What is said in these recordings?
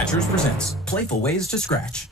Scratchers presents Playful Ways to Scratch.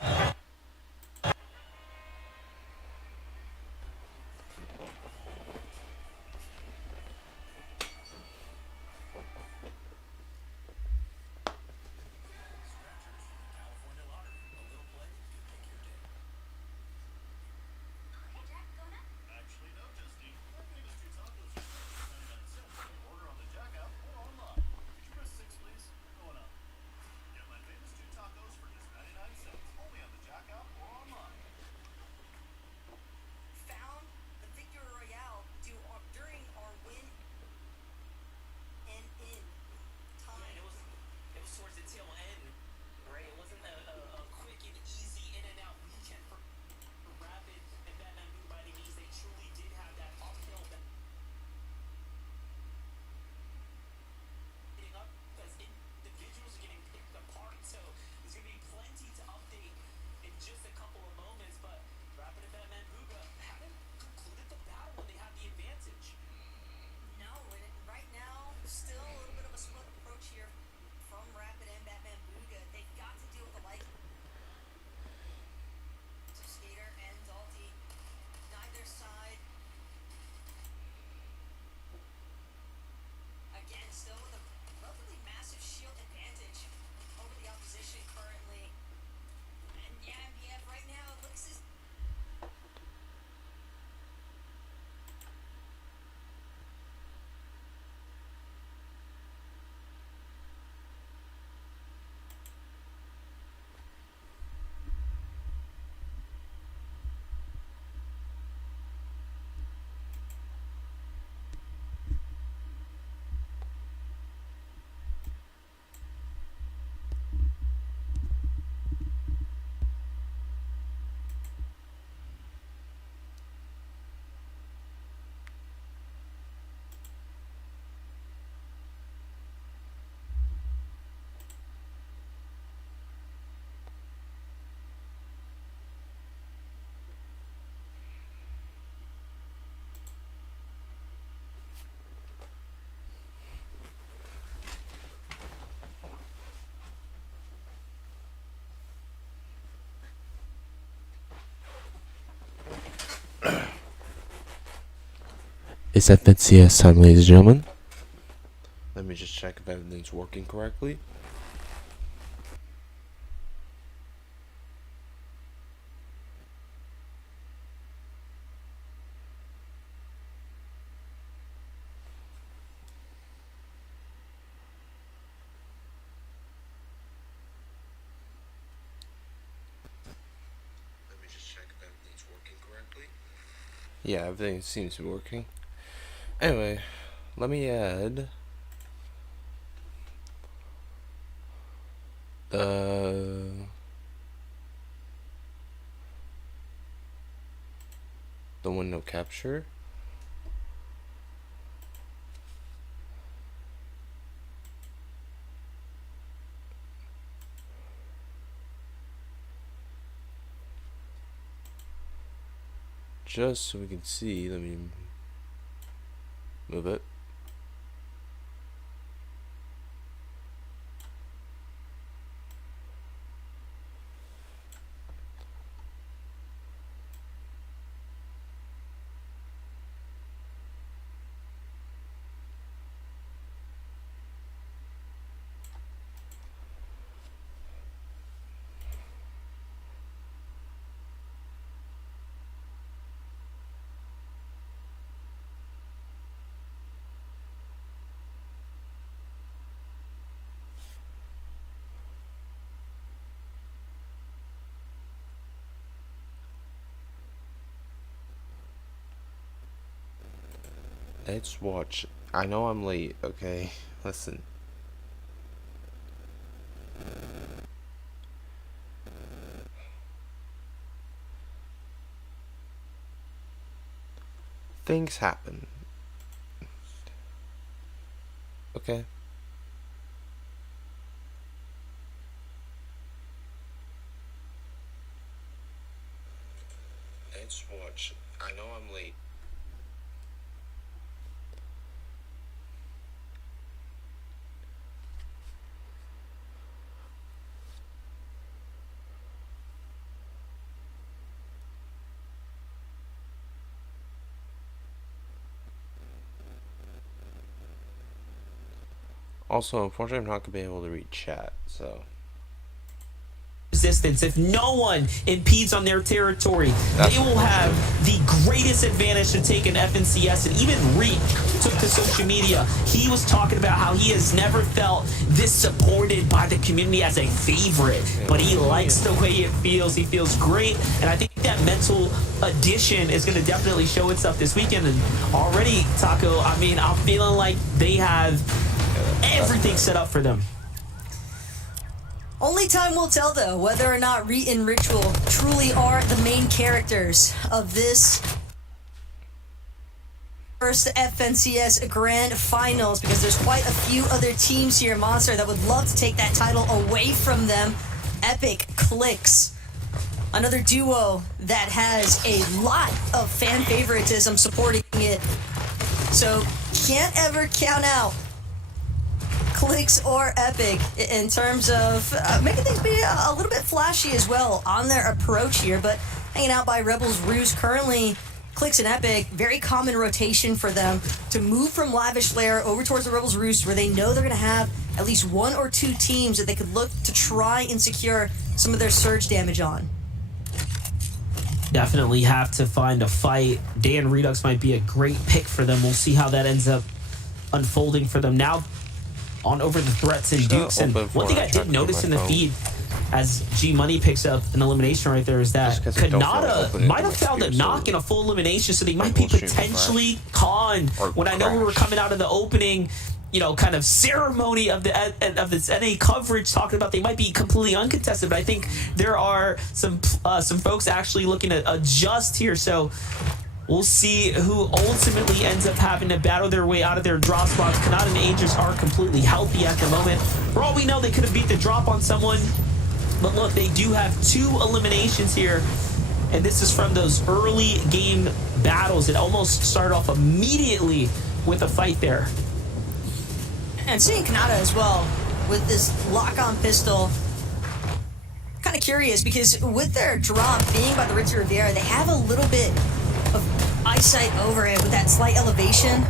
It's FNCS time, ladies and gentlemen. Let me just check if everything's working correctly. Yeah, everything seems to be working. Anyway, let me add the window capture. Just so we can see, let me move it. Let's watch. I know I'm late, okay? Listen. Things happen. Okay? Let's watch. I know I'm late. Also, unfortunately, I'm not gonna be able to read chat, so. Resistance. If no one impedes on their territory, they will have the greatest advantage to take an FNCS. And even Reek took to social media. He was talking about how he has never felt this supported by the community as a favorite, but he likes the way it feels. He feels great, and I think that mental addition is going to definitely show itself this weekend. And already, Taco, I mean, I'm feeling like they have everything set up for them. Only time will tell, though, whether or not Reet and Ritual truly are the main characters of this first FNCS Grand Finals, because there's quite a few other teams here, Monster, that would love to take that title away from them. Epic, Clix, another duo that has a lot of fan favoritism supporting it. So can't ever count out Clix or Epic in terms of making things be a little bit flashy as well on their approach here, but hanging out by Rebels Roost currently. Clix and Epic, very common rotation for them to move from Lavish Lair over towards the Rebels Roost, where they know they're going to have at least one or two teams that they could look to try and secure some of their surge damage on. Definitely have to find a fight. Dan Redux might be a great pick for them. We'll see how that ends up unfolding for them. Now on over the threats and Dukes. And one thing I did notice in the feed as G Money picks up an elimination right there is that Kanata might have found a knock in a full elimination, so they might be potentially conned. When I know we were coming out of the opening, you know, kind of ceremony of this NA coverage, talking about they might be completely uncontested, but I think there are some folks actually looking to adjust here. So we'll see who ultimately ends up having to battle their way out of their drop spots. Kanata and Aegis are completely healthy at the moment. For all we know, they could have beat the drop on someone. But look, they do have 2 eliminations here. And this is from those early game battles. It almost started off immediately with a fight there. And seeing Kanata as well with this lock-on pistol, kind of curious, because with their drop being by the Ritzy Riviera, they have a little bit of eyesight over it with that slight elevation.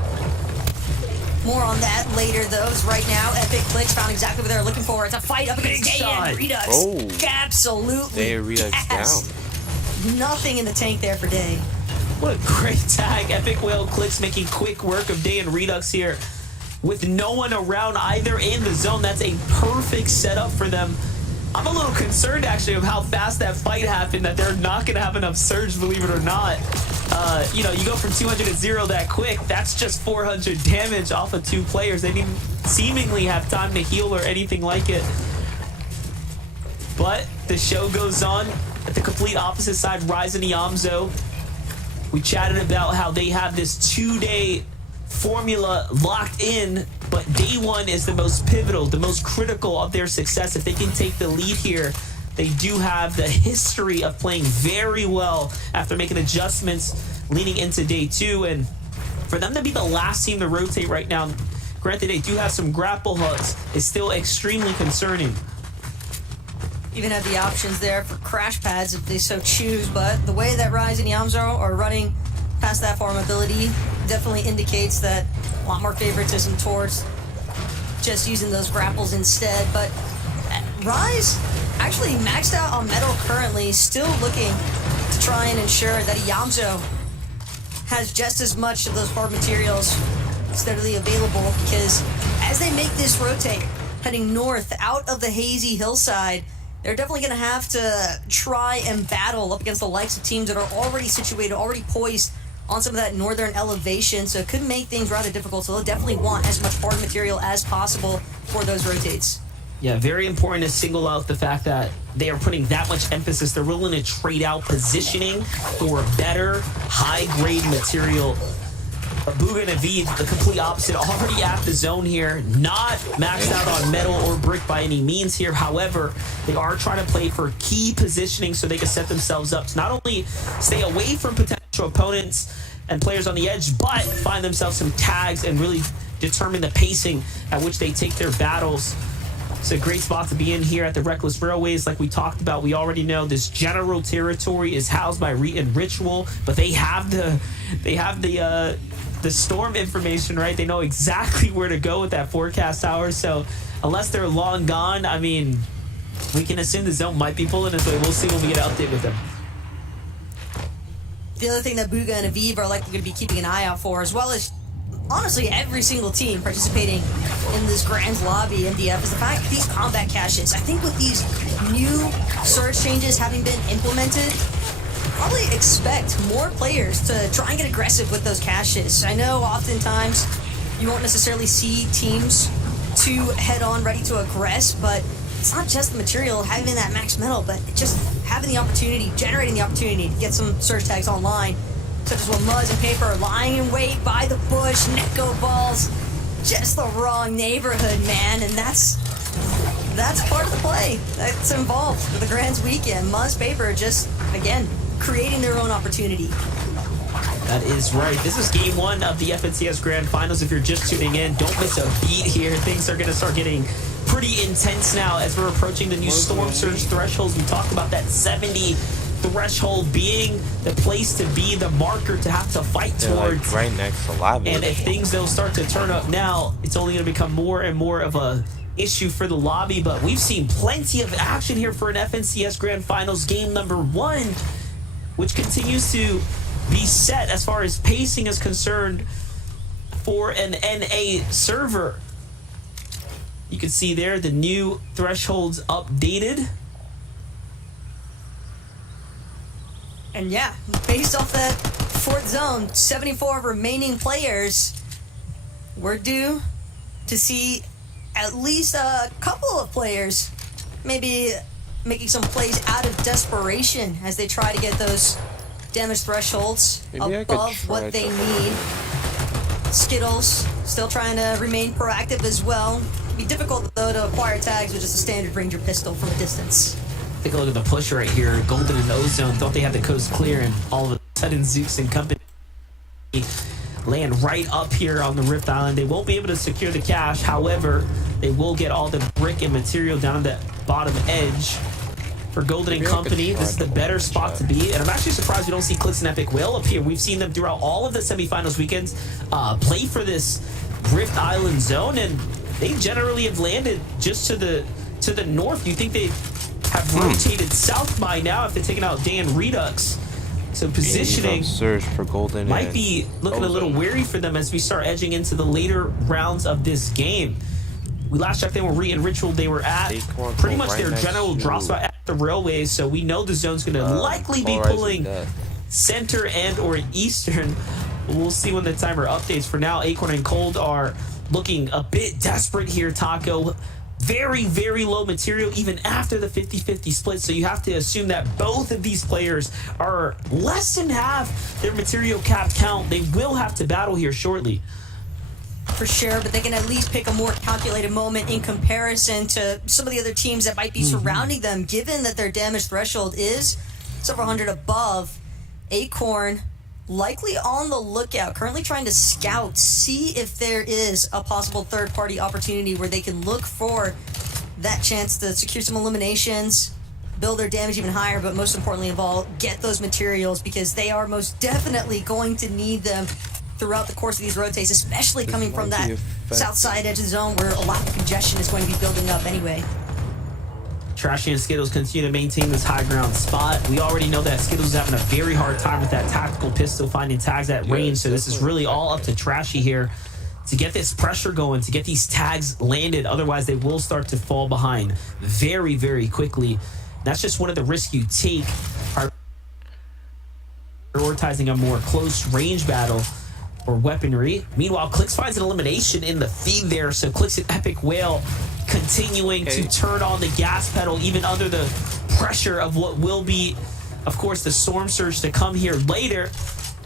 More on that later, though. As right now, Epic Clix found exactly what they're looking for. It's a fight up against Dayan Redux. Oh. Absolutely. Dayan Redux down. Nothing in the tank there for Day. What a great tag. Epic Whale Clix making quick work of Dayan Redux here. With no one around either in the zone, that's a perfect setup for them. I'm a little concerned, actually, of how fast that fight happened, that they're not going to have enough surge, believe it or not. You know, you go from 200 to 0 that quick. That's just 400 damage off of 2 players. They didn't seemingly have time to heal or anything like it. But the show goes on. At the complete opposite side, Rise and Yamzo. We chatted about how they have this 2-day formula locked in, but day 1 is the most pivotal, the most critical of their success. If they can take the lead here, they do have the history of playing very well after making adjustments leading into day 2. And for them to be the last team to rotate right now, granted they do have some grapple hooks, is still extremely concerning. Even have the options there for crash pads if they so choose, but the way that Rise and Yamzo are running past that farm ability definitely indicates that a lot more favoritism towards just using those grapples instead. But Rise actually maxed out on metal currently, still looking to try and ensure that Yamzo has just as much of those hard materials steadily available, because as they make this rotate heading north out of the hazy hillside, they're definitely going to have to try and battle up against the likes of teams that are already situated, already poised on some of that northern elevation, so it could make things rather difficult. So they'll definitely want as much hard material as possible for those rotates. Yeah, very important to single out the fact that they are putting that much emphasis. They're willing to trade out positioning for better, high-grade material. Bugha and Avid, the complete opposite, already at the zone here, not maxed out on metal or brick by any means here. However, they are trying to play for key positioning so they can set themselves up to not only stay away from potential opponents and players on the edge, but find themselves some tags and really determine the pacing at which they take their battles. It's a great spot to be in here at the Reckless Railways. Like we talked about, we already know this general territory is housed by Reet and Ritual, but they have the the storm information, right? They know exactly where to go with that forecast tower. So unless they're long gone, I mean, we can assume the zone might be pulling this way. We'll see when we get an update with them. The other thing that Bugha and Aviv are likely going to be keeping an eye out for, as well as honestly every single team participating in this Grand Lobby MDF, is the fact that these combat caches, I think with these new surge changes having been implemented, probably expect more players to try and get aggressive with those caches. I know oftentimes you won't necessarily see teams too head-on ready to aggress, but it's not just the material having that max metal, but just having the opportunity, generating the opportunity to get some surge tags online, such as what Muzz and Paper are lying in wait by the bush, Necco balls, just the wrong neighborhood, man, and that's part of the play that's involved for the Grands weekend. Muzz, Paper just, again, creating their own opportunity. That is right. This is game one of the FNCS Grand Finals. If you're just tuning in, don't miss a beat here. Things are going to start getting pretty intense now as we're approaching the new Storm Surge thresholds. We talked about that 70 threshold being the place to be, the marker to have to fight towards. Like right next to lobby. And if things don't start to turn up now, it's only going to become more and more of a issue for the lobby. But we've seen plenty of action here for an FNCS Grand Finals game number one, which continues to be set as far as pacing is concerned for an NA server. You can see there the new thresholds updated. And yeah, based off that fourth zone, 74 remaining players, we're due to see at least a couple of players maybe making some plays out of desperation as they try to get those damage thresholds above what they need. Skittles still trying to remain proactive as well. It'd be difficult though to acquire tags with just a standard Ranger pistol from a distance. Take a look at the push right here. Golden and Ozone thought they had the coast clear, and all of a sudden Zooks and company land right up here on the Rift Island. They won't be able to secure the cache. However, they will get all the brick and material down on the bottom edge. For Golden and Company, this is the better spot to be. And I'm actually surprised we don't see Clix and Epic Whale up here. We've seen them throughout all of the semifinals weekends play for this Rift Island zone, and they generally have landed just to the north. You think they have rotated south by now if they're taking out Dan Redux. So positioning surge for Golden might be looking a little weary for them as we start edging into the later rounds of this game. We last checked in with Re and Ritual. They were at pretty much their general drop spot at the railways, so we know the zone's going to likely be pulling center and or eastern. We'll see when the timer updates. For now, Acorn and Cold are looking a bit desperate here, Taco. Very, very low material even after the 50-50 split, so you have to assume that both of these players are less than half their material cap count. They will have to battle here shortly. For sure, but they can at least pick a more calculated moment in comparison to some of the other teams that might be surrounding them, given that their damage threshold is several hundred above. Acorn likely on the lookout, currently trying to scout, see if there is a possible third-party opportunity where they can look for that chance to secure some eliminations, build their damage even higher, but most importantly of all, get those materials, because they are most definitely going to need them throughout the course of these rotates, especially coming from that south side edge of the zone where a lot of congestion is going to be building up anyway. Trashy and Skittles continue to maintain this high ground spot. We already know that Skittles is having a very hard time with that tactical pistol, finding tags at range, so this is really all up to Trashy here to get this pressure going, to get these tags landed. Otherwise, they will start to fall behind very, very quickly. That's just one of the risks you take, prioritizing a more close range battle or weaponry. Meanwhile, Clix finds an elimination in the feed there, so Clix and Epic Whale continuing to turn on the gas pedal even under the pressure of what will be, of course, the Storm Surge to come here later.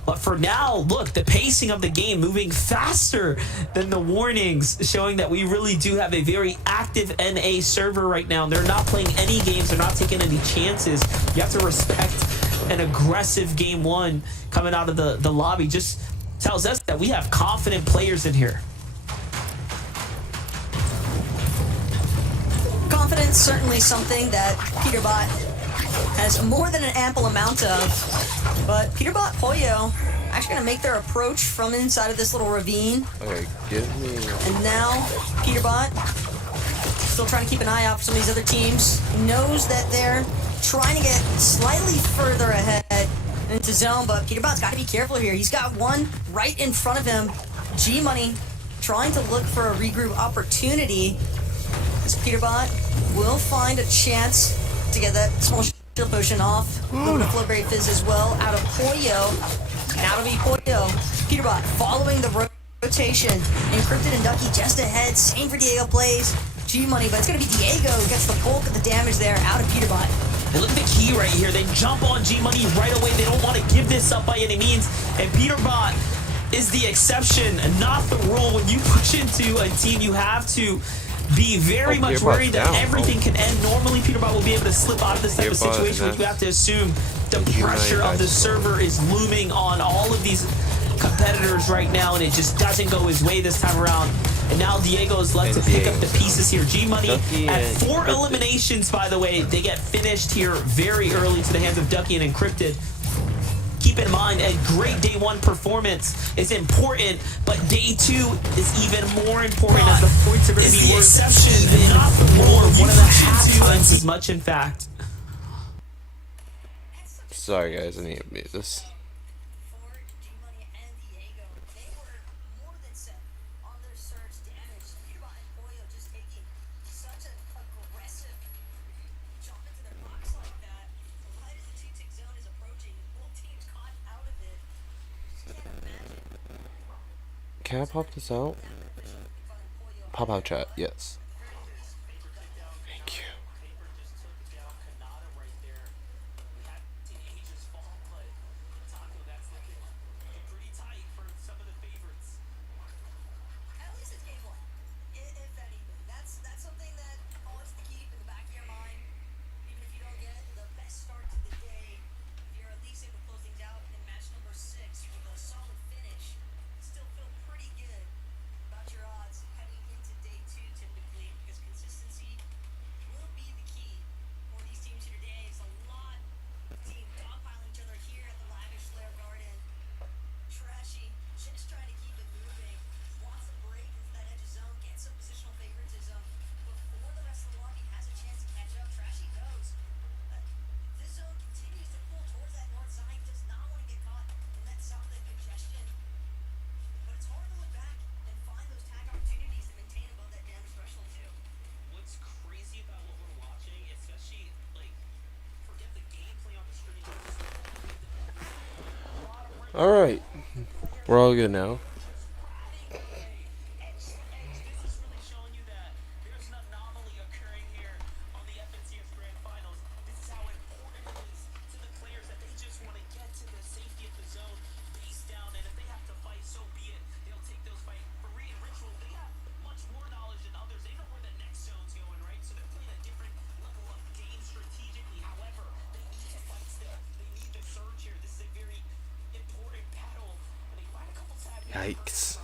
But for now, look, the pacing of the game moving faster than the warnings, showing that we really do have a very active NA server right now. They're not playing any games. They're not taking any chances. You have to respect an aggressive game one coming out of the lobby. Just tells us that we have confident players in here. Confidence, certainly something that Peterbot has more than an ample amount of, but Peterbot Pollo actually going to make their approach from inside of this little ravine. Okay, give me... And now, Peterbot, still trying to keep an eye out for some of these other teams. Knows that they're trying to get slightly further ahead into zone, but Peterbot's got to be careful here. He's got one right in front of him. G-Money trying to look for a regroup opportunity. As Peterbot will find a chance to get that small shield potion off. A little bit of Flowberry Fizz as well out of Poyo. And out of Poyo. Peterbot following the rotation. Encrypted and Ducky just ahead. Same for Diego plays. G-Money, but it's going to be Diego who gets the bulk of the damage there out of Peterbot. And look at the key right here. They jump on G-Money right away. They don't want to give this up by any means. And Peterbot is the exception, not the rule. When you push into a team, you have to be very much worried that everything can end. Normally, Peterbot will be able to slip out of this type of situation, but you have to assume the pressure of the server is looming on all of these competitors right now, and it just doesn't go his way this time around. And now Diego is left to pick up the pieces here. G-Money at 4 eliminations, by the way. They get finished here very early to the hands of Ducky and Encrypted. Keep in mind, a great day 1 performance is important, but day 2 is even more important as the points are going to be worth exception, not the rule. One of the half times as much, in fact. Sorry, guys, I need to mute this. Can I pop this out? Pop out chat, yes. Thank you. Alright, we're all good now. Yikes.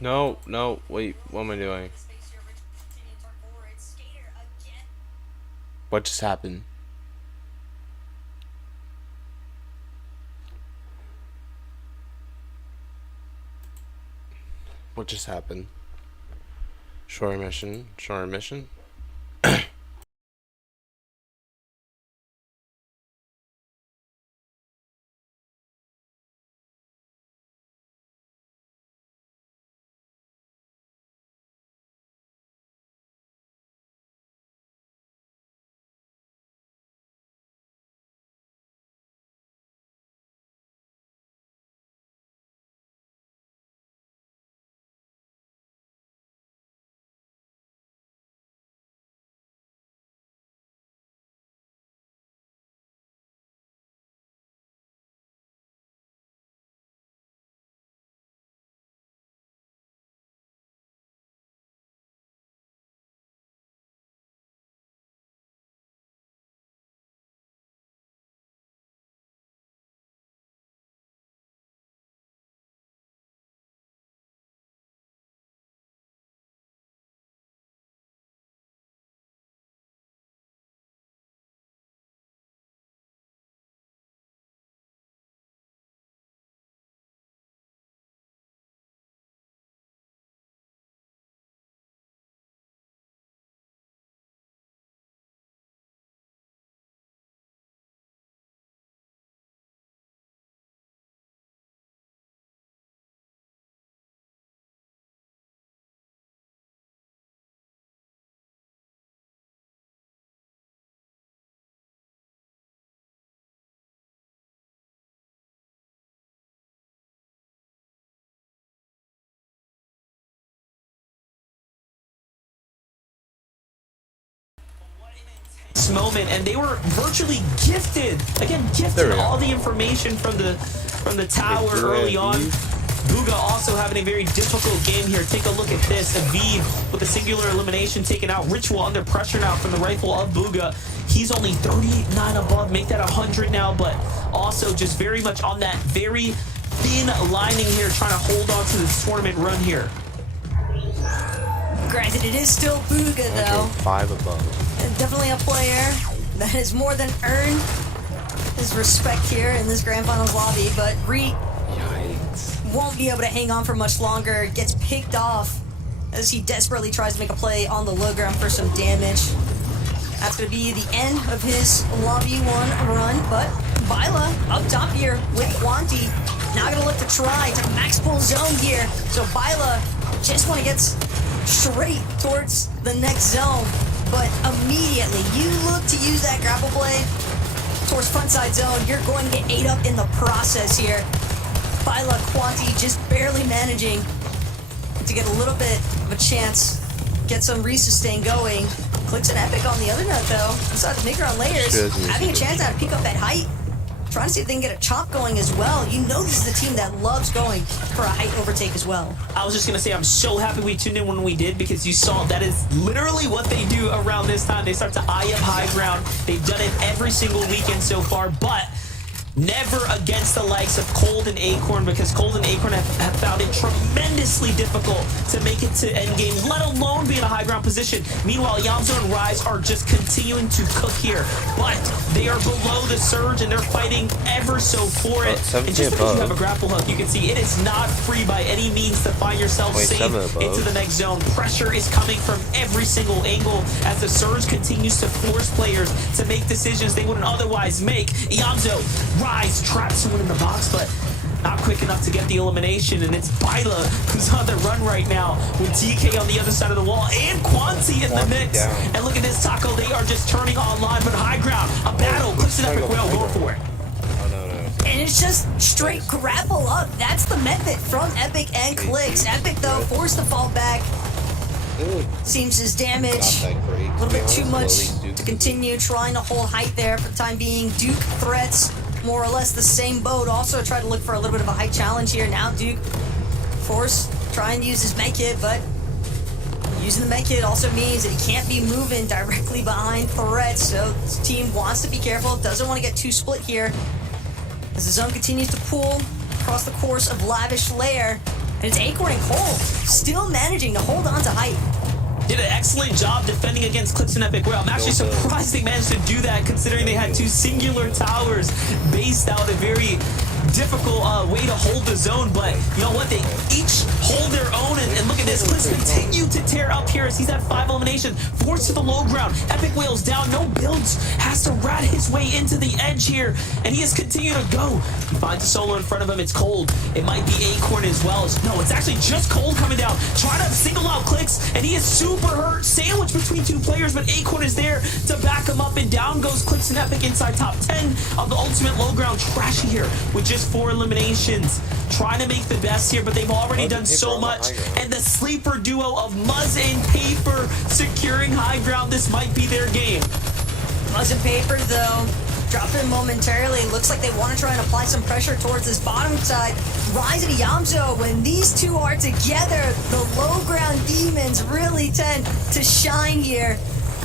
No, no, wait, what am I doing? What just happened? What just happened? Shore mission, shore mission. this moment, and they were virtually gifted. Again, gifted all the information from the tower early on. Bugha also having a very difficult game here. Take a look at this. Aviv with a singular elimination taken out. Ritual under pressure now from the rifle of Bugha. He's only 39 above. Make that 100 now, but also just very much on that very thin lining here, trying to hold on to this tournament run here. Granted, it is still Bugha, though. 5 above. And definitely a player that has more than earned his respect here in this Grand Finals lobby, but Reek won't be able to hang on for much longer. Gets picked off as he desperately tries to make a play on the low ground for some damage. That's going to be the end of his Lobby 1 run, but Bila up top here with Quanti. Now going to look to try to max pull zone here. So Bila just want to get straight towards the next zone, but immediately you look to use that grapple blade towards frontside zone, you're going to get ate up in the process here. Bila Quanti just barely managing to get a little bit of a chance, get some resustain going. Clix and Epic on the other note, though, inside the Migron layers, having a chance now to pick up that height, trying to see if they can get a chop going as well. You know this is a team that loves going for a height overtake as well. I was just going to say, I'm so happy we tuned in when we did, because you saw that is literally what they do around this time. They start to eye up high ground. They've done it every single weekend so far, but never against the likes of Cold and Acorn, because Cold and Acorn have found it tremendously difficult to make it to endgame, let alone be in a high ground position. Meanwhile, Yamzo and Rise are just continuing to cook here, but they are below the surge and they're fighting ever so for it. And just because you have a grapple hook, you can see it is not free by any means to find yourself safe into the next zone. Pressure is coming from every single angle as the surge continues to force players to make decisions they wouldn't otherwise make. Yamzo, Rise traps someone in the box, but not quick enough to get the elimination, and it's Bila who's on the run right now with TK on the other side of the wall and Quanti in the mix. And look at this, Taco, they are just turning online, but high ground, a battle, Clix and Epic Whale going for it. And it's just straight grapple up. That's the method from Epic and Clix. Epic, though, forced to fall back. Seems his damage a little bit too much to continue trying to hold height there for the time being. Duke threats more or less the same boat. Also try to look for a little bit of a height challenge here. Now Duke forced trying to use his med kit, but using the med kit also means that he can't be moving directly behind threats. So this team wants to be careful, doesn't want to get too split here as the zone continues to pull across the course of Lavish Lair. And it's Acorn and Cold still managing to hold on to height. Did an excellent job defending against Clix and Epic Whale. I'm actually surprised they managed to do that, considering they had two singular towers based out a very difficult way to hold the zone, but you know what, they each hold their own, and look at this, Clix continue to tear up here as he's at 5 eliminations, forced to the low ground. Epic Whale's down, no builds, has to rat his way into the edge here, and he has continued to go. He finds a solo in front of him, it's Cold. It might be Acorn as well. No, it's actually just Cold coming down, trying to single out Clix, and he is super hurt, sandwiched between two players, but Acorn is there to back him up, and down goes Clix and Epic inside top 10 of the ultimate low ground. Trashy here with just 4 eliminations, trying to make the best here, but they've already done so much. And the sleeper duo of Muzz and Paper securing high ground. This might be their game. Muzz and Paper, though, dropping momentarily. Looks like they want to try and apply some pressure towards this bottom side. Rise and Yamzo, when these two are together, the low ground demons really tend to shine here.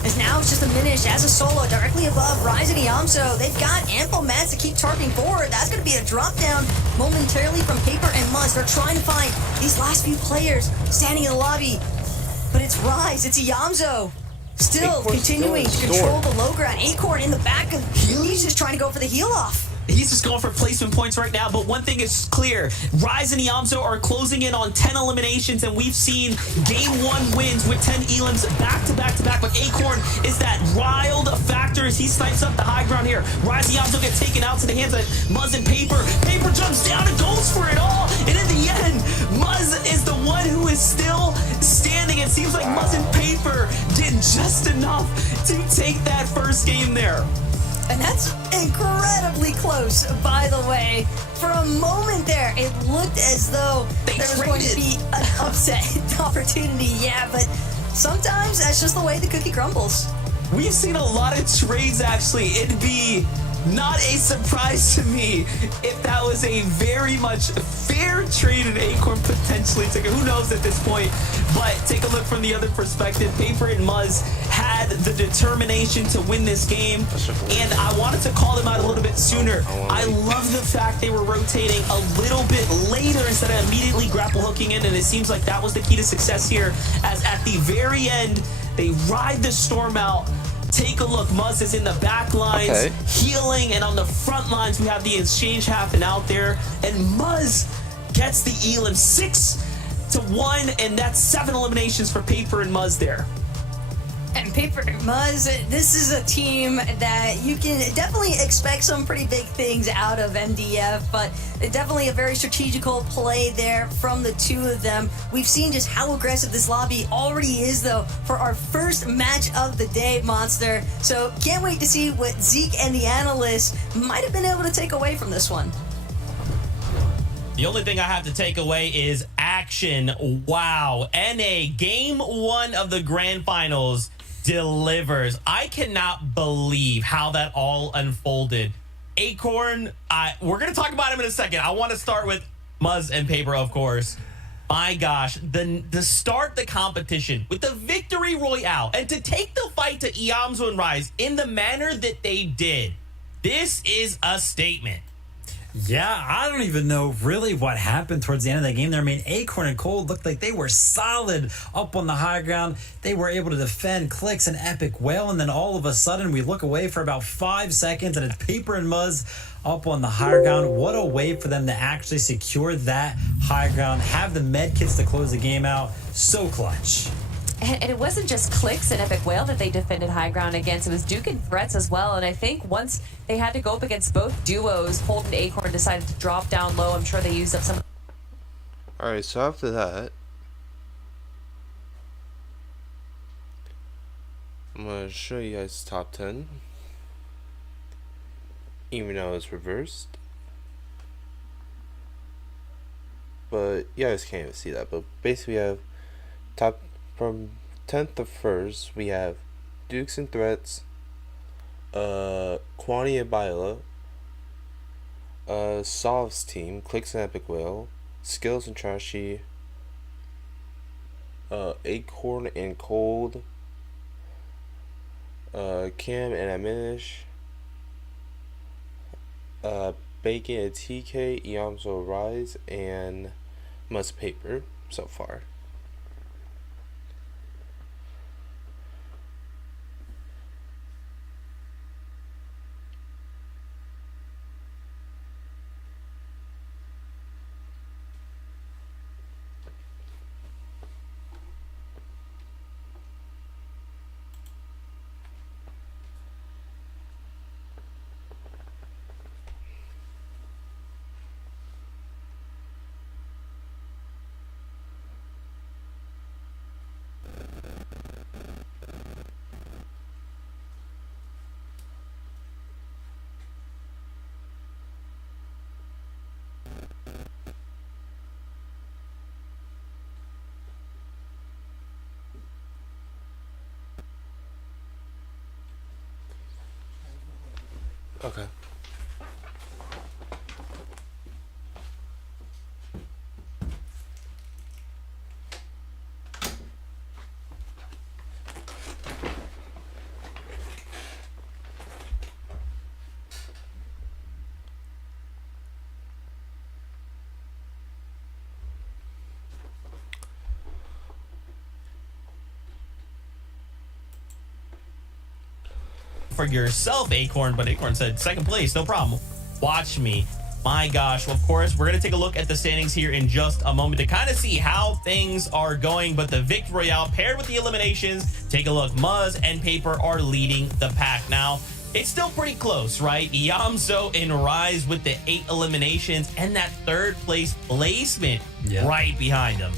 As now it's just diminished as a solo directly above Rise and Yamzo. They've got ample mats to keep targeting forward. That's going to be a drop down momentarily from Paper and Muzz. They're trying to find these last few players standing in the lobby. But it's Rise, it's Yamzo. Still continuing to control the low ground. Acorn in the back, he's just trying to go for the heal off. He's just going for placement points right now, but one thing is clear. Rise and Yamzo are closing in on 10 eliminations, and we've seen game 1 wins with 10 elims back to back to back, but Acorn is that wild factor as he snipes up the high ground here. Rise and Yamzo get taken out to the hands of Muzz and Paper. Paper jumps down and goes for it all, and in the end, Muzz is the one who is still standing. It seems like Muzz and Paper did just enough to take that first game there. And that's incredibly close, by the way. For a moment there, it looked as though there was going to be an upset opportunity. Yeah, but sometimes that's just the way the cookie crumbles. we've seen a lot of trades, actually. It'd be not a surprise to me if that was a very much fair trade and Acorn potentially took it. Who knows at this point? But take a look from the other perspective. Paper and Muzz had the determination to win this game, and I wanted to call them out a little bit sooner. I love the fact they were rotating a little bit later instead of immediately grapple hooking in, and it seems like that was the key to success here, as at the very end, they ride the storm out. Take a look. Muzz is in the back lines, healing, and on the front lines, we have the exchange happening out there. And Muzz gets the elim 6-1, and that's 7 eliminations for Paper and Muzz there. And Paper and Muzz, this is a team that you can definitely expect some pretty big things out of MDF, but definitely a very strategical play there from the two of them. We've seen just how aggressive this lobby already is, though, for our first match of the day, Monster. So can't wait to see what Zeke and the analysts might have been able to take away from this one. The only thing I have to take away is action. Wow. NA Game 1 of the Grand Finals delivers. I cannot believe how that all unfolded. Acorn, we're going to talk about him in a second. I want to start with Muzz and Paper, of course. My gosh, to start the competition with the victory royale and to take the fight to Iamzo and Rise in the manner that they did, this is a statement. Yeah, I don't even know really what happened towards the end of that game there. I mean, Acorn and Cold looked like they were solid up on the high ground. They were able to defend Clix and Epic well, and then all of a sudden we look away for about 5 seconds, and it's Paper and Muzz up on the high ground. What a way for them to actually secure that high ground, have the med kits to close the game out. So clutch. And it wasn't just Clix and Epic Whale that they defended high ground against. It was Duke and Threats as well. And I think once they had to go up against both duos, Cold and Acorn decided to drop down low. I'm sure they used up some. Alright, so after that, I'm going to show you guys top 10. Even though it's reversed. But you guys can't even see that. But basically we have top from 10th to 1st, we have Dukes and Threats, Kwani and Bila, Solve's team, Clix and Epic Whale, Skills and Trashy, Acorn and Cold, Cam and Aminish, Bacon and TK, Iamzo Rise, and Muzz Paper so far. Okay. For yourself, Acorn, but Acorn said second place, no problem. Watch me. My gosh. Well, of course, we're going to take a look at the standings here in just a moment to kind of see how things are going. But the Victory Royale paired with the eliminations, take a look. Muzz and Paper are leading the pack. Now, it's still pretty close, right? Iamzo and Rise with the 8 eliminations and that third place placement right behind them.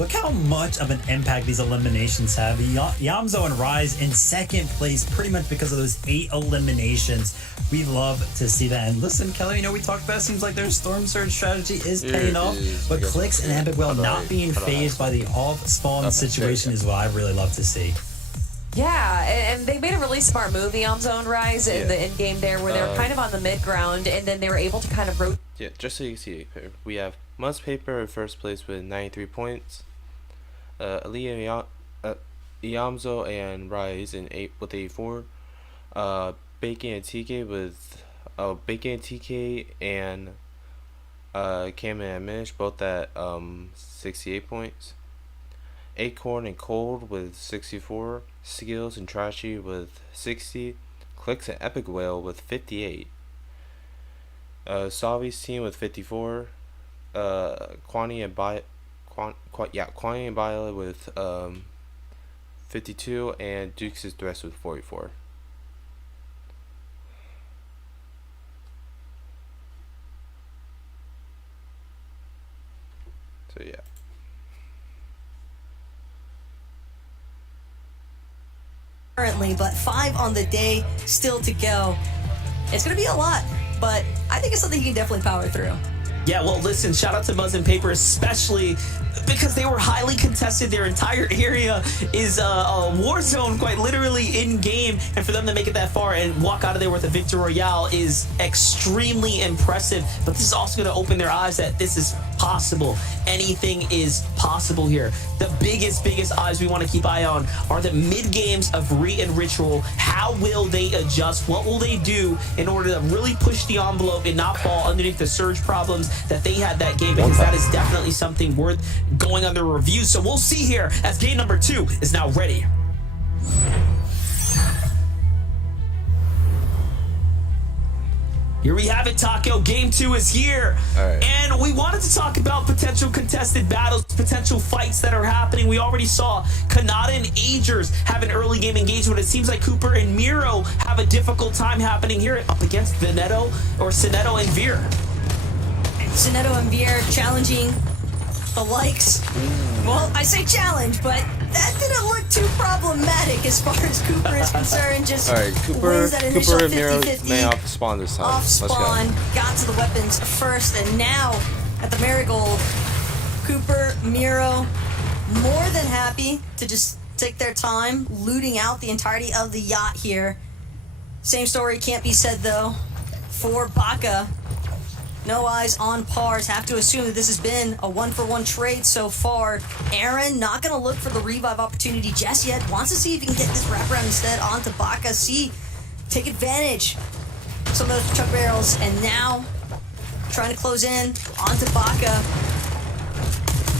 Look how much of an impact these eliminations have. Iamzo and Rise in second place pretty much because of those 8 eliminations. We love to see that. And listen, Kelly, we talked about it. Seems like their Storm Surge strategy is paying off. But Clix and Epic Whale not being phased by the off-spawn situation is what I really love to see. Yeah, and they made a really smart move, the Zone Rise, in the end game there, where they were kind of on the mid ground, and then they were able to kind of rotate. Yeah, just so you can see, we have Muzz Paper in first place with 93 points. Aliyah Iamzo and Rise with 84. Bacon and TK and Cam and Minish both at 68 points. Acorn and Cold with 64. Skills and Trashy with 60. Clicks and Epic Whale with 58. Savi's team with 54. Quani and Violet with 52, and Dukes' Dress with 44. So yeah. Currently, but 5 on the day still to go. It's going to be a lot, but I think it's something you can definitely power through. Yeah, well, listen, shout out to Muzz and Paper, especially because they were highly contested. Their entire area is a war zone, quite literally, in game. And for them to make it that far and walk out of there with a victory royale is extremely impressive. But this is also going to open their eyes that this is possible. Anything is possible here. The biggest eyes we want to keep eye on are the mid games of Re and Ritual. How will they adjust? What will they do in order to really push the envelope and not fall underneath the surge problems that they had that game? Because that is definitely something worth going under review. So we'll see here as game number 2 is now ready. Here we have it, Taco. Game 2 is here. Right. And we wanted to talk about potential contested battles, potential fights that are happening. We already saw Kanata and Agers have an early game engagement. It seems like Cooper and Miro have a difficult time happening here up against Sinetto and Veer. Sinetto and Veer challenging the likes. Well, I say challenge, but that didn't look too problematic as far as Cooper is concerned. Just wins that initial 50-50. May off spawn this time. Off spawn, got to the weapons first, and now at the Marigold, Cooper, Miro, more than happy to just take their time looting out the entirety of the yacht here. Same story can't be said though for Baka. No eyes on Pars. Have to assume that this has been a 1-for-1 trade so far. Aaron not going to look for the revive opportunity just yet. Wants to see if he can get this wraparound instead onto Baka. Take advantage of some of those chuck barrels. And now trying to close in onto Baka.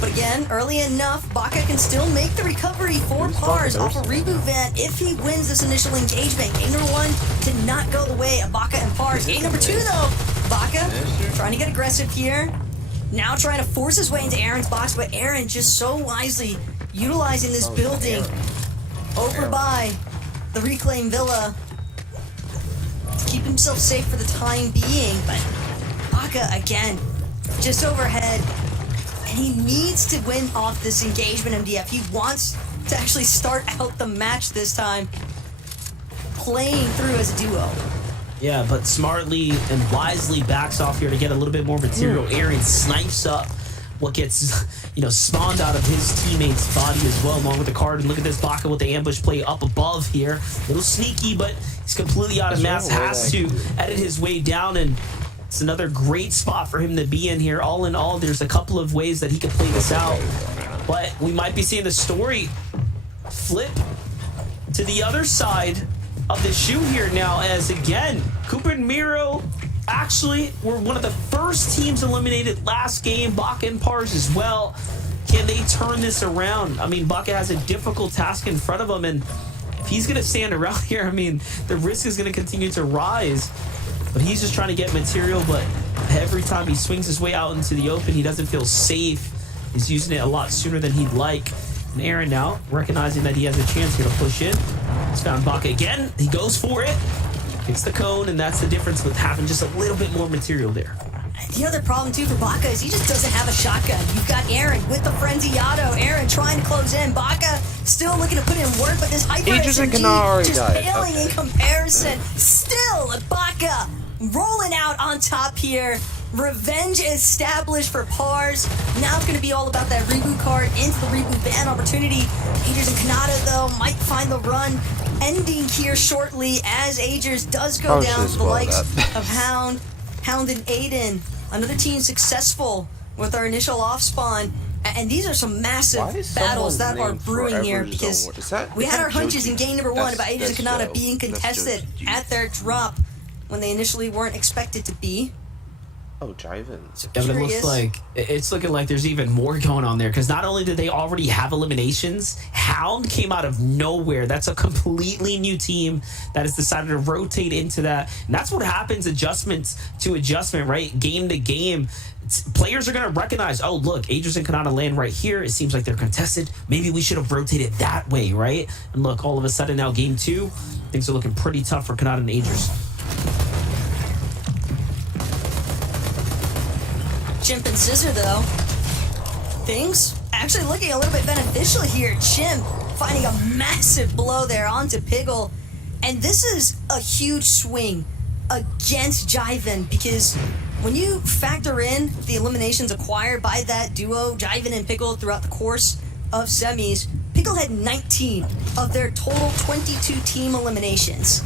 But again, early enough, Baka can still make the recovery for Pars off a reboot vent if he wins this initial engagement. Game number 1 did not go the way of Baka and Pars. Game number 2 though, Baka trying to get aggressive here. Now trying to force his way into Aaron's box, but Aaron just so wisely utilizing this building over by the Reclaim Villa to keep himself safe for the time being. But Baka again, just overhead. And he needs to win off this engagement, MDF. He wants to actually start out the match this time playing through as a duo. Yeah, but smartly and wisely backs off here to get a little bit more material. Aaron snipes up what gets, spawned out of his teammate's body as well, along with the card. And look at this Baka with the ambush play up above here. A little sneaky, but he's completely out of mass. Has to edit his way down, and it's another great spot for him to be in here. All in all, there's a couple of ways that he could play this out. But we might be seeing the story flip to the other side of the shoe here now, as again, Cooper and Miro actually were one of the first teams eliminated last game. Baka and Pars as well. Can they turn this around? I mean, Baka has a difficult task in front of him, and if he's going to stand around here, I mean, the risk is going to continue to rise. But he's just trying to get material, but every time he swings his way out into the open, he doesn't feel safe. He's using it a lot sooner than he'd like. And Aaron now, recognizing that he has a chance here to push in. He's found Baka again. He goes for it. Hits the cone, and that's the difference with having just a little bit more material there. The other problem, too, for Baka is he just doesn't have a shotgun. You've got Aaron with the Frenzy Auto. Aaron trying to close in. Baka still looking to put in work, but this Hyper SMG just paling in comparison. Still, Baka rolling out on top here. Revenge established for Pars. Now it's going to be all about that reboot card into the reboot ban opportunity. Agers and Kanata, though, might find the run ending here shortly as Agers does go down to the likes of Hound and Aiden. Another team successful with our initial off spawn. And these are some massive battles that are brewing here because we had our hunches in game number 1 about Agers and Kanata being contested at their drop when they initially weren't expected to be. Oh, Jiven. Yeah, but it's looking like there's even more going on there because not only did they already have eliminations, Hound came out of nowhere. That's a completely new team that has decided to rotate into that. And that's what happens, adjustments to adjustment, right? Game to game. Players are going to recognize, oh, look, Agers and Kanata land right here. It seems like they're contested. Maybe we should have rotated that way, right? And look, all of a sudden now game 2, things are looking pretty tough for Kanata and Agers. Chimp and Scissor, though, things actually looking a little bit beneficial here. Chimp finding a massive blow there onto Piggle. And this is a huge swing against Jiven because when you factor in the eliminations acquired by that duo, Jiven and Piggle, throughout the course of semis, Piggle had 19 of their total 22 team eliminations.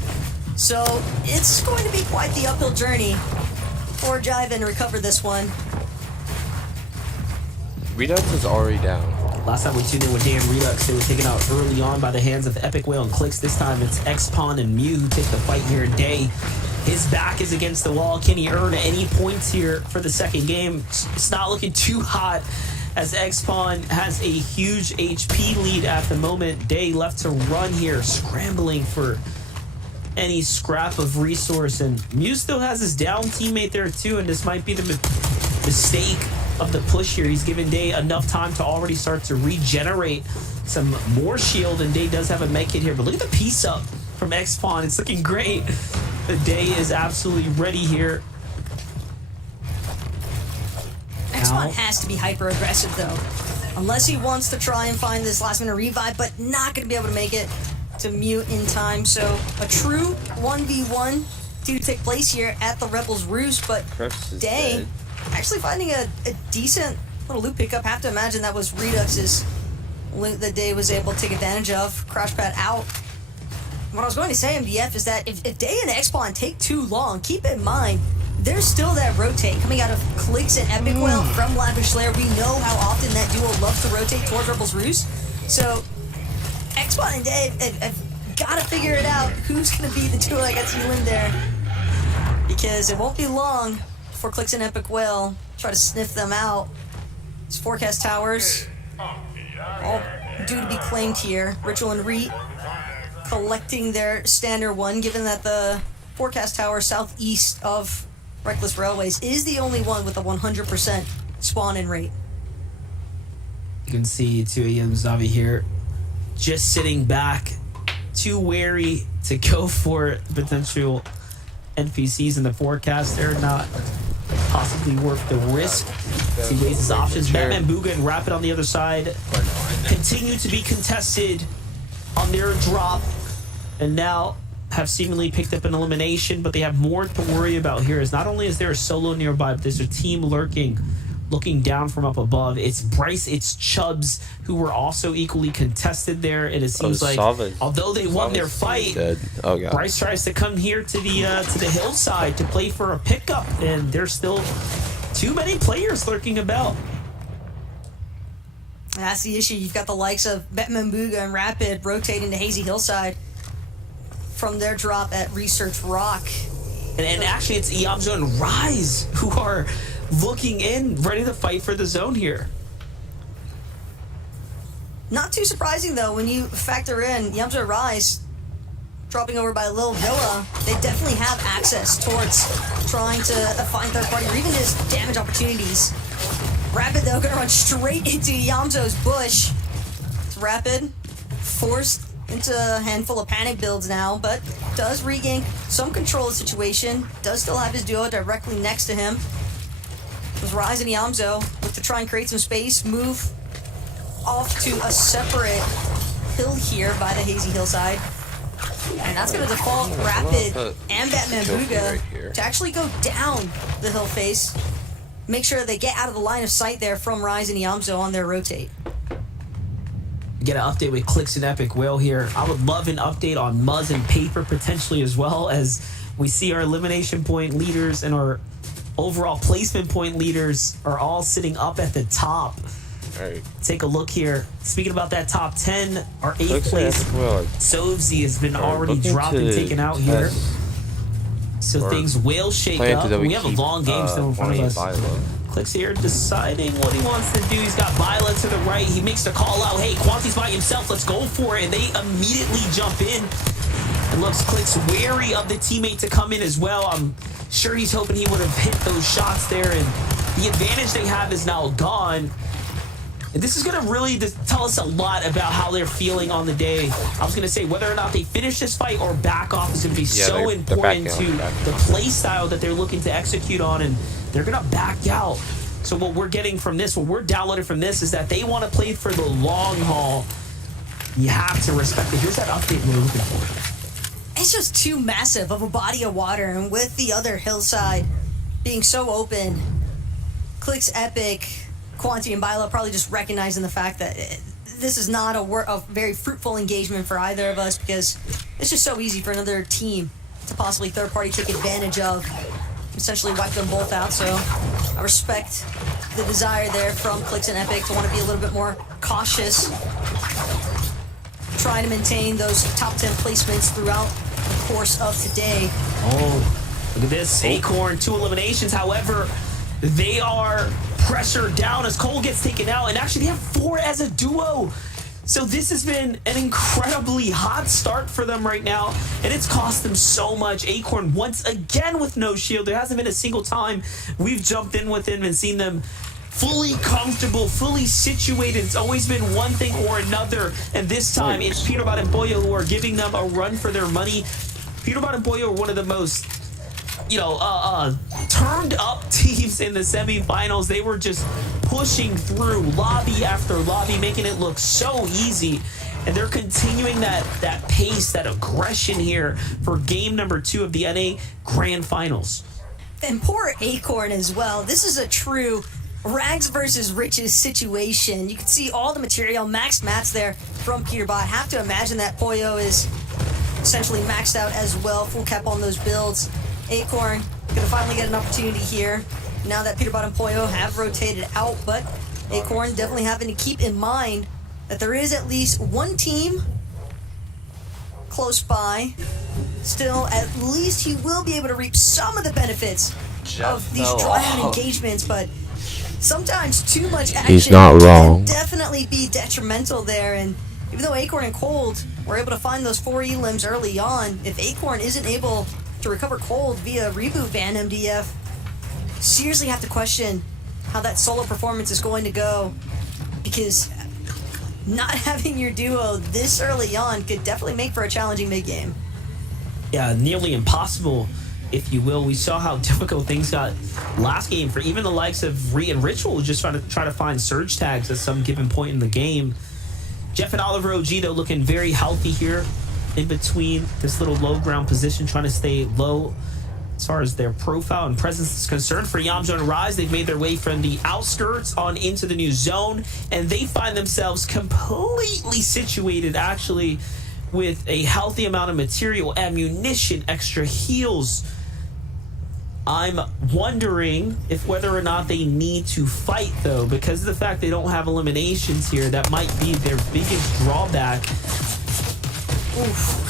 So it's going to be quite the uphill journey for Jiven to recover this one. Redux is already down. Last time we tuned in with Dan Redux, they were taken out early on by the hands of Epic Whale and Clix. This time it's Xpawn and Mew who take the fight here. Day, his back is against the wall. Can he earn any points here for the second game? It's not looking too hot as Xpawn has a huge HP lead at the moment. Day left to run here, scrambling for any scrap of resource. And Mew still has his down teammate there too, and this might be the mistake of the push here. He's given Day enough time to already start to regenerate some more shield, and Day does have a med kit here, but look at the piece up from Xpawn. It's looking great. The Day is absolutely ready here. Xpawn has to be hyper aggressive though, unless he wants to try and find this last minute revive, but not going to be able to make it to Mew in time. So a true 1v1 to take place here at the Rebels Roost, but Day actually finding a decent little loot pickup. Have to imagine that was Redux's loot that Day was able to take advantage of. Crash pad out. What I was going to say, MDF, is that if Day and Xpawn take too long, keep in mind there's still that rotate coming out of Clix and Epic Whale from Lavish Slayer. We know how often that duo loves to rotate towards Rebels Roost. So Xpawn and Day have got to figure it out who's going to be the duo that gets healing there, because it won't be long before Clix and Epic Whale try to sniff them out. It's Forecast Towers, all due to be claimed here. Ritual and Reet collecting their standard one, given that the Forecast Tower southeast of Reckless Railways is the only one with a 100% spawn-in rate. You can see 2AM Zavi here just sitting back, too wary to go for potential NPCs in the forecast. They're not possibly worth the risk. He weighs his options. Batman Booga and Rapid on the other side continue to be contested on their drop, and now have seemingly picked up an elimination, but they have more to worry about here. As not only is there a solo nearby, but there's a team lurking, looking down from up above. It's Bryce, it's Chubbs, who were also equally contested there, and it seems like although they won their fight, Bryce tries to come here to the hillside to play for a pickup, and there's still too many players lurking about. That's the issue. You've got the likes of Batman Booga and Rapid rotating to Hazy Hillside from their drop at Research Rock. And actually, it's Yamzo and Rise who are looking in, ready to fight for the zone here. Not too surprising, though, when you factor in Yamzo and Rise dropping over by Lil Villa. They definitely have access towards trying to find third party or even just damage opportunities. Rapid, though, gonna run straight into Yamzo's bush. It's Rapid forced into a handful of panic builds now, but does regain some control of the situation. Does still have his duo directly next to him. With Rise and Yamzo look to try and create some space, move off to a separate hill here by the Hazy Hillside. And that's going to default Rapid and Batman Booga to actually go down the hill face. make sure they get out of the line of sight there from Rise and Yamzo on their rotate. Get an update with Clix and Epic Whale here. I would love an update on Muzz and Paper potentially as well, as we see our elimination point leaders and our overall placement point leaders are all sitting up at the top. All right. Take a look here. Speaking about that top 10, our 8th place, Sovzi has been already dropped and taken out here. So things will shake up. We have a long game still in front of us. Clix here deciding what he wants to do. He's got Violet to the right. He makes the call out. Hey, Quanti's by himself. Let's go for it. And they immediately jump in. And looks Clix wary of the teammate to come in as well. I'm sure he's hoping he would have hit those shots there. And the advantage they have is now gone. And this is going to really tell us a lot about how they're feeling on the day. I was going to say whether or not they finish this fight or back off is going to be so important to the play style that they're looking to execute on, and they're going to back out. So what we're getting from this, what we're downloading from this, is that they want to play for the long haul. You have to respect it. Here's that update we're looking for. It's just too massive of a body of water, and with the other hillside being so open, Clix, Epic, Quanti, and Bilo probably just recognizing the fact that this is not a very fruitful engagement for either of us, because it's just so easy for another team to possibly third-party take advantage of, essentially wipe them both out. So I respect the desire there from Clix and Epic to want to be a little bit more cautious, trying to maintain those top 10 placements throughout the course of today. Oh, look at this. Acorn, 2 eliminations. However, they are pressured down as Cole gets taken out, and actually they have 4 as a duo. So this has been an incredibly hot start for them right now, and it's cost them so much. Acorn once again with no shield. There hasn't been a single time we've jumped in with him and seen them fully comfortable, fully situated. It's always been one thing or another, and this time it's Peterbot and Boyo who are giving them a run for their money. Peterbot and Boyo are one of the most turned up teams in the semifinals. They were just pushing through lobby after lobby, making it look so easy. And they're continuing that pace, that aggression here for game number 2 of the NA Grand Finals. And poor Acorn as well. This is a true rags versus riches situation. You can see all the material, max mats there from Peterbot. Have to imagine that Poyo is essentially maxed out as well, full cap on those builds. Acorn gonna finally get an opportunity here now that Peterbot and Poyo have rotated out, but Acorn definitely having to keep in mind that there is at least one team close by. Still, at least he will be able to reap some of the benefits of these dry-out engagements, but sometimes too much action can definitely be detrimental there. And even though Acorn and Cold were able to find those 4 elims early on, if Acorn isn't able to recover Cold via reboot Van MDF, seriously have to question how that solo performance is going to go, because not having your duo this early on could definitely make for a challenging mid-game. Yeah, nearly impossible, if you will. We saw how difficult things got last game for even the likes of Re and Ritual, just try to find surge tags at some given point in the game. Jeff and Oliver OG, though, looking very healthy here in between this little low ground position, trying to stay low as far as their profile and presence is concerned. For Yamzo and Rise, they've made their way from the outskirts on into the new zone, and they find themselves completely situated, actually, with a healthy amount of material, ammunition, extra heals. I'm wondering if whether or not they need to fight, though, because of the fact they don't have eliminations here. That might be their biggest drawback. Oof.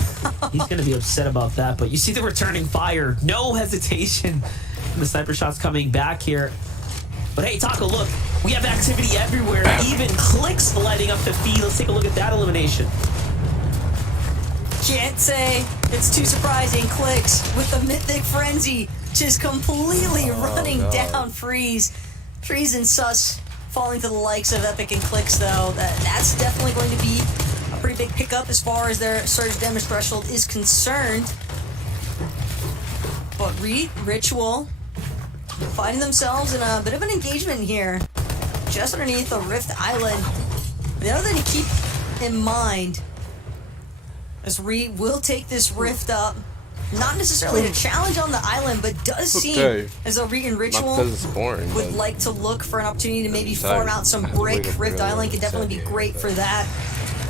He's going to be upset about that, but you see the returning fire. No hesitation. And the sniper shots coming back here. But hey, Taco, look, we have activity everywhere. Even Clix lighting up the feed. Let's take a look at that elimination. Can't say it's too surprising. Clix with the Mythic Frenzy just completely running down Freeze. Freeze and Sus falling to the likes of Epic and Clix, though. That's definitely going to be a pretty big pickup as far as their surge damage threshold is concerned. But Ritual finding themselves in a bit of an engagement here, just underneath the Rift Island. The other thing to keep in mind, as Re will take this Rift up, not necessarily to challenge on the island, but does seem as though Regan Ritual would like to look for an opportunity to maybe farm out some brick. Rift Island could definitely be great for that.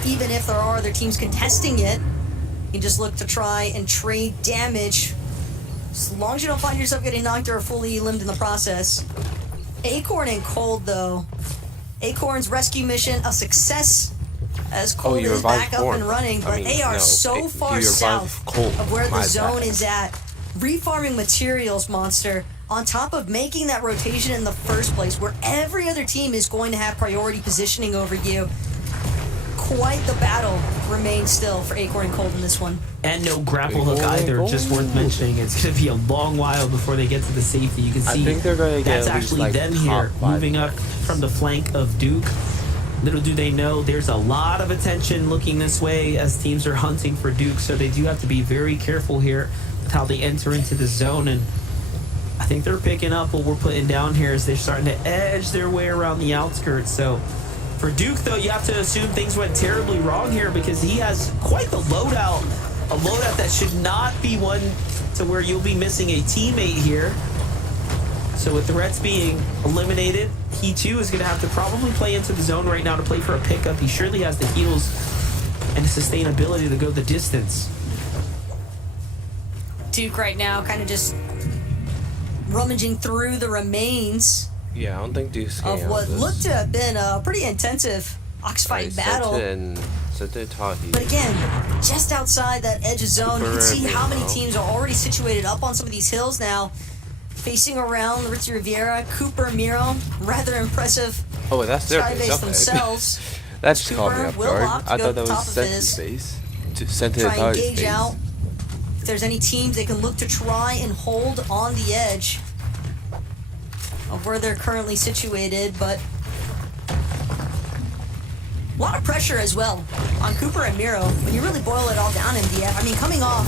Even if there are other teams contesting it, you just look to try and trade damage. As long as you don't find yourself getting knocked or fully limbed in the process. Acorn and Cold, though. Acorn's rescue mission, a success, as Cold is back up and running, but they are so far south of where the zone is at. Refarming materials, Monster, on top of making that rotation in the first place, where every other team is going to have priority positioning over you. Quite the battle remains still for Acorn and Cold in this one. And no grapple hook either, just worth mentioning. It's going to be a long while before they get to the safety. You can see that's actually them here, moving up from the flank of Duke. Little do they know, there's a lot of attention looking this way as teams are hunting for Duke, so they do have to be very careful here with how they enter into the zone. And I think they're picking up what we're putting down here as they're starting to edge their way around the outskirts. So for Duke, though, you have to assume things went terribly wrong here because he has quite the loadout. A loadout that should not be one to where you'll be missing a teammate here. So with threats being eliminated, he too is going to have to probably play into the zone right now to play for a pickup. He surely has the heals and the sustainability to go the distance. Duke right now kind of just rummaging through the remains. Yeah, I don't think Duke's of what looked to have been a pretty intensive Oxfight battle. But again, just outside that edge of zone, you can see how many teams are already situated up on some of these hills now, facing around Ritzy Riviera, Cooper, Miro, rather impressive. Oh, that's their base themselves. That just caught me off guard. I thought that was Sentinel's base. Try and gauge out if there's any teams they can look to try and hold on the edge of where they're currently situated, but a lot of pressure as well on Cooper and Miro. When you really boil it all down, MDF, I mean, coming off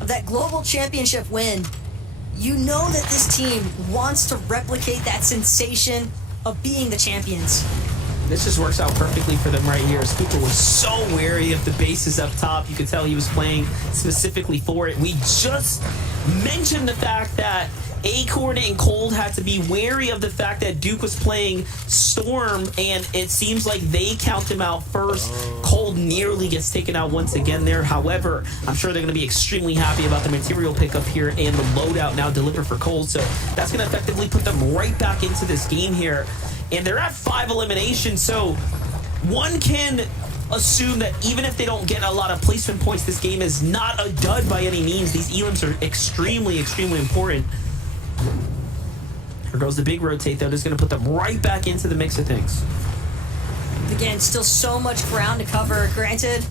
of that global championship win, you know that this team wants to replicate that sensation of being the champions. This just works out perfectly for them right here. Cooper was so wary of the bases up top. You could tell he was playing specifically for it. We just mentioned the fact that Acorn and Cold had to be wary of the fact that Duke was playing Storm, and it seems like they count him out first. Cold nearly gets taken out once again there. However, I'm sure they're going to be extremely happy about the material pickup here and the loadout now delivered for Cold. So that's going to effectively put them right back into this game here. And they're at 5 eliminations, so one can assume that even if they don't get a lot of placement points, this game is not a dud by any means. These elims are extremely, extremely important. Here goes the big rotate, though. Just going to put them right back into the mix of things. Again, still so much ground to cover. Granted,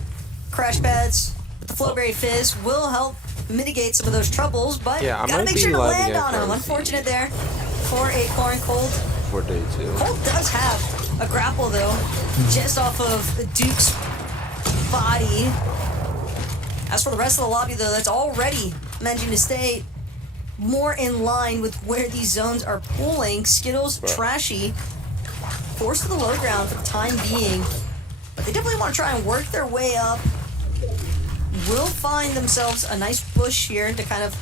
crash pads with the Flowberry Fizz will help mitigate some of those troubles, but you gotta make sure to land on them. Unfortunate there for Acorn. Cold. For day 2. Cold does have a grapple, though, just off of Duke's body. As for the rest of the lobby, though, that's already managing to stay more in line with where these zones are pulling. Skittles, Trashy, forced to the low ground for the time being. But they definitely want to try and work their way up. Will find themselves a nice bush here to kind of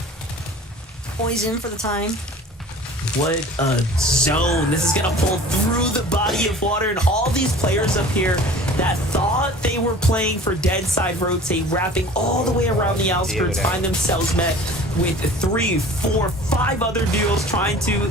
poison for the time. What a zone. This is going to pull through the body of water, and all these players up here that thought they were playing for dead side rotate, wrapping all the way around the outskirts, find themselves met with 3, 4, 5 other duos trying to,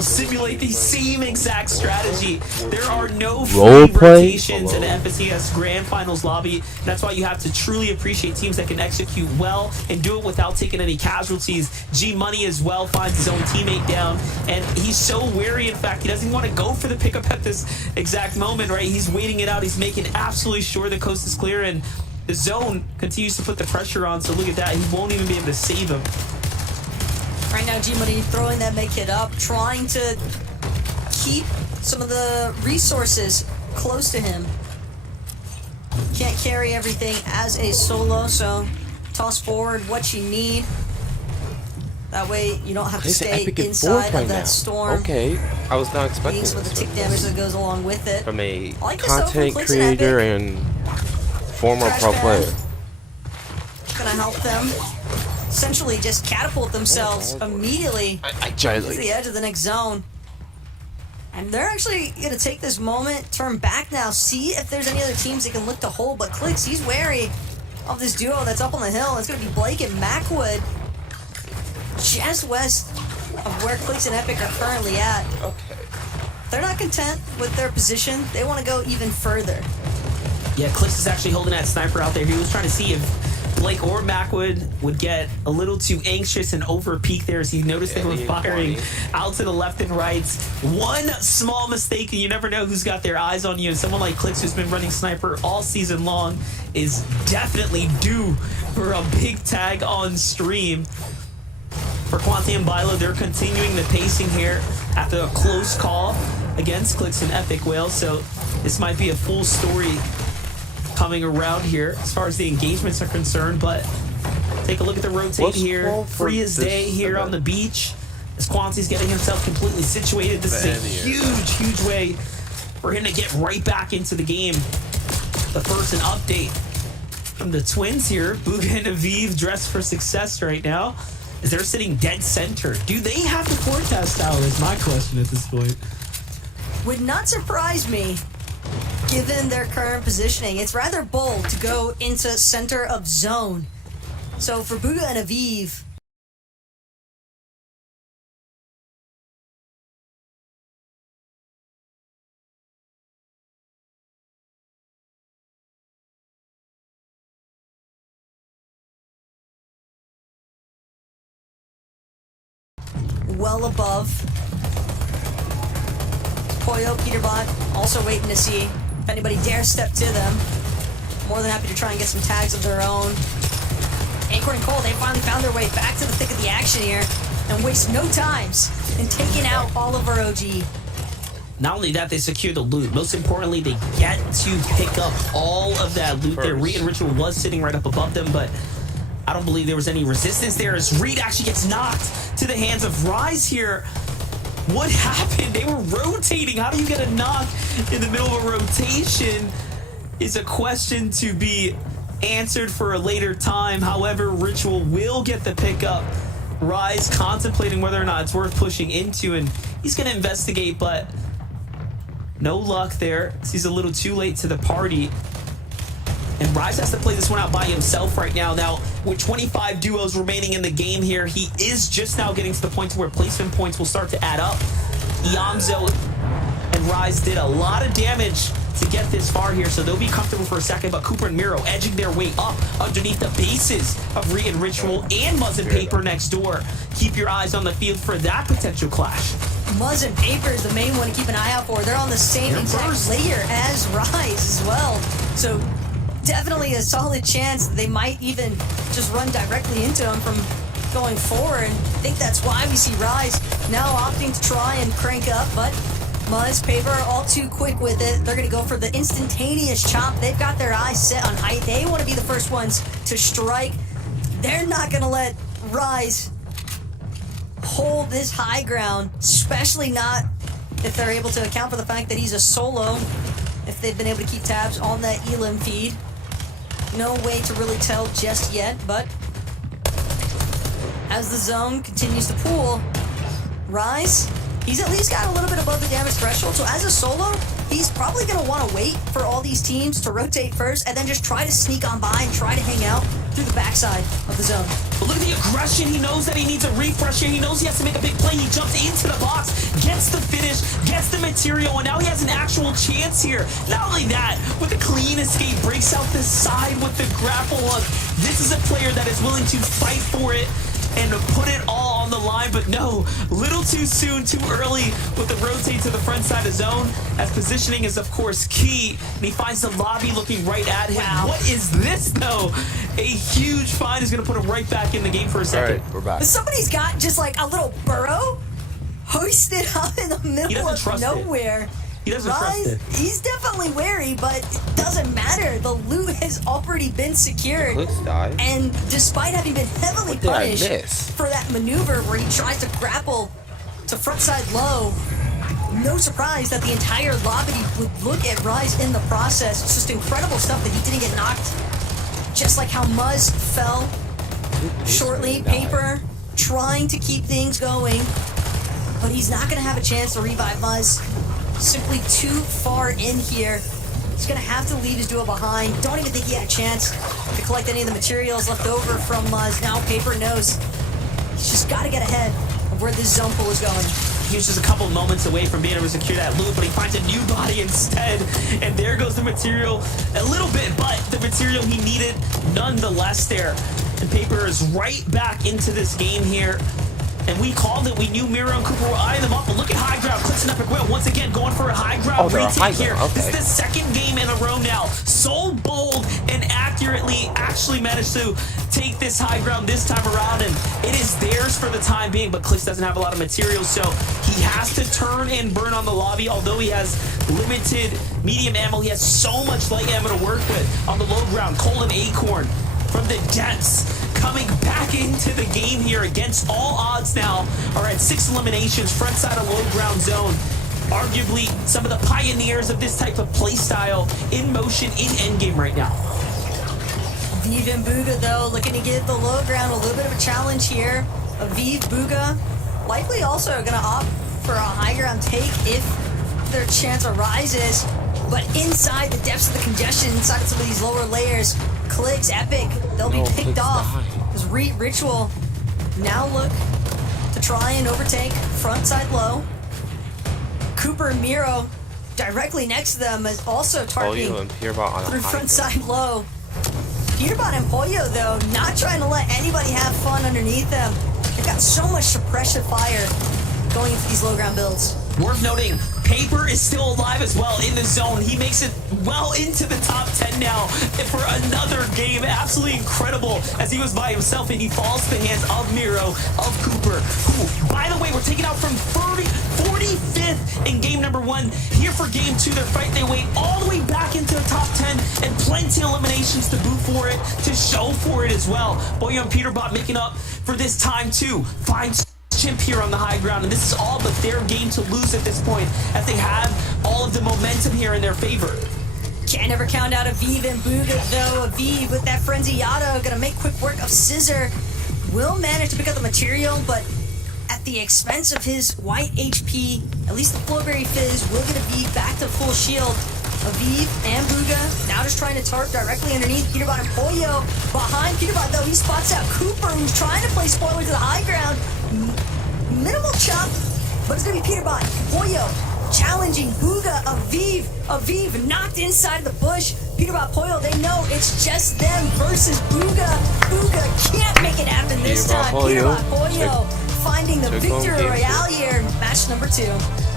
simulate the same exact strategy. There are no free rotations in the FSCS Grand Finals lobby. That's why you have to truly appreciate teams that can execute well and do it without taking any casualties. G Money as well finds his own teammate down, and he's so wary. In fact, he doesn't want to go for the pickup at this exact moment, right? He's waiting it out. He's making absolutely sure the coast is clear, and the zone continues to put the pressure on. So look at that. He won't even be able to save him. Right now, G-Money throwing that med kit up, trying to keep some of the resources close to him. Can't carry everything as a solo, so toss forward what you need. That way you don't have to stay inside of that storm. Okay, I was not expecting this. With the tick damage that goes along with it. From a content creator and former pro player. Gonna help them essentially just catapult themselves immediately to the edge of the next zone. And they're actually going to take this moment, turn back now, see if there's any other teams they can look to hold. But Clix, he's wary of this duo that's up on the hill. It's going to be Blake and Macwood, just west of where Clix and Epic are currently at. Okay. They're not content with their position. They want to go even further. Yeah, Clix is actually holding that sniper out there. He was trying to see if Blake or Macwood would get a little too anxious and over peak there as he noticed they were firing out to the left and right. One small mistake and you never know who's got their eyes on you. And someone like Clix, who's been running sniper all season long, is definitely due for a big tag on stream. For Quanti and Bilo, they're continuing the pacing here after a close call against Clix and Epic Whale. So this might be a full story coming around here as far as the engagements are concerned. But take a look at the rotate here. Free as day here on the beach as Quanti's getting himself completely situated. This is a huge way for him to get right back into the game. The first an update from the twins here. Bugha and Aviv dressed for success right now, as they're sitting dead center. Do they have the forecast tower is my question at this point. Would not surprise me, given their current positioning. It's rather bold to go into center of zone. So for Bugha and Aviv, well above. Koyo, Peterbot, also waiting to see if anybody dares step to them. More than happy to try and get some tags of their own. Acorn and Cole, they finally found their way back to the thick of the action here and waste no times in taking out Oliver OG. Not only that, they secure the loot. Most importantly, they get to pick up all of that loot there. Reed and Ritual was sitting right up above them, but I don't believe there was any resistance there as Reed actually gets knocked to the hands of Rise here. What happened? They were rotating. How do you get a knock in the middle of a rotation is a question to be answered for a later time. However, Ritual will get the pickup. Rise contemplating whether or not it's worth pushing into, and he's going to investigate, but no luck there. He's a little too late to the party. And Rise has to play this one out by himself right now. Now, with 25 duos remaining in the game here, he is just now getting to the point where placement points will start to add up. Iamzo and Rise did a lot of damage to get this far here, so they'll be comfortable for a second, but Cooper and Miro edging their way up underneath the bases of Reed and Ritual and Muzz and Paper next door. Keep your eyes on the field for that potential clash. Muzz and Paper is the main one to keep an eye out for. They're on the same exact layer as Rise as well. So definitely a solid chance that they might even just run directly into him from going forward. And I think that's why we see Rise now opting to try and crank up, but Muzz, Paper are all too quick with it. They're going to go for the instantaneous chop. They've got their eyes set on height. They want to be the first ones to strike. They're not going to let Rise hold this high ground, especially not if they're able to account for the fact that he's a solo, if they've been able to keep tabs on that Elim feed. No way to really tell just yet, but as the zone continues to pool, Rise, he's at least got a little bit above the damage threshold, so as a solo, he's probably going to want to wait for all these teams to rotate first and then just try to sneak on by and try to hang out through the backside of the zone. But look at the aggression. He knows that he needs a refresh here. He knows he has to make a big play. He jumps into the box, gets the finish, gets the material, and now he has an actual chance here. Not only that, with the clean escape, breaks out the side with the grapple hook. This is a player that is willing to fight for it and to put it all on the line, but no, little too soon, too early with the rotate to the front side of zone, as positioning is of course key, and he finds the lobby looking right at him. Wow. What is this though? A huge find is gonna put him right back in the game for a second. All right, we're back. Somebody's got just like a little burrow hoisted up in the middle of nowhere. He doesn't trust it. He's definitely wary, but it doesn't matter. The loot has already been secured. And despite having been heavily punished for that maneuver where he tries to grapple to frontside low, no surprise that the entire lobby would look at Rise in the process. It's just incredible stuff that he didn't get knocked. Just like how Muzz fell shortly. Paper trying to keep things going, but he's not going to have a chance to revive Muzz. Simply too far in here. He's going to have to leave his duo behind. Don't even think he had a chance to collect any of the materials left over from Muzz. Now Paper knows he's just got to get ahead of where this zone pool is going. He was just a couple moments away from being able to secure that loot, but he finds a new body instead. And there goes the material a little bit, but the material he needed nonetheless there. And Paper is right back into this game here. And we called it. We knew Miro and Cooper were eyeing them up. But look at high ground. Clix and Epic Whale once again going for a high ground retake here. Okay. This is the second game in a row now. So bold and accurately actually managed to take this high ground this time around. And it is theirs for the time being. But Clix doesn't have a lot of material. So he has to turn and burn on the lobby. Although he has limited medium ammo, he has so much light ammo to work with on the low ground. Cole and Acorn from the depths coming back into the game here against all odds now are at 6 eliminations, front side of low ground zone. Arguably some of the pioneers of this type of play style in motion in endgame right now. Aviv and Bugha, though, looking to give the low ground a little bit of a challenge here. Aviv, Bugha, likely also going to opt for a high ground take if their chance arises. But inside the depths of the congestion, inside of some of these lower layers, Clix, Epic, they'll be picked off. Because Ritual now look to try and overtake front side low. Cooper and Miro directly next to them is also targeting through front side low. Peterbot and Pollo, though, not trying to let anybody have fun underneath them. They've got so much suppressive fire going into these low ground builds. Worth noting, Paper is still alive as well in the zone. He makes it well into the top 10 now for another game. Absolutely incredible as he was by himself and he falls to the hands of Miro, of Cooper, who, by the way, we're taken out from 45th in game number 1. Here for game 2, they're fighting their way all the way back into the top 10 and plenty of eliminations to boot for it, to show for it as well. Boyo and Peterbot making up for this time too. Finds Chimp here on the high ground, and this is all but their game to lose at this point, as they have all of the momentum here in their favor. Can't ever count out Aviv and Bugha, though. Aviv with that Frenzy Yado, gonna make quick work of Scissor. Will manage to pick up the material, but at the expense of his white HP, at least the Flowberry Fizz will get Aviv back to full shield. Aviv and Bugha now just trying to tarp directly underneath Peterbot and Pollo. Behind Peterbot, though, he spots out Cooper, who's trying to play spoiler to the high ground. Minimal chop, but it's gonna be Peterbot, Pollo challenging Bugha, Aviv. Aviv knocked inside the bush. Peterbot, Pollo, they know it's just them versus Bugha. Bugha can't make it happen this time. Peterbot, Pollo finding the victory royale here, match number 2.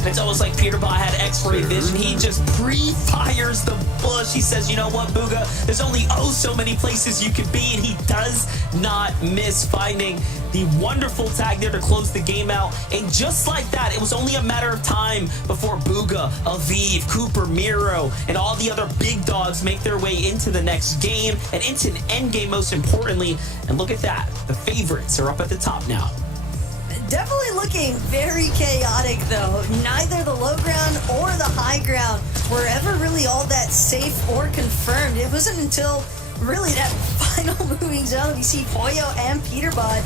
It's almost like Peterbot had X-ray vision. He just pre-fires the bush. He says, you know what, Bugha, there's only so many places you could be, and he does not miss finding the wonderful tag there to close the game out. And just like that, it was only a matter of time before Bugha, Aviv, Cooper, Miro, and all the other big dogs make their way into the next game and into the end game, most importantly. And look at that. The favorites are up at the top now. Definitely looking very chaotic, though. Neither the low ground or the high ground were ever really all that safe or confirmed. It wasn't until really that final moving zone that we see Pollo and Peterbot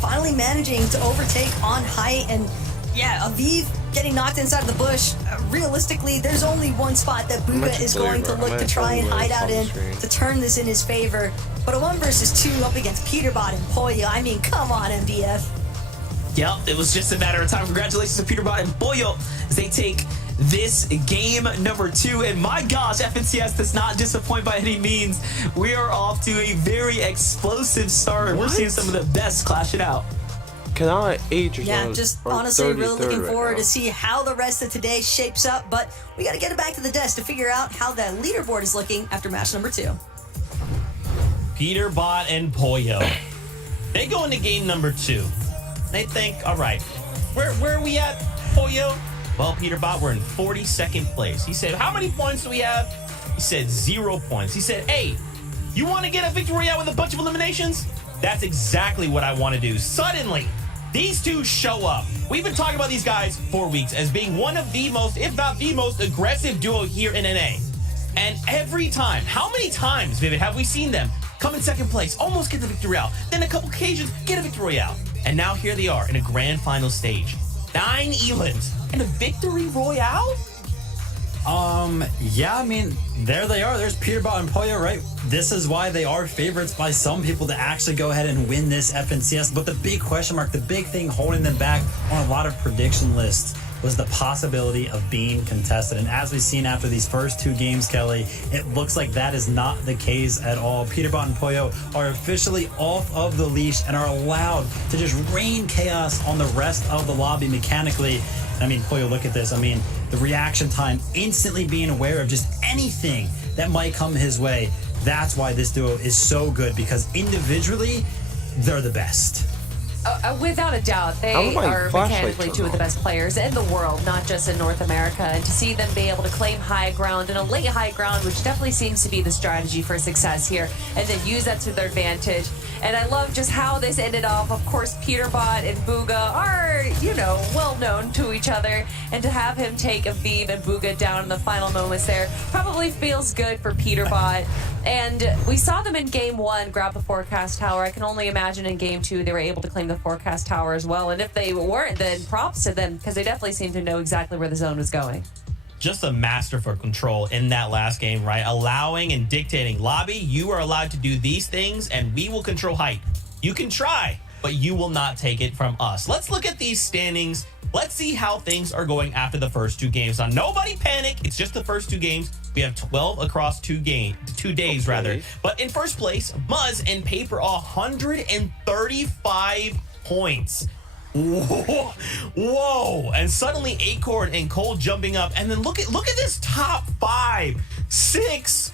finally managing to overtake on height. And yeah, Aviv getting knocked inside the bush. Realistically, there's only one spot that Bugha is going to look to try and hide out in to turn this in his favor. But a 1 versus 2 up against Peterbot and Pollo, I mean, come on, MDF. Yep, it was just a matter of time. Congratulations to Peterbot and Pollo as they take this game number 2. And my gosh, FNCS does not disappoint by any means. We are off to a very explosive start. We're seeing some of the best clash it out. Can I age? Yeah, just honestly really looking forward to see how the rest of today shapes up. But we got to get it back to the desk to figure out how that leaderboard is looking after match number 2. Peterbot and Pollo. They go into game number 2. They think, all right, where are we at, Pollo? Well, Peterbot, we're in 42nd place. He said, how many points do we have? He said 0 points. He said, hey, you want to get a victory royale with a bunch of eliminations? That's exactly what I want to do. Suddenly, these two show up. We've been talking about these guys for weeks as being one of the most, if not the most aggressive duo here in NA. And every time, how many times, Vivid, have we seen them come in second place, almost get the victory royale. Then a couple occasions, get a victory royale. And now here they are in a grand final stage. 9 Elans and a victory royale? Yeah, I mean, there they are. There's Peterbot and Pollo, right? This is why they are favorites by some people to actually go ahead and win this FNCS. But the big question mark, the big thing holding them back on a lot of prediction lists was the possibility of being contested. And as we've seen after these first 2 games, Kelly, it looks like that is not the case at all. Peterbot and Pollo are officially off of the leash and are allowed to just rain chaos on the rest of the lobby mechanically. I mean, Pollo, look at this. I mean, the reaction time, instantly being aware of just anything that might come his way. That's why this duo is so good, because individually, they're the best. Without a doubt, they are mechanically 2 of the best players in the world, not just in North America. And to see them be able to claim high ground and a late high ground, which definitely seems to be the strategy for success here, and then use that to their advantage. And I love just how this ended off. Of course, Peterbot and Bugha are, well known to each other. And to have him take Aviv and Bugha down in the final moments there probably feels good for Peterbot. And we saw them in game 1 grab the forecast tower. I can only imagine in game 2 they were able to claim the forecast tower as well. And if they weren't, then props to them, because they definitely seem to know exactly where the zone was going. Just a master for control in that last game, right? Allowing and dictating. Lobby, you are allowed to do these things, and we will control height. You can try, but you will not take it from us. Let's look at these standings. Let's see how things are going after the first 2 games. Now, nobody panic. It's just the first 2 games. We have 12 across 2 days, rather. But in first place, Muzz and Paper, 135 points. Whoa. And suddenly Acorn and Cole jumping up. And then look at this top 5, 6,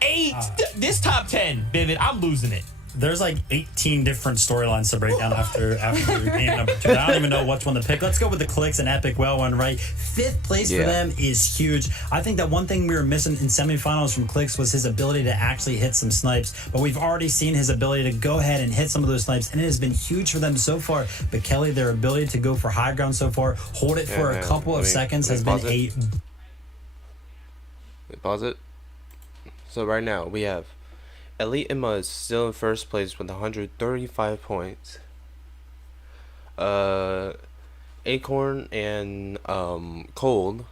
8. This top 10, Vivid, I'm losing it. There's like 18 different storylines to break down after game number 2. I don't even know which one to pick. Let's go with the Clix and Epic Well one, right? 5th place for them is huge. I think that one thing we were missing in semifinals from Clix was his ability to actually hit some snipes. But we've already seen his ability to go ahead and hit some of those snipes, and it has been huge for them so far. But Kelly, their ability to go for high ground so far, hold it for a couple of seconds, has been Pause it. So right now we have Elite and Muzz still in first place with 135 points. Acorn and Cold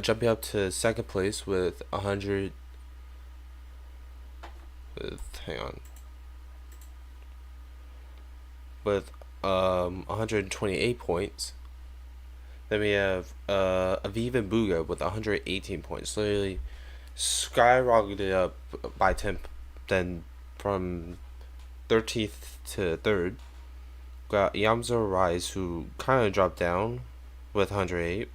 jumping up to second place with 100. With 128 points. Then we have Aviv and Bugha with 118 points. Literally skyrocketed up by 10. Then from 13th to 3rd, got Yamzo Rise, who kind of dropped down with 108.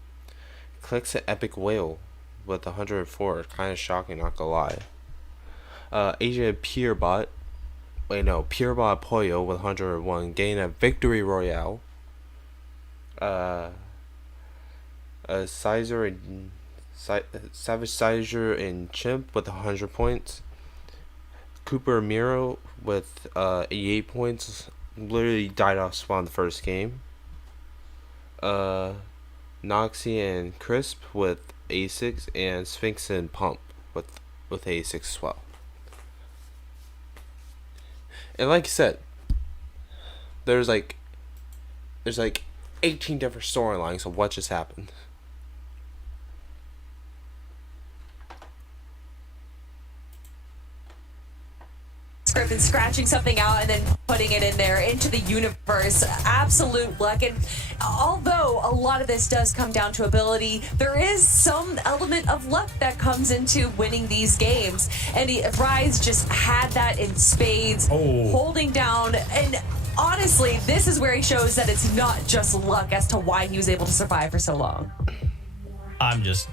Clix and Epic Whale with 104. Kind of shocking, not gonna lie. Asia Peterbot, Peterbot Pollo with 101, getting a victory royale. Savage Sizer and Chimp with 100 points. Cooper Miro with 88 points, literally died off spawn the first game. Noxy and Crisp with 86, and Sphinx and Pump with 86 as well. And like I said, there's like 18 different storylines of what just happened. And scratching something out and then putting it in there into the universe. Absolute luck. And although a lot of this does come down to ability, there is some element of luck that comes into winning these games. And Rise just had that in spades, holding down. And honestly, this is where he shows that it's not just luck as to why he was able to survive for so long. I'm just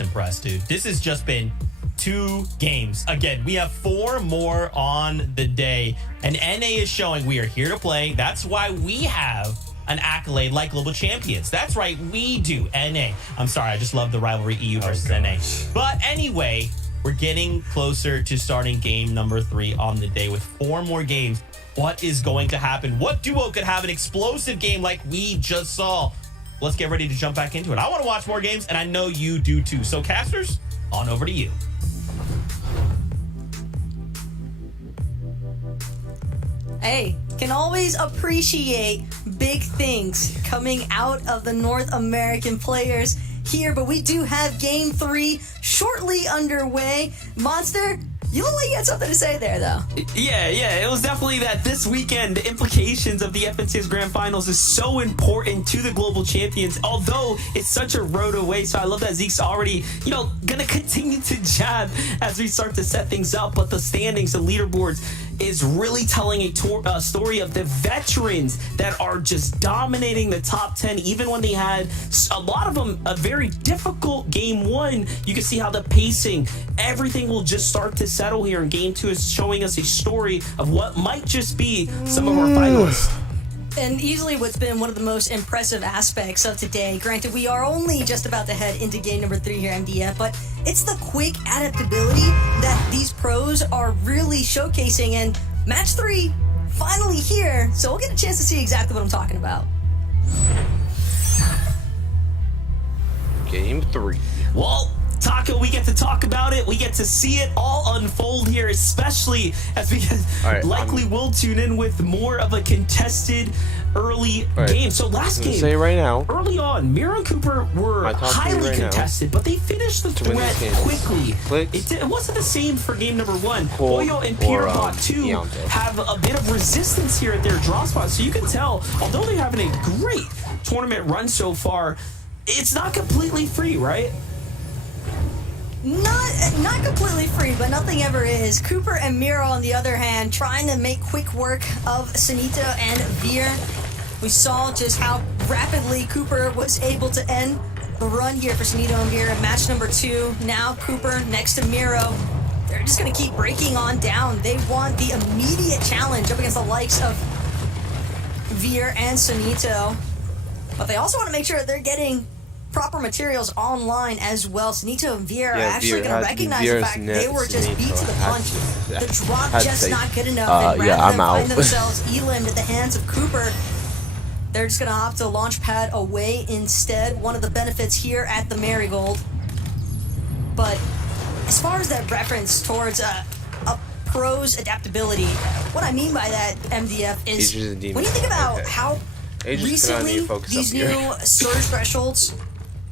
impressed, dude. This has just been 2 games. Again, we have 4 more on the day, and NA is showing we are here to play. That's why we have an accolade like Global Champions. That's right, we do. NA. I'm sorry, I just love the rivalry EU versus NA. But anyway, we're getting closer to starting game number 3 on the day with 4 more games. What is going to happen? What duo could have an explosive game like we just saw? Let's get ready to jump back into it. I want to watch more games, and I know you do too. So, casters, on over to you. Hey, can always appreciate big things coming out of the North American players here, but we do have Game 3 shortly underway. Monster, you look like you had something to say there, though. Yeah, it was definitely that this weekend, the implications of the FNCS Grand Finals is so important to the global champions, although it's such a road away. So I love that Zeke's already, going to continue to jab as we start to set things up. But the standings, the leaderboards, is really telling a story of the veterans that are just dominating the top 10, even when they had a lot of them a very difficult game 1. You can see how the pacing, everything will just start to settle here, and game 2 is showing us a story of what might just be some of our finalists. And easily what's been one of the most impressive aspects of today, granted we are only just about to head into game number 3 here, MDF, but it's the quick adaptability that these pros are really showcasing, and match 3 finally here, so we'll get a chance to see exactly what I'm talking about. Game 3. Well, Taco, we get to talk about it. We get to see it all unfold here, especially as we likely will tune in with more of a contested early game. So last game, say right now, early on, Miro and Cooper were highly contested, but they finished the threat quickly. It wasn't the same for game number 1. Poyo and Peterbot, too, have a bit of resistance here at their draw spot. So you can tell, although they're having a great tournament run so far, it's not completely free, right? Not completely free, but nothing ever is. Cooper and Miro, on the other hand, trying to make quick work of Sanito and Veer. We saw just how rapidly Cooper was able to end the run here for Sanito and Veer in match number 2. Now Cooper next to Miro. They're just going to keep breaking on down. They want the immediate challenge up against the likes of Veer and Sanito. But they also want to make sure that they're getting proper materials online as well. Sanito and Veer are actually going to recognize the fact they were just beat to the punch. The drop just not good enough, and rather than find themselves elimed at the hands of Cooper, they're just going to opt to launch pad away instead. One of the benefits here at the Marigold. But as far as that reference towards a pro's adaptability, what I mean by that, MDF, is when you think about how recently these new surge thresholds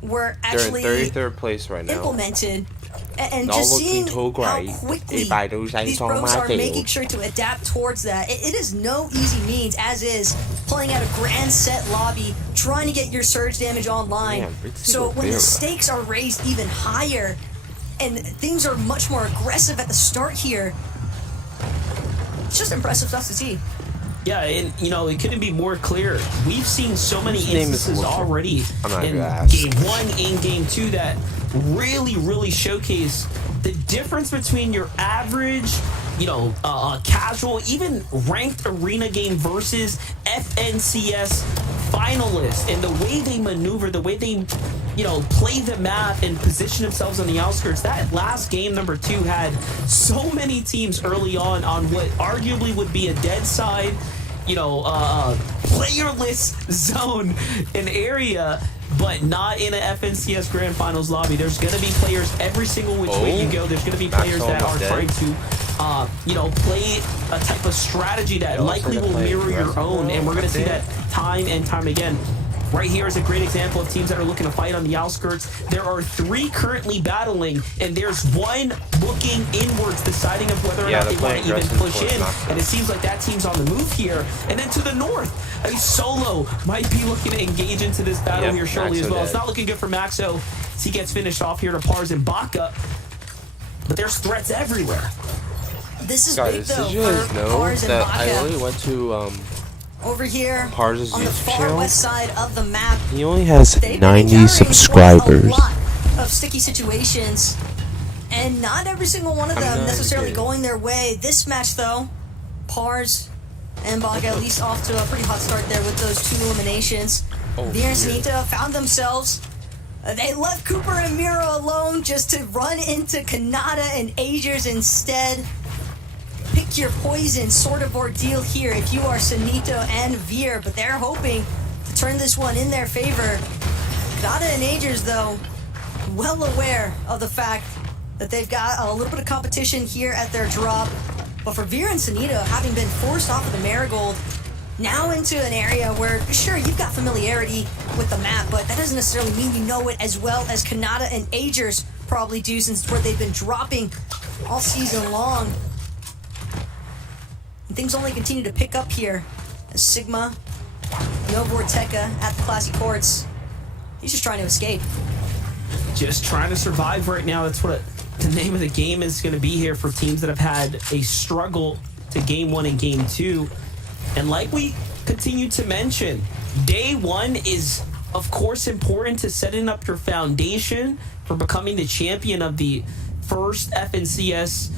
were actually they're in 33rd place right now, implemented, and just seeing how quickly these pros are making sure to adapt towards that. It is no easy means, as is playing out a grand set lobby, trying to get your surge damage online. So when the stakes are raised even higher, and things are much more aggressive at the start here, it's just impressive stuff to see. Yeah, and it couldn't be more clear. We've seen so many instances already in game 1 and game 2 that really showcase the difference between your average, casual, even ranked arena game versus FNCS finalists, and the way they maneuver, the way they play the map and position themselves on the outskirts. That last game, number 2, had so many teams early on what arguably would be a dead side, playerless zone, an area, but not in an FNCS Grand Finals lobby. There's going to be players every single which way you go. There's going to be players that are trying to, play a type of strategy that likely will mirror your own, and we're going to see that time and time again. Right here is a great example of teams that are looking to fight on the outskirts. There are 3 currently battling, and there's 1 looking inwards, deciding of whether or not they want to even push in. And it seems like that team's on the move here. And then to the north, Solo might be looking to engage into this battle here shortly as well. It's not looking good for Maxo as he gets finished off here to Pars and Baka. But there's threats everywhere. This is big, though, did you guys for know Pars and that Baka. I only went to over here Pars' on the YouTube far channel? west side of the map. He only has 90 subscribers. A lot of sticky situations, and not every single one of them necessarily going their way. This match, though, Pars and Baka at least off to a pretty hot start there with those 2 eliminations. Veer and Sanito found themselves. They left Cooper and Miro alone just to run into Kanata and Agers instead. Pick your poison sort of ordeal here if you are Sanito and Veer, but they're hoping to turn this one in their favor. Kanata and Agers, though, well aware of the fact that they've got a little bit of competition here at their drop. But for Veer and Sanito, having been forced off of the Marigold, now into an area where, sure, you've got familiarity with the map, but that doesn't necessarily mean you know it as well as Kanata and Agers probably do, since it's where they've been dropping all season long. And things only continue to pick up here as Sigma, no Vorteca at the Classy Courts. He's just trying to escape. Just trying to survive right now. That's what the name of the game is going to be here for teams that have had a struggle to game 1 and game 2. And like we continue to mention, day 1 is, of course, important to setting up your foundation for becoming the champion of the first FNCS,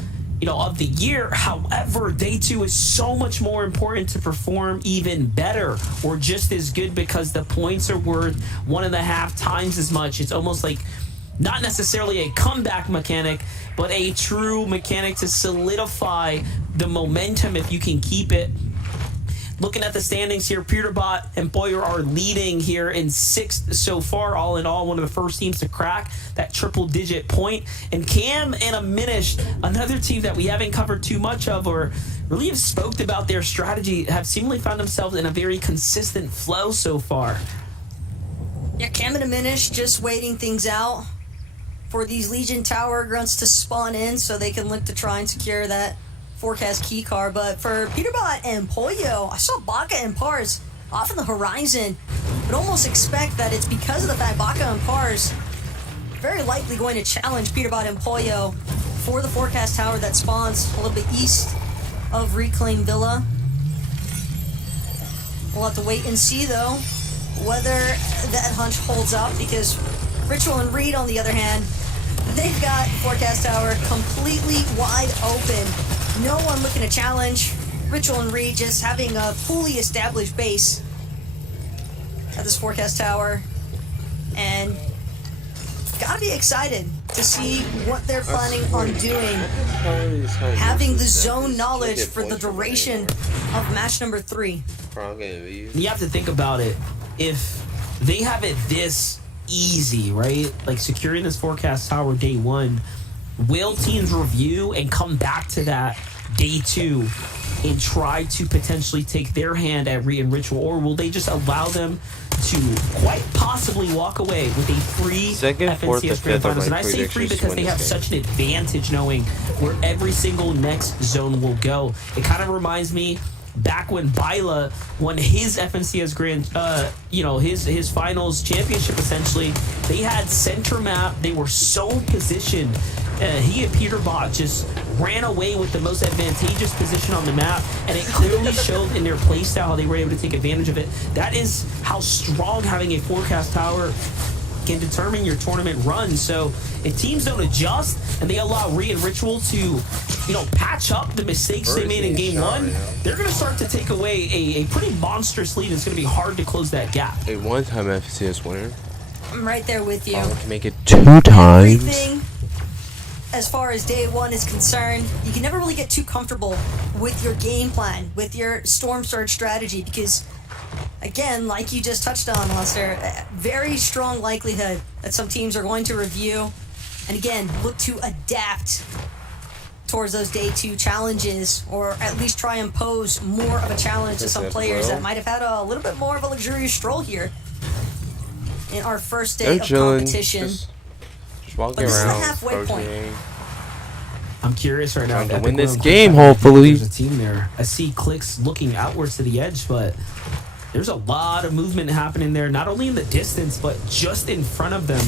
of the year. However, day 2 is so much more important to perform even better or just as good, because the points are worth 1.5 times as much. It's almost like not necessarily a comeback mechanic, but a true mechanic to solidify the momentum if you can keep it. Looking at the standings here, Peterbot and Boyer are leading here in 6th so far. All in all, one of the first teams to crack that triple-digit point. And Cam and Aminish, another team that we haven't covered too much of or really have spoke about their strategy, have seemingly found themselves in a very consistent flow so far. Yeah, Cam and Aminish just waiting things out for these Legion Tower grunts to spawn in so they can look to try and secure that forecast key card. But for Peterbot and Pollo, I saw Baka and Pars off on the horizon, but almost expect that it's because of the fact Baka and Pars very likely going to challenge Peterbot and Pollo for the forecast tower that spawns a little bit east of Reclaim Villa. We'll have to wait and see, though, whether that hunch holds up, because Ritual and Reed, on the other hand, they've got forecast tower completely wide open. No one looking to challenge. Ritual and Reed just having a fully established base at this forecast tower. And gotta be excited to see what they're planning on doing. Having the zone knowledge for the duration of match number 3. You have to think about it. If they have it this easy, right? Like securing this forecast tower day 1, will teams review and come back to that day 2 and try to potentially take their hand at Re and Ritual, or will they just allow them to quite possibly walk away with a free FNCS Grand Finals? And I say free because they have such an advantage knowing where every single next zone will go. It kind of reminds me back when Bila won his FNCS Grand, his finals championship, essentially. They had center map. They were so positioned. He and Peterbot just ran away with the most advantageous position on the map, and it clearly showed in their playstyle how they were able to take advantage of it. That is how strong having a forecast tower can determine your tournament run. So if teams don't adjust and they allow Re and Ritual to, patch up the mistakes they made in game 1, they're going to start to take away a pretty monstrous lead. It's going to be hard to close that gap. A one-time FCS winner. I'm right there with you. I can make it 2 times. Everything, as far as day 1 is concerned, you can never really get too comfortable with your game plan, with your Storm Surge strategy, because again, like you just touched on, Lester, very strong likelihood that some teams are going to review and again look to adapt towards those day 2 challenges, or at least try and pose more of a challenge to some players that might have had a little bit more of a luxurious stroll here in our first day of competition. Just walking but this around, is the halfway point. I'm curious right now. To win this game, hopefully. There's a team there. I see Clicks looking outwards to the edge, but there's a lot of movement happening there, not only in the distance, but just in front of them.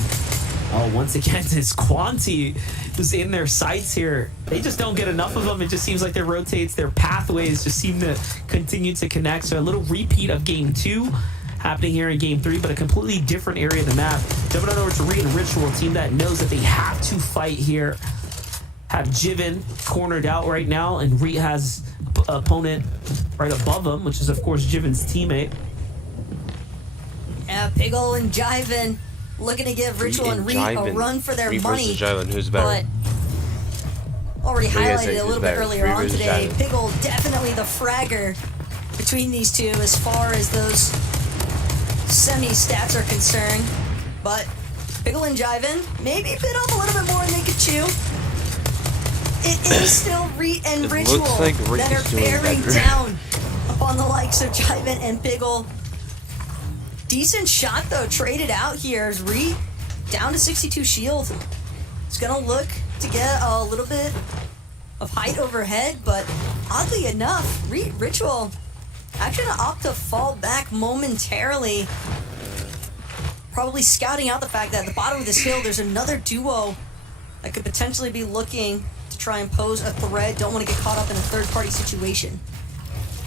Oh, once again, it's Quanti who's in their sights here. They just don't get enough of them. It just seems like their rotates, their pathways just seem to continue to connect. So a little repeat of game 2 happening here in game 3, but a completely different area of the map. Jumping on over to Re and Ritual, a team that knows that they have to fight here. Have Jiven cornered out right now, and Re has opponent right above him, which is, of course, Jiven's teammate. Yeah, Piggle and Jiven looking to give Ritual and Reed a run for their money. Jiven, who's better? But already highlighted a little bit earlier on today, Piggle definitely the fragger between these two as far as those semi-stats are concerned. But Piggle and Jiven maybe bit off a little bit more than they could chew. It is still and Ritual like that are bearing down upon the likes of Jiven and Piggle. Decent shot, though, traded out here as Reet down to 62 shield. It's going to look to get a little bit of height overhead, but oddly enough, Ritual actually going to opt to fall back momentarily. Probably scouting out the fact that at the bottom of this hill, there's another duo that could potentially be looking to try and pose a threat. Don't want to get caught up in a third-party situation.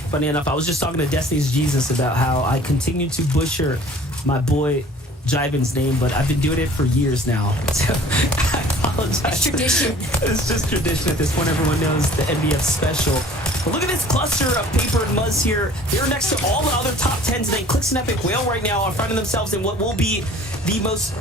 Funny enough, I was just talking to Destiny's Jesus about how I continue to butcher my boy Jiven's name, but I've been doing it for years now. So I apologize. It's tradition. It's just tradition at this point. Everyone knows the NBF special. But look at this cluster of Paper and Muzz here. They're next to all the other top 10s today. Clix and Epic Whale right now in front of themselves in what will be the most,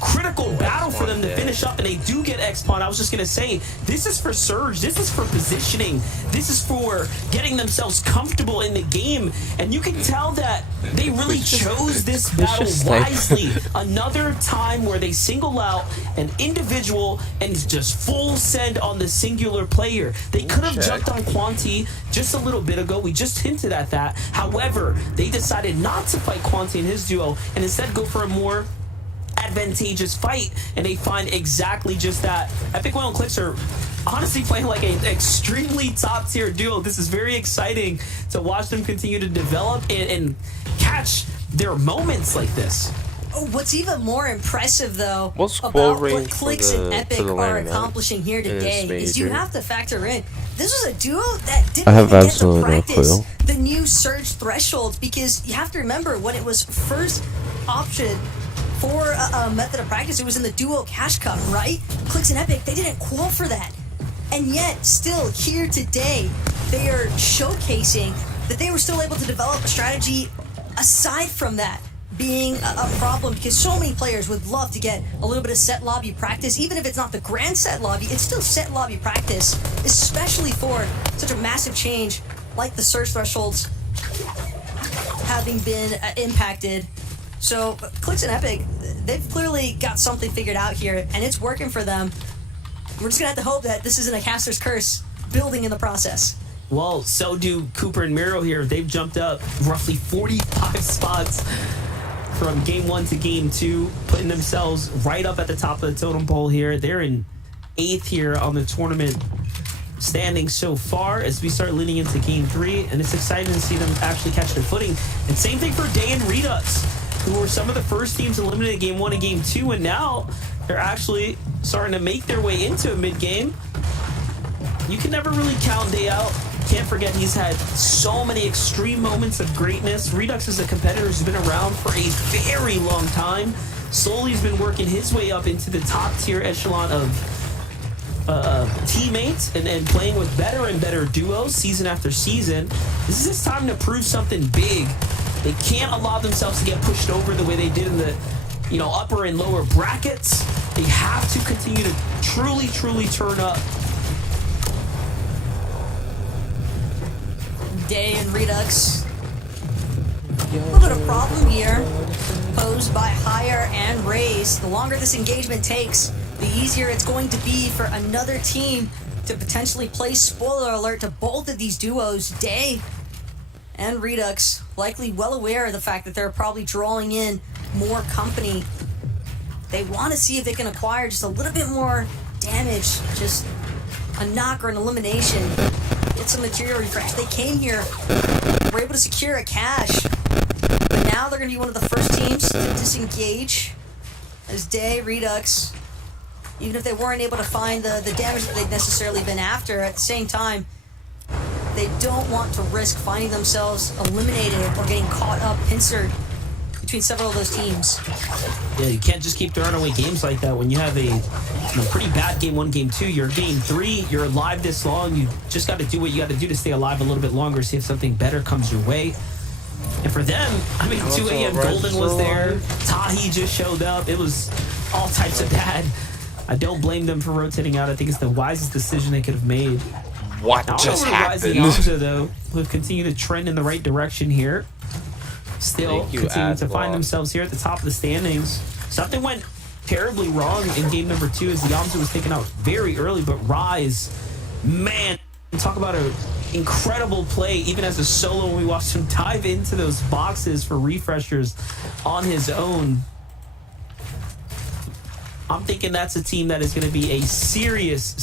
critical battle for them to finish up, and they do get X-Pawn. I was just going to say, this is for Surge. This is for positioning. This is for getting themselves comfortable in the game, and you can tell that they really chose this battle wisely. Another time where they single out an individual and just full send on the singular player. They could have jumped on Quanti just a little bit ago. We just hinted at that. However, they decided not to fight Quanti and his duo and instead go for a more advantageous fight, and they find exactly just that. Epic Whale and Clix are honestly playing like an extremely top tier duo. This is very exciting to watch them continue to develop and catch their moments like this. Oh, what's even more impressive, though, What's about what Clix and Epic are accomplishing here today is you have to factor in this was a duo that didn't even get to practice the new Surge thresholds, because you have to remember when it was first optioned for a method of practice, it was in the duo cash cup, right? Clix and Epic, they didn't qual for that. And yet, still here today, they are showcasing that they were still able to develop a strategy aside from that being a problem, because so many players would love to get a little bit of set lobby practice. Even if it's not the grand set lobby, it's still set lobby practice, especially for such a massive change like the Surge thresholds having been impacted. So Clix and Epic, they've clearly got something figured out here, and it's working for them. We're just going to have to hope that this isn't a caster's curse building in the process. Well, so do Cooper and Miro here. They've jumped up roughly 45 spots from game 1 to game 2, putting themselves right up at the top of the totem pole here. They're in 8th here on the tournament standing so far as we start leading into game 3, and it's exciting to see them actually catch their footing. And same thing for Day and Redux, who were some of the first teams eliminated game 1 and game 2, and now they're actually starting to make their way into a mid-game. You can never really count Day out. Can't forget he's had so many extreme moments of greatness. Redux is a competitor who's been around for a very long time. Slowly he's been working his way up into the top tier echelon of teammates and playing with better and better duos season after season. This is his time to prove something big. They can't allow themselves to get pushed over the way they did in the upper and lower brackets. They have to continue to truly turn up. Day and Redux. A little bit of problem here posed by Higher and Raze. The longer this engagement takes, the easier it's going to be for another team to potentially place spoiler alert to both of these duos. Day and Redux likely well aware of the fact that they're probably drawing in more company. They want to see if they can acquire just a little bit more damage, just a knock or an elimination. Get some material refresh. They came here, were able to secure a cache, but now they're going to be one of the first teams to disengage as Day, Redux, even if they weren't able to find the damage that they'd necessarily been after, at the same time, they don't want to risk finding themselves eliminated or getting caught up, pincered between several of those teams. Yeah, you can't just keep throwing away games like that when you have a pretty bad game 1, game 2. You're game 3, you're alive this long. You just got to do what you got to do to stay alive a little bit longer, see if something better comes your way. And for them, 2 a.m. Golden was there. Tahi just showed up. It was all types of bad. I don't blame them for rotating out. I think it's the wisest decision they could have made. What just happened? Yamcha, though, who have continued to trend in the right direction here. Still continue to find themselves here at the top of the standings. Something went terribly wrong in game number 2 as Yamcha was taken out very early, but Rise Man, talk about an incredible play, even as a solo, when we watched him dive into those boxes for refreshers on his own. I'm thinking that's a team that is going to be a serious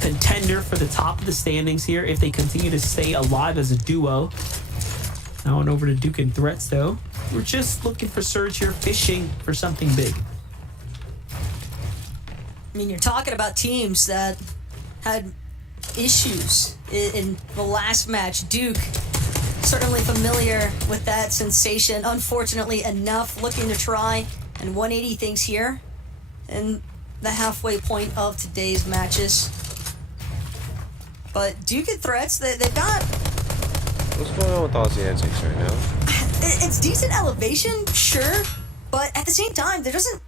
contender for the top of the standings here if they continue to stay alive as a duo. Now on over to Duke and Threats, though. We're just looking for Surge here, fishing for something big. I mean, you're talking about teams that had issues in the last match. Duke, certainly familiar with that sensation. Unfortunately enough, looking to try and 180 things here in the halfway point of today's matches. But Duke and Threats, they've got... What's going on with Aussie Antics right now? It's decent elevation, sure, but at the same time, there doesn't...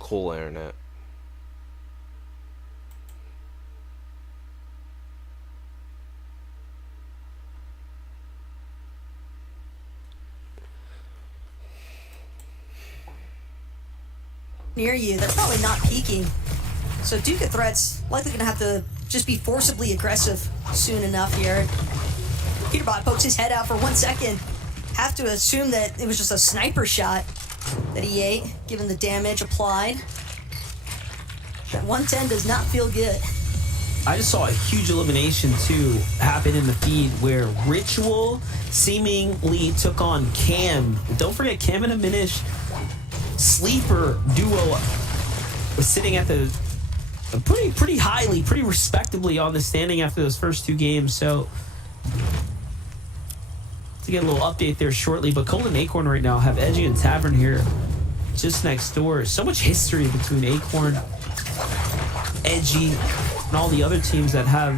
Cool internet. Near you, they're probably not peaking. So Duke of Threats likely gonna have to just be forcibly aggressive soon enough here. Peterbot pokes his head out for 1 second. Have to assume that it was just a sniper shot that he ate, given the damage applied. That 110 does not feel good. I just saw a huge elimination, too, happen in the feed where Ritual seemingly took on Cam. Don't forget, Cam and Aminish, sleeper duo, was sitting at the pretty highly, pretty respectably on the standing after those first two games. So to get a little update there shortly, but Cold and Acorn right now have Edgy and Tavern here just next door. So much history between Acorn, Edgy, and all the other teams that have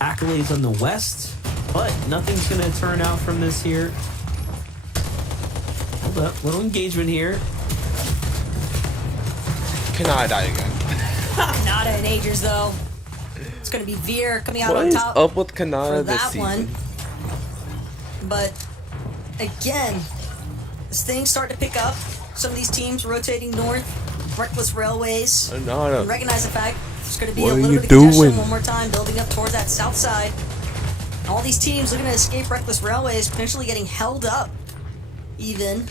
accolades on the West, but nothing's going to turn out from this here. Hold up, little engagement here. Kanada died again. Kanada and Agers, though. It's going to be Veer coming out what on top. What is up with Kanada for this that season? one. But again, as things start to pick up, some of these teams rotating north, Reckless Railways, Kanada. recognize the fact there's going to be What a are little you bit of congestion doing? one more time, building up toward that south side. All these teams looking to escape Reckless Railways, potentially getting held up even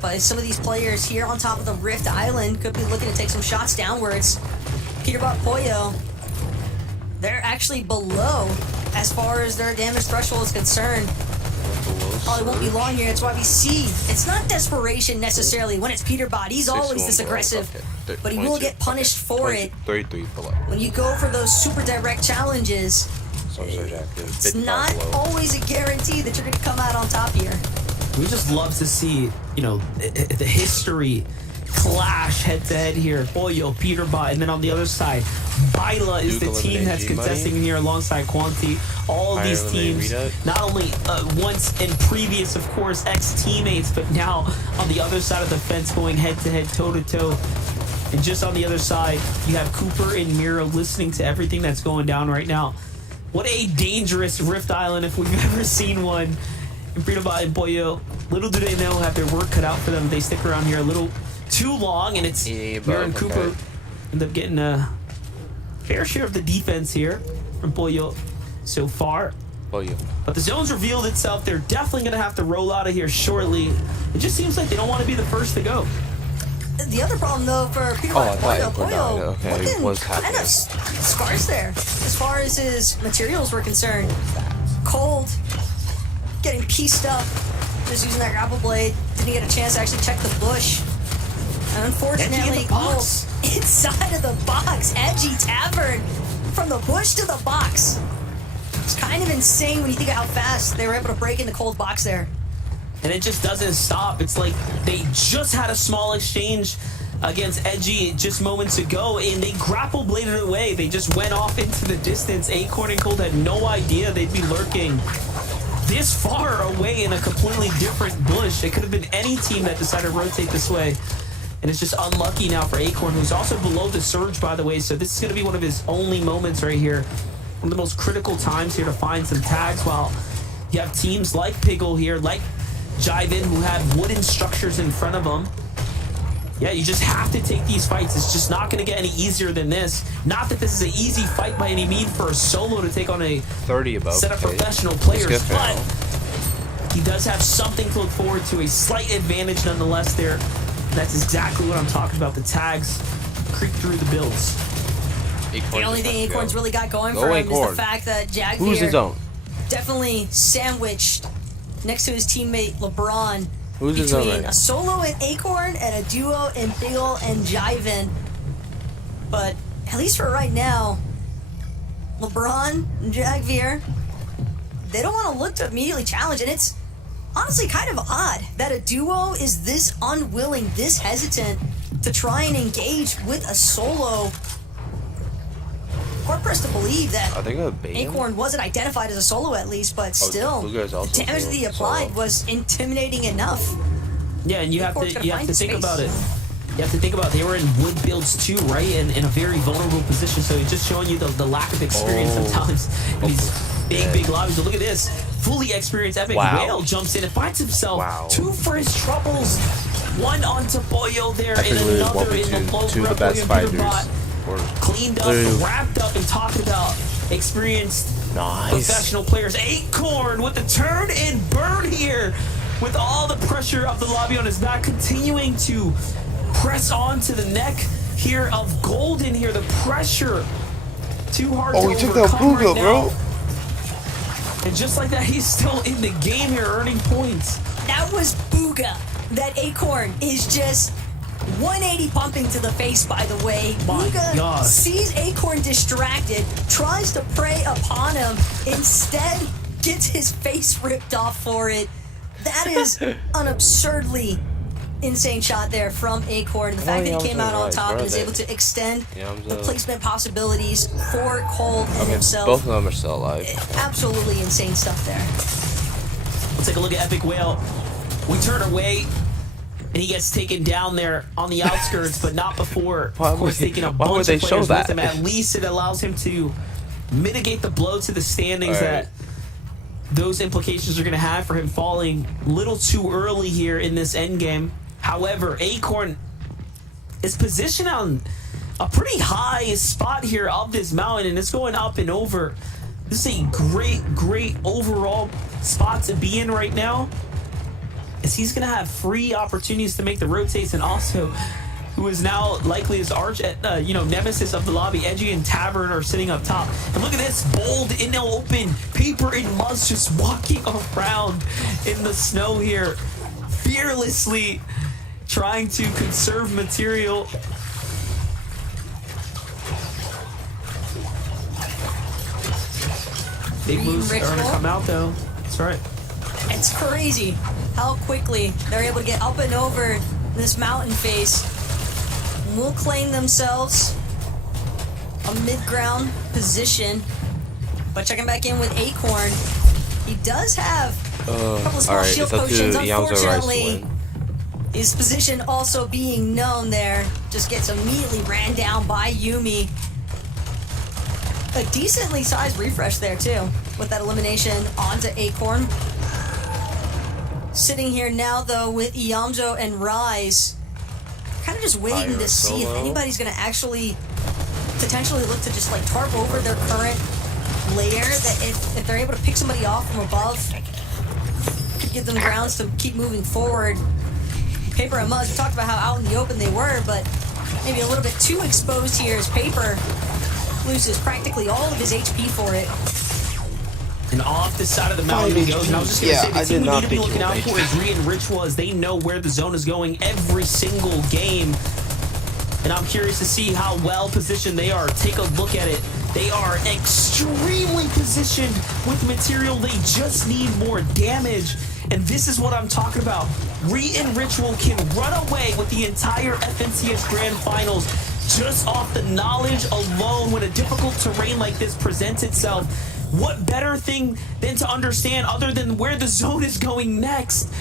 by some of these players here on top of the Rift Island. Could be looking to take some shots downwards. Peterbot Pollo, they're actually below as far as their damage threshold is concerned. Probably won't be long here. That's why we see it's not desperation necessarily when it's Peterbot. He's always this aggressive, Okay. but he will get punished for it 33 below. when you go for those super direct challenges. Some surge active. It's 55 not below. always a guarantee that you're going to come out on top here. We just love to see, the history clash head-to-head here. Pollo, Peterbot, and then on the other side, Baila is Duke the team that's eliminating contesting G-Money. here alongside Quanti. All of these Higher teams, eliminate Redux. not only once in previous, of course, ex-teammates, but now on the other side of the fence going head-to-head, toe-to-toe. And just on the other side, you have Cooper and Miro listening to everything that's going down right now. What a dangerous Rift Island if we've ever seen one. And Peterbot and Pollo, little do they know, have their work cut out for them. They stick around here a little too long, and it's Miro and Cooper end up getting a fair share of the defense here from Pollo so far. Pollo. But the zone's revealed itself. They're definitely going to have to roll out of here shortly. It just seems like they don't want to be the first to go. The other problem, though, for Peterbot I and thought Pollo, it died. Okay, looking what's kind happening? of scarce there as far as his materials were concerned. Cold, getting pieced up, just using that grapple blade. Didn't get a chance to actually check the bush. And unfortunately, inside of the box, Edgy Tavern, from the bush to the box. It's kind of insane when you think of how fast they were able to break in the cold box there. And it just doesn't stop. It's like they just had a small exchange against Edgy just moments ago, and they grapple bladed it away. They just went off into the distance. Acorn and Cold had no idea they'd be lurking this far away in a completely different bush. It could have been any team that decided to rotate this way. And it's just unlucky now for Acorn, who's also below the surge, by the way. So this is going to be one of his only moments right here. One of the most critical times here to find some tags, while you have teams like Piggle here, like Jiven, who have wooden structures in front of them. Yeah, you just have to take these fights. It's just not going to get any easier than this. Not that this is an easy fight by any means for a solo to take on a 30 above set of professional players, but he does have something to look forward to, a slight advantage nonetheless there. That's exactly what I'm talking about. The tags creep through the builds. The only thing Acorn's really got going for him is the fact that Jagveer definitely sandwiched next to his teammate LeBron. Between a solo in Acorn and a duo in Piggle and Jiven. But at least for right now, LeBron and Jagveer, they don't want to look to immediately challenge. And it's honestly kind of odd that a duo is this unwilling, this hesitant to try and engage with a solo. Hard pressed to believe that Acorn wasn't identified as a solo at least, but still, the damage that he applied was intimidating enough. Yeah, and you have to think about it. You have to think about it. They were in wood builds too, right? And in a very vulnerable position. So it's just showing you the lack of experience sometimes in these big lobbies. But look at this. Fully experienced Epic Whale jumps in and finds himself 2 for his troubles. 1 onto Pollo there, and another in the low two of the best fighters. Cleaned up, wrapped up, and talking about experienced professional players. Acorn with the turn and burn here, with all the pressure of the lobby on his back, continuing to press on to the neck here of Golden here. The pressure too hard to overcome. He took that Booga, bro. And just like that, he's still in the game here, earning points. That was Booga. That Acorn is just 180 pumping to the face, by the way. Booga sees Acorn distracted, tries to prey upon him, instead gets his face ripped off for it. That is an absurdly insane shot there from Acorn. The fact that he came out on top and is able to extend the placement possibilities for Cold and himself. Both of them are still alive. Absolutely insane stuff there. Let's take a look at Epic Whale. We turn away, and he gets taken down there on the outskirts, but not before, of course, taking a bunch of players with him. At least it allows him to mitigate the blow to the standings that those implications are going to have for him falling a little too early here in this endgame. However, Acorn is positioned on a pretty high spot here of this mountain, and it's going up and over. This is a great overall spot to be in right now, as he's going to have free opportunities to make the rotates, and also who is now likely his arch nemesis of the lobby. Edgy and Tavern are sitting up top. And look at this, Bold in the open, Paper and Muzz just walking around in the snow here, fearlessly trying to conserve material. Big moves are going to come out, though. That's right. It's crazy how quickly they're able to get up and over this mountain face. Will claim themselves a mid-ground position. But checking back in with Acorn, he does have a couple of small shield potions. Unfortunately, his position also being known there, just gets immediately ran down by Yuumi. A decently sized refresh there too, with that elimination onto Acorn. Sitting here now though with Iamzo and Rise, kind of just waiting to see if anybody's going to actually potentially look to just like tarp over their current layer. That if they're able to pick somebody off from above, could give them grounds to keep moving forward. Paper and Muzz, we talked about how out in the open they were, but maybe a little bit too exposed here as Paper loses practically all of his HP for it. And off the side of the mountain he goes. And I was just going to say, the team we need to be looking out for is Re and Ritual, as they know where the zone is going every single game. And I'm curious to see how well positioned they are. Take a look at it. They are extremely positioned with material. They just need more damage. And this is what I'm talking about. Re and Ritual can run away with the entire FNCS Grand Finals just off the knowledge alone when a difficult terrain like this presents itself. what better thing than to understand other than where the zone is going next?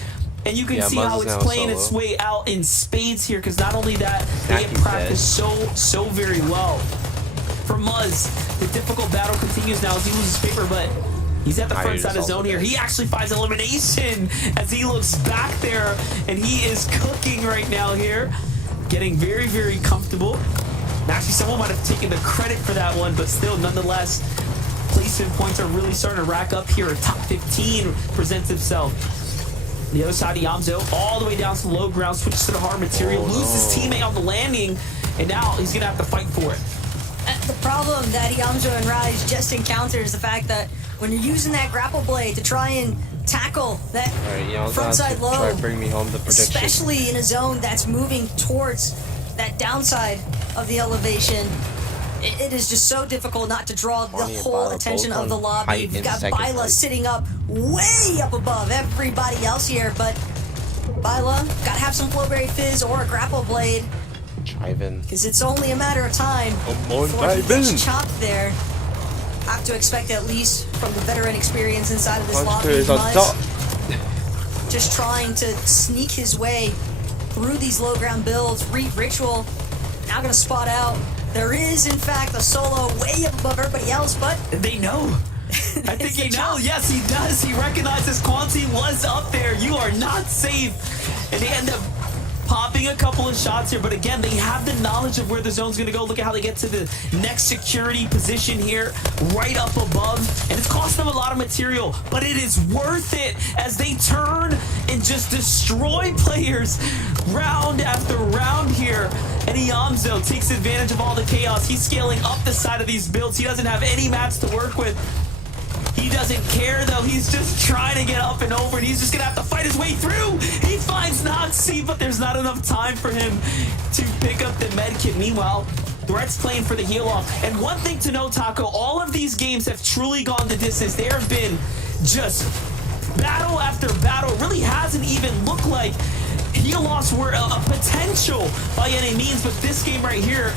And you can see how it's playing its way out in spades here, because not only that, they have practiced so very well. For Muzz, the difficult battle continues now as he loses paper, but he's at the front side of zone here. He actually finds elimination as he looks back there, and he is cooking right now here, getting very, very comfortable. And actually, someone might have taken the credit for that one, but still, nonetheless, placement points are really starting to rack up here. Top 15 presents itself. The other side of Yamzo, all the way down to the low ground, switches to the hard material, loses his teammate on the landing, and now he's going to have to fight for it. The problem that Yamzo and Rise just encountered is the fact that when you're using that grapple blade to try and tackle that frontside low, try to bring me home the prediction. Especially in a zone that's moving towards that downside of the elevation, it is just so difficult not to draw the whole attention of the lobby. You've got Byla sitting up way up above everybody else here, but Byla gotta have some Flowberry Fizz or a grapple blade. Because it's only a matter of time before he gets chopped there. I have to expect at least from the veteran experience inside of this lobby, Muzz just trying to sneak his way through these low ground builds. Ritual now going to spot out. There is, in fact, a solo way up above everybody else, but they know. I think he knows. Yes, he does. He recognizes Quanti was up there. You are not safe. And they end up popping a couple of shots here, but again, they have the knowledge of where the zone's going to go. Look at how they get to the next security position here, right up above, and it's cost them a lot of material, but it is worth it as they turn and just destroy players round after round here. And Yamzo takes advantage of all the chaos. He's scaling up the side of these builds. He doesn't have any mats to work with. He doesn't care, though. He's just trying to get up and over, and he's just going to have to fight his way through. He finds Noxie, but there's not enough time for him to pick up the medkit. Meanwhile, Threat's playing for the heal-off. And one thing to note, Taco, all of these games have truly gone the distance. There have been just battle after battle. It really hasn't even looked like heal-offs were a potential by any means, but this game right here,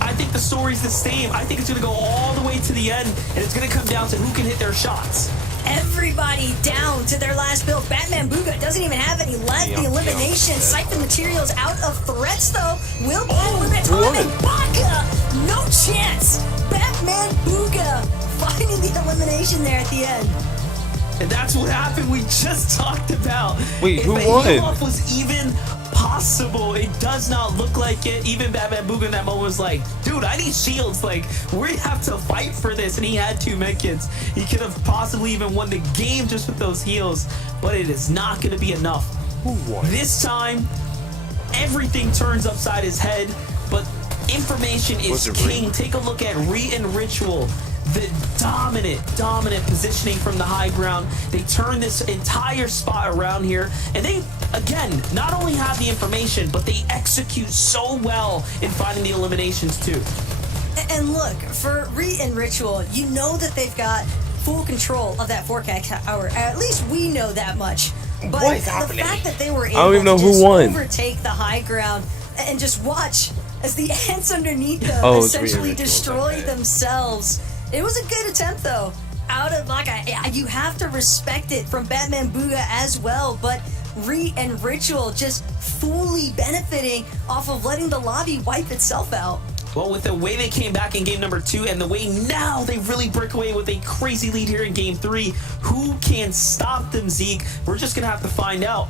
I think the story's the same. I think it's going to go all the way to the end, and it's going to come down to who can hit their shots. Everybody down to their last build. Batman Booga doesn't even have any left. The elimination. Siphon materials out of threats, though. Will limit on Ibaka. No chance. Batman Booga finding the elimination there at the end. And that's what happened. We just talked about. Wait, who if won? A heal-off was even possible, it does not look like it. Even Batman Booga in that moment was like, dude, I need shields. Like, we have to fight for this. And he had 2 medkits. He could have possibly even won the game just with those heals, but it is not going to be enough. Who won? This time, everything turns upside his head, but information is king. Take a look at Re and Ritual. The dominant positioning from the high ground. They turn this entire spot around here, and they, again, not only have the information, but they execute so well in finding the eliminations too. And look, for Re and Ritual, you know that they've got full control of that forecast tower. At least we know that much. But the fact that they were able to just overtake the high ground and just watch as the ants underneath them essentially destroy themselves. It was a good attempt, though. Out of you have to respect it from Batman Booga as well. But Re and Ritual just fully benefiting off of letting the lobby wipe itself out. Well, with the way they came back in game number 2 and the way now they really break away with a crazy lead here in game 3, who can stop them, Zeke? We're just gonna have to find out.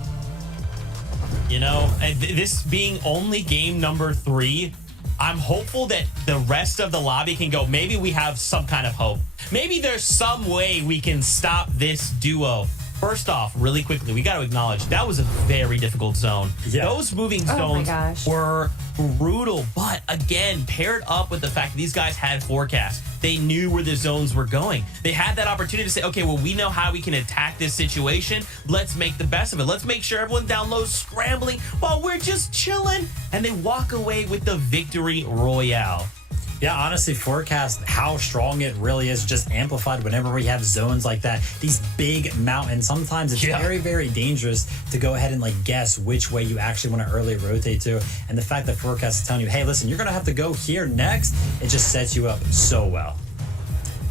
You know, this being only game number 3. I'm hopeful that the rest of the lobby can go, maybe we have some kind of hope. Maybe there's some way we can stop this duo. First off, really quickly, we got to acknowledge that was a very difficult zone. Yeah. Those moving zones were brutal, but again, paired up with the fact that these guys had forecasts. They knew where the zones were going. They had that opportunity to say, okay, well, we know how we can attack this situation. Let's make the best of it. Let's make sure everyone's down low scrambling while we're just chilling. And they walk away with the victory royale. Yeah, honestly, forecast how strong it really is just amplified whenever we have zones like that. These big mountains, sometimes it's very, very dangerous to go ahead and guess which way you actually want to early rotate to. And the fact that forecast is telling you, hey, listen, you're going to have to go here next, it just sets you up so well.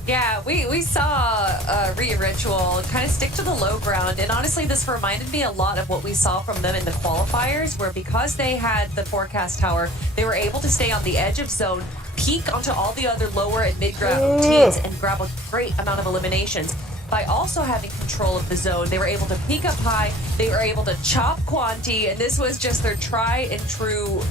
Yeah, we saw Rita Ritual kind of stick to the low ground, and honestly, this reminded me a lot of what we saw from them in the qualifiers, where because they had the forecast tower, they were able to stay on the edge of zone, peek onto all the other lower and mid-ground teams, and grab a great amount of eliminations. By also having control of the zone, they were able to peek up high, they were able to chop Quanti, and this was just their tried and true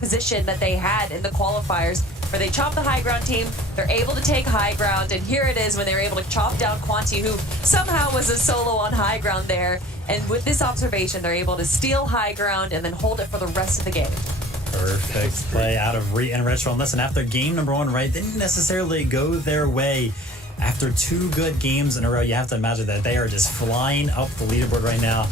position that they had in the qualifiers, where they chop the high ground team, they're able to take high ground, and here it is when they were able to chop down Quanti, who somehow was a solo on high ground there. And with this observation, they're able to steal high ground and then hold it for the rest of the game. Perfect play out of Rita and Retro. And listen, after game number 1, right, didn't necessarily go their way. After 2 good games in a row, you have to imagine that they are just flying up the leaderboard right now.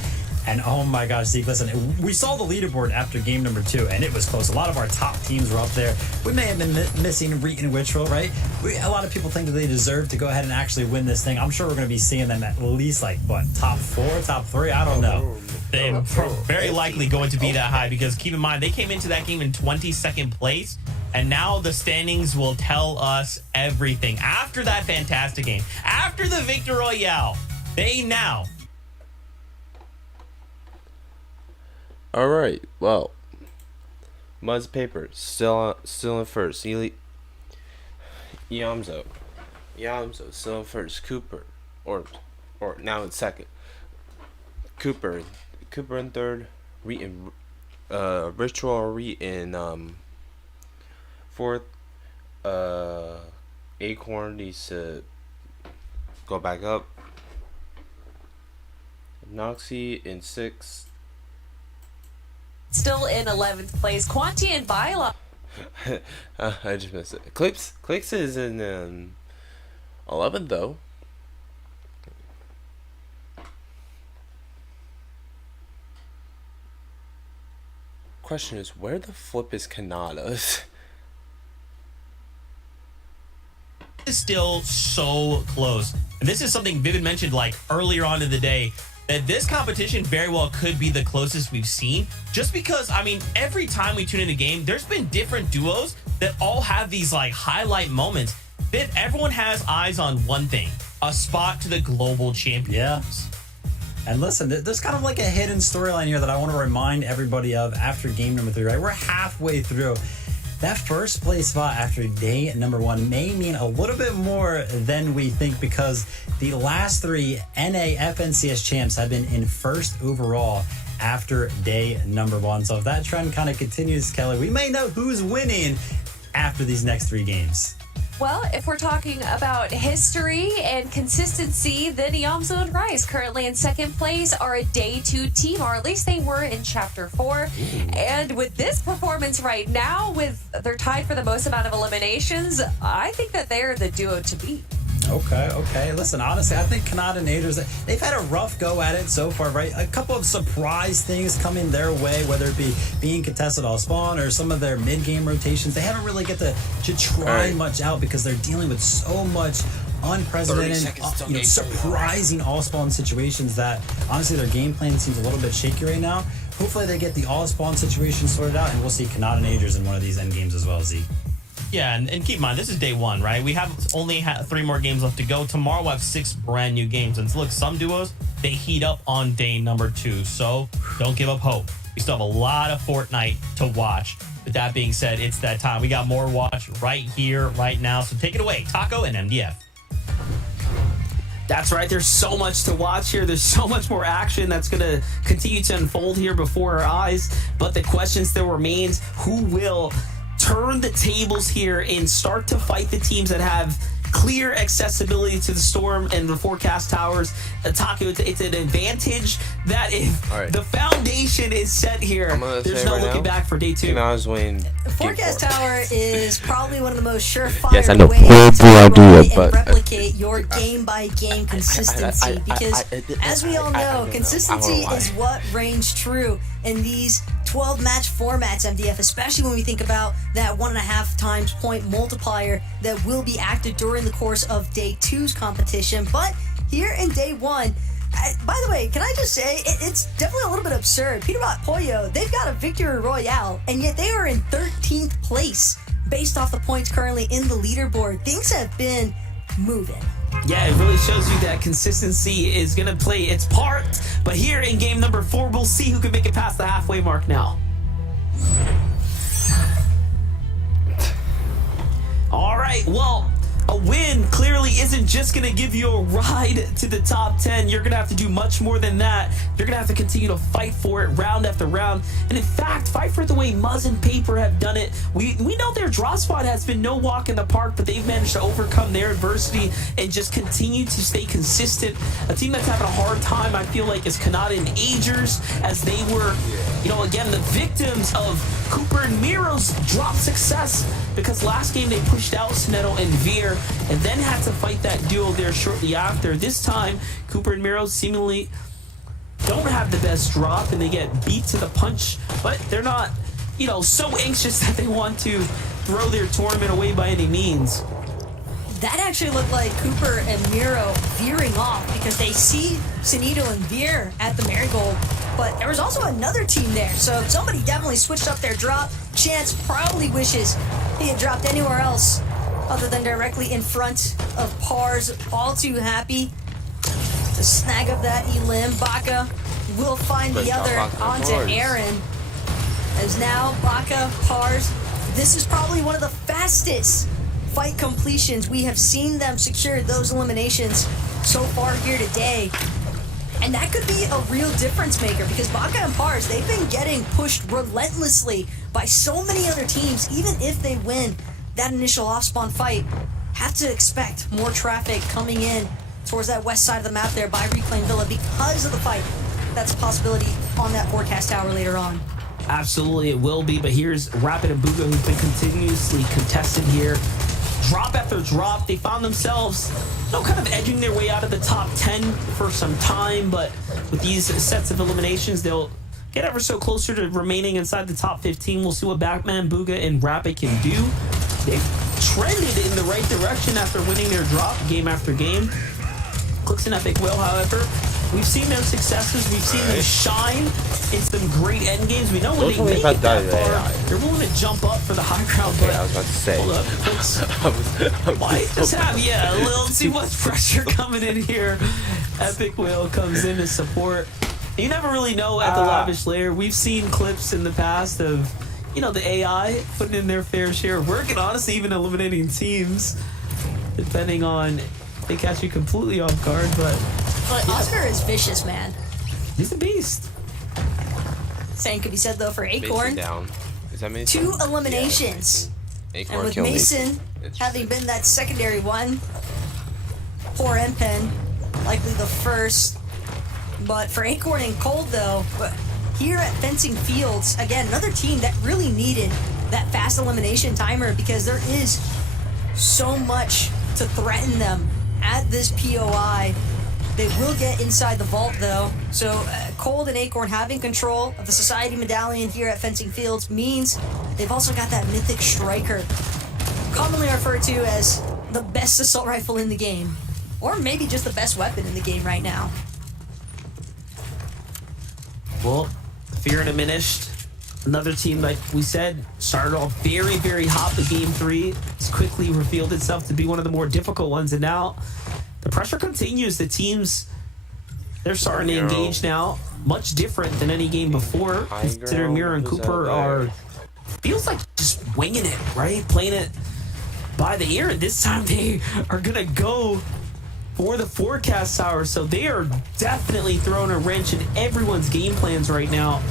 And oh my gosh, Zeke, listen, we saw the leaderboard after game number 2, and it was close. A lot of our top teams were up there. We may have been missing Rita and Witcherell, right? A lot of people think that they deserve to go ahead and actually win this thing. I'm sure we're going to be seeing them at least, like, what, top 4, top 3? I don't know. They're very likely going to be that high, because keep in mind, they came into that game in 22nd place. And now the standings will tell us everything. After that fantastic game, after the Victor Royale, they now... All right, well, Mud's Paper still in first. Yamzo still in first. Cooper, or now in second. Cooper in third. Ritual in fourth. Acorn needs to go back up. Noxie in sixth. Still in 11th place, Quanti and Byla. I just missed it. Clicks is in 11th though. Question is, where the flip is Kanada's? Is still so close. And this is something Vivid mentioned like earlier on in the day, that this competition very well could be the closest we've seen, just because, I mean, every time we tune in a game, there's been different duos that all have these like highlight moments. Viv, everyone has eyes on one thing: a spot to the global champions. Yeah. And listen, there's kind of like a hidden storyline here that I want to remind everybody of after game number 3, right? We're halfway through. That first place spot after day number 1 may mean a little bit more than we think, because the last 3 NA FNCS champs have been in first overall after day number 1. So if that trend kind of continues, Kelly, we may know who's winning after these next 3 games. Well, if we're talking about history and consistency, then Yamzo and Rice, currently in second place, are a day 2 team, or at least they were in Chapter 4. And with this performance right now, they're tied for the most amount of eliminations, I think that they're the duo to beat. Okay. Listen, honestly, I think Kanata Naders, they've had a rough go at it so far, right? A couple of surprise things coming their way, whether it be being contested all spawn or some of their mid-game rotations. They haven't really get to try much out, because they're dealing with so much unprecedented, surprising all spawn situations that honestly their game plan seems a little bit shaky right now. Hopefully they get the all spawn situation sorted out, and we'll see Kanata Naders in one of these end games as well, Z. Yeah, and keep in mind, this is day 1, right? We have only 3 more games left to go. Tomorrow we'll have 6 brand new games. And look, some duos, they heat up on day number 2. So don't give up hope. We still have a lot of Fortnite to watch. With that being said, it's that time. We got more to watch right here, right now. So take it away, Taco and MDF. That's right. There's so much to watch here. There's so much more action that's going to continue to unfold here before our eyes. But the question still remains, who will turn the tables here and start to fight the teams that have clear accessibility to the storm and the forecast towers? Taco, it's an advantage that if the foundation is set here, there's no looking back for day 2. Forecast tower is probably one of the most surefire ways to replicate your game-by-game consistency, because as we all know, consistency is what reigns true in these 12-match formats, MDF, especially when we think about that 1.5 times point multiplier that will be active during the course of day 2's competition. But here in day 1, by the way, can I just say, it's definitely a little bit absurd. Peterbot Pollo, they've got a Victory Royale, and yet they are in 13th place based off the points currently in the leaderboard. Things have been moving. Yeah, it really shows you that consistency is going to play its part. But here in game number 4, we'll see who can make it past the halfway mark now. All right, well, a win clearly isn't just going to give you a ride to the top 10. You're going to have to do much more than that. You're going to have to continue to fight for it round after round. And in fact, fight for it the way Muzz and Paper have done it. We know their draw spot has been no walk in the park, but they've managed to overcome their adversity and just continue to stay consistent. A team that's having a hard time, I feel like, is Kanata and Agers, as they were, again, the victims of Cooper and Miro's drop success, because last game they pushed out Snetto and Veer and then had to fight that duo there shortly after. This time, Cooper and Miro seemingly don't have the best drop and they get beat to the punch, but they're not, so anxious that they want to throw their tournament away by any means. That actually looked like Cooper and Miro veering off because they see Sunito and Veer at the Marigold, but there was also another team there, so somebody definitely switched up their drop. Chance probably wishes he had dropped anywhere else other than directly in front of Pars. All too happy to snag up that Elim. Baka will find the other onto Aaron. As now Baka, Pars, this is probably one of the fastest fight completions we have seen them secure those eliminations so far here today. And that could be a real difference maker because Baka and Pars, they've been getting pushed relentlessly by so many other teams. Even if they win that initial off-spawn fight, have to expect more traffic coming in towards that west side of the map there by Reclaim Villa because of the fight. That's a possibility on that forecast tower later on. Absolutely, it will be, but here's Rapid and Bugha, who've been continuously contested here. Drop after drop, they found themselves kind of edging their way out of the top 10 for some time, but with these sets of eliminations, they'll get ever so closer to remaining inside the top 15. We'll see what Batman, Bugha, and Rapid can do. They've trended in the right direction after winning their drop game after game. Clix and Epic Whale, however, we've seen their successes. We've seen them shine in some great end games. We know when they make it that far, they're willing to jump up for the high ground. But I was about to say. Hold up, Clix might just have a little too much pressure coming in here. Epic Whale comes in to support. You never really know at the Lavish Lair. We've seen clips in the past of the AI putting in their fair share of work and honestly even eliminating teams, depending on if they catch you completely off guard. But Oscar is vicious, man. He's a beast. Same could be said though for Acorn. Down. Is that Mason? 2 eliminations. Yeah, Acorn and with Mason having been that secondary one, poor Empen, likely the first. But for Acorn and Cold though, here at Fencing Fields, again, another team that really needed that fast elimination timer because there is so much to threaten them at this POI. They will get inside the vault though, so Cold and Acorn having control of the Society Medallion here at Fencing Fields means they've also got that Mythic Striker, commonly referred to as the best assault rifle in the game, or maybe just the best weapon in the game right now. Well, Fear and Diminished, another team, like we said, started off very, very hot with Game 3. It's quickly revealed itself to be one of the more difficult ones, and now the pressure continues. The teams, they're starting to engage now, much different than any game before. Considering Miro and Cooper are, feels like just winging it, right? Playing it by the ear. This time they are going to go for the forecast tower, so they are definitely throwing a wrench in everyone's game plans right now.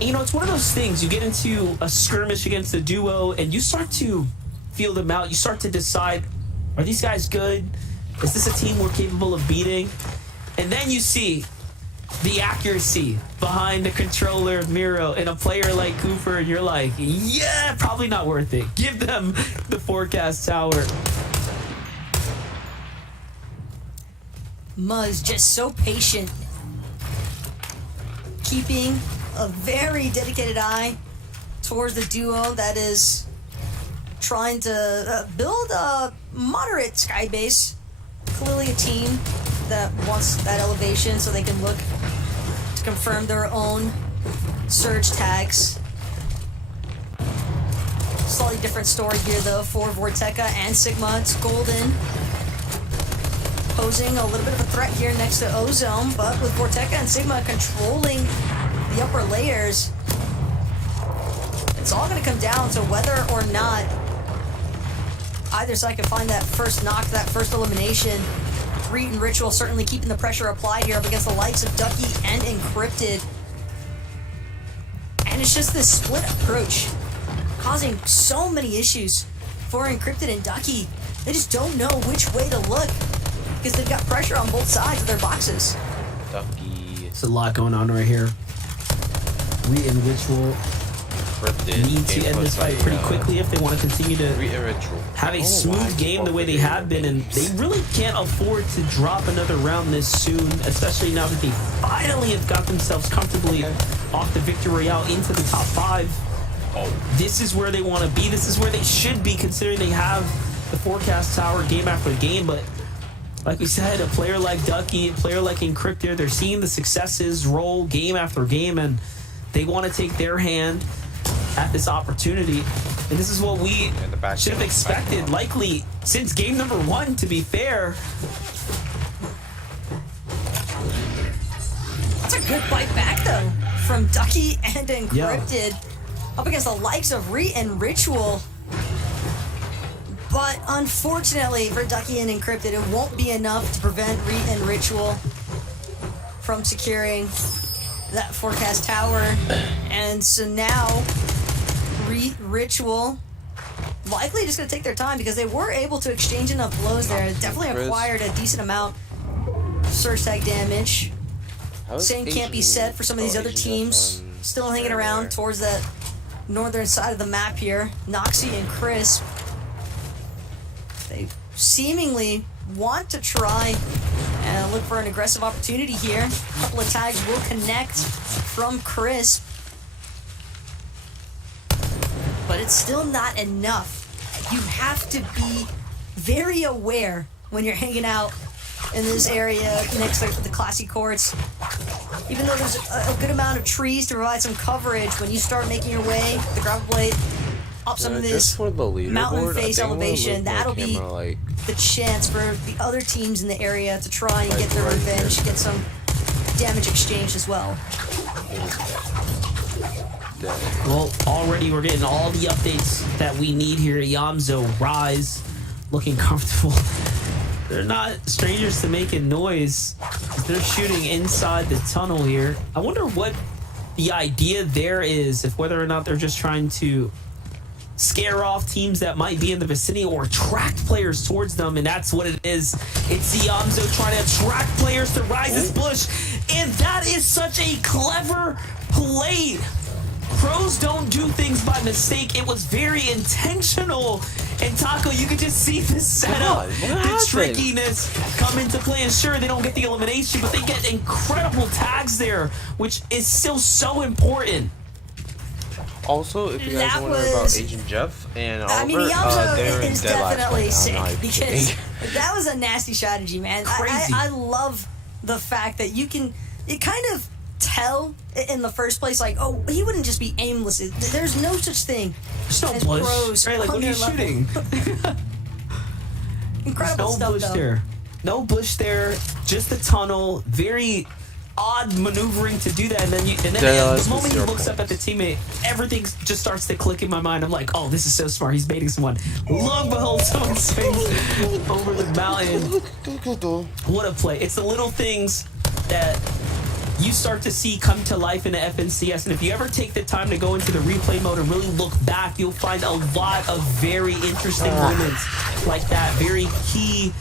And, it's one of those things, you get into a skirmish against a duo and you start to feel them out. You start to decide, are these guys good? Is this a team we're capable of beating? And then you see the accuracy behind the controller of Miro and a player like Cooper, and you're like, yeah, probably not worth it. Give them the forecast tower. Muzz just so patient, keeping a very dedicated eye towards the duo that is trying to build a moderate sky base. Clearly a team that wants that elevation so they can look to confirm their own surge tags. slightly different story here, though, for Vorteca and Sigma. It's Golden posing a little bit of a threat here next to Ozone, but with Vorteca and Sigma controlling the upper layers, it's all going to come down to whether or not either side can find that first knock, that first elimination. Reet and Ritual certainly keeping the pressure applied here up against the likes of Ducky and Encrypted. And it's just this split approach causing so many issues for Encrypted and Ducky. They just don't know which way to look because they've got pressure on both sides of their boxes. Ducky. It's a lot going on right here. Reet and Ritual need to end this fight pretty quickly if they want to continue to have a smooth game the way they have been, and they really can't afford to drop another round this soon, especially now that they finally have got themselves comfortably off the Victory Royale into the top 5. This is where they want to be. This is where they should be, considering they have the forecast tower game after game. But like we said, a player like Ducky, a player like Encrypted, they're seeing the successes roll game after game, and they want to take their hand at this opportunity. And this is what we should have expected, likely since game number 1, to be fair. That's a good bite back, though, from Ducky and Encrypted up against the likes of Reet and Ritual. But unfortunately for Ducky and Encrypted, it won't be enough to prevent Reet and Ritual from securing that forecast tower. And so now Ritual likely just going to take their time because they were able to exchange enough blows there. Definitely acquired a decent amount of surge tag damage. Same can't be said for some of these other teams still hanging around towards that northern side of the map here. Noxy and Crisp, they seemingly want to try and look for an aggressive opportunity here. A couple of tags will connect from Crisp, but it's still not enough. You have to be very aware when you're hanging out in this area next to the Classy Courts. Even though there's a good amount of trees to provide some coverage, when you start making your way, the gravel blade, up some of this mountain face elevation, that'll be the chance for the other teams in the area to try and get their revenge, get some damage exchanged as well. Well, already we're getting all the updates that we need here. Yamzo, Rise, looking comfortable. They're not strangers to making noise. They're shooting inside the tunnel here. I wonder what the idea there is, if whether or not they're just trying to scare off teams that might be in the vicinity or attract players towards them, and that's what it is. It's Yamzo trying to attract players to Rise's bush, and that is such a clever play. Pros don't do things by mistake. It was very intentional. And Taco, you could just see the setup, the trickiness come into play. And sure, they don't get the elimination, but they get incredible tags there, which is still so important. Also, if you guys wonder about Agent Jeff and Oliver, I mean, Yamzo is definitely sick because that was a nasty strategy, man. I love the fact that you can, it kind of tell in the first place, like, oh, he wouldn't just be aimless. There's no such thing. There's no bush. Pros right, like, what are you shooting? Incredible stuff, bush though. There. No bush there, just a tunnel. Very odd maneuvering to do that, and then the moment he looks up at the teammate, everything just starts to click in my mind. I'm like, oh, this is so smart. He's baiting someone. Lo and behold, someone's face over the mountain. What a play. It's the little things that you start to see come to life in the FNCS, and if you ever take the time to go into the replay mode and really look back, you'll find a lot of very interesting moments like that. Very key,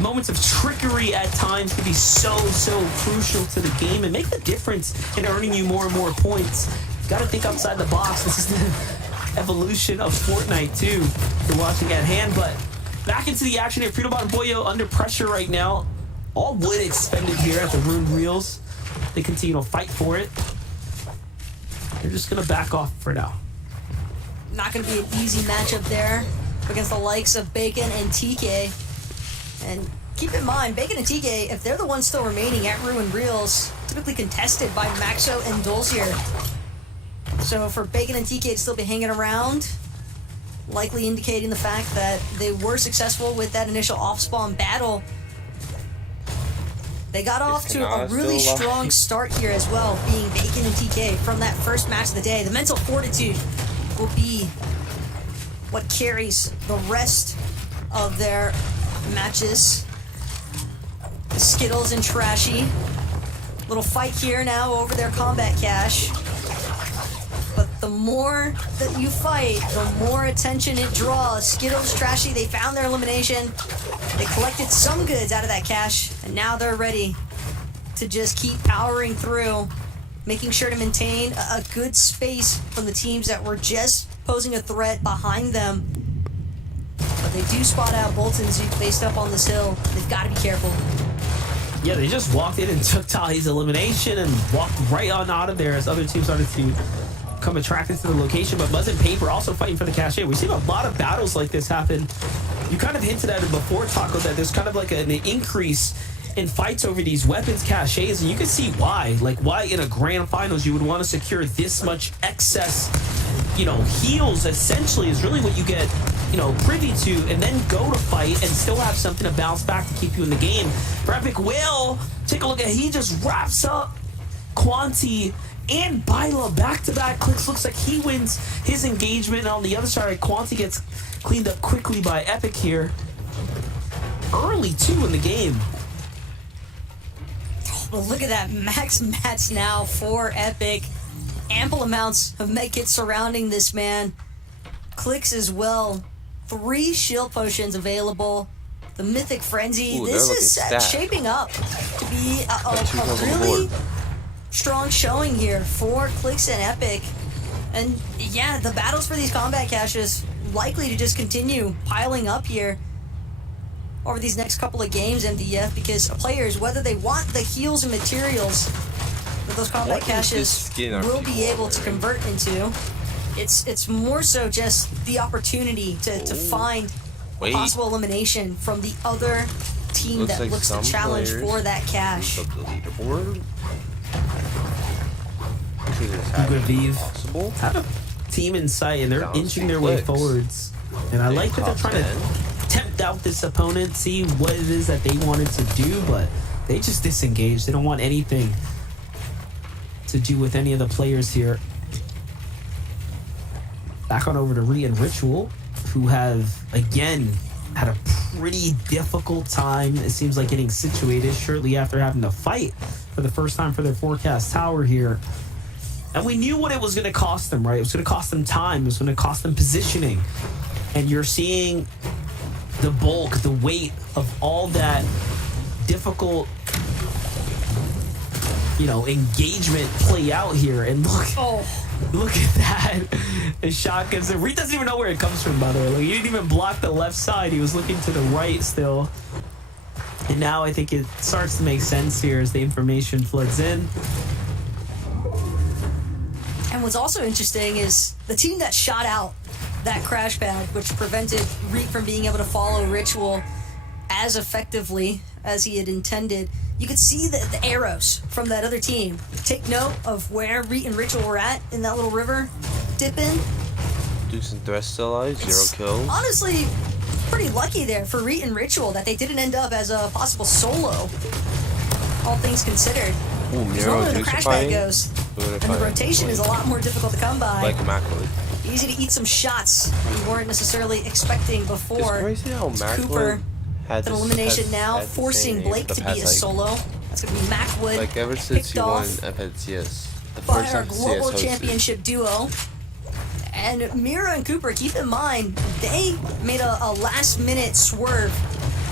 moments of trickery at times can be so crucial to the game and make the difference in earning you more and more points. You gotta think outside the box. This is the evolution of Fortnite too, if you're watching at hand. But back into the action here. Frito-Bot and Pollo under pressure right now. All wood expended here at the Ruined Reels. They continue to fight for it. They're just going to back off for now. Not going to be an easy matchup there against the likes of Bacon and TK. And keep in mind, Bacon and TK, if they're the ones still remaining at Ruined Reels, typically contested by Maxo and Dulcier. So for Bacon and TK to still be hanging around, likely indicating the fact that they were successful with that initial off-spawn battle. They got off to a really strong start here as well, being Bacon and TK from that first match of the day. The mental fortitude will be what carries the rest of their matches. The Skittles and Trashy. Little fight here now over their combat cache. But the more that you fight, the more attention it draws. Skittles, Trashy, they found their elimination. They collected some goods out of that cache, and now they're ready to just keep powering through, making sure to maintain a good space from the teams that were just posing a threat behind them. But they do spot out Bolton Zook based up on this hill. They've got to be careful. Yeah, they just walked in and took Tali's elimination and walked right on out of there as other teams started to come attracted to the location. But Muzz and Paper also fighting for the cache. We've seen a lot of battles like this happen. You kind of hinted at it before, Taco, that there's kind of like an increase in fights over these weapons caches, and you can see why. Like, why in a grand finals you would want to secure this much excess, heals, essentially, is really what you get, privy to, and then go to fight and still have something to bounce back to keep you in the game. For Epic Will, take a look at, he just wraps up Quanti and Bila back-to-back clicks. Looks like he wins his engagement. On the other side, Quanti gets cleaned up quickly by Epic here. Early, too, in the game. Well, look at that max mats now for Epic. Ample amounts of medkits surrounding this man. Clicks as well. 3 shield potions available. The Mythic Frenzy. Ooh, this is shaping up to be a really strong showing here for Clicks and Epic. And yeah, the battles for these combat caches likely to just continue piling up here over these next couple of games, MDF, because players, whether they want the heals and materials that those combat caches will be able to convert into, it's more so just the opportunity to find a possible elimination from the other team that looks to challenge for that cache. Ugaviv have a team in sight, and they're inching their way forwards. And I like that they're trying to tempt out this opponent, see what it is that they wanted to do, but they just disengage. They don't want anything to do with any of the players here. Back on over to Re and Ritual, who have, again, had a pretty difficult time, it seems like, getting situated shortly after having to fight for the first time for their forecast tower here. And we knew what it was going to cost them, right? It was going to cost them time. It was going to cost them positioning. And you're seeing the bulk, the weight of all that difficult, engagement play out here. And look at that. The shotguns. Reed doesn't even know where it comes from, by the way. Like, he didn't even block the left side. He was looking to the right still. And now I think it starts to make sense here as the information floods in. And what's also interesting is the team that shot out that crash pad, which prevented Reek from being able to follow Ritual as effectively as he had intended. You could see the arrows from that other team. Take note of where Reek and Ritual were at in that little river dipping. Dukes and Thresh still alive, 0 kills. Honestly, pretty lucky there for Reek and Ritual that they didn't end up as a possible solo, all things considered. Ooh, Miro, where the crash pad goes, and the rotation is a lot more difficult to come by. Like Immaculate. Easy to eat some shots that you weren't necessarily expecting before. It's crazy how Cooper had an elimination now, forcing Blake to be a solo. That's going to be Macwood. Like ever since you won FNCS, the by first our time global CS championship duo. And Mira and Cooper, keep in mind, they made a last-minute swerve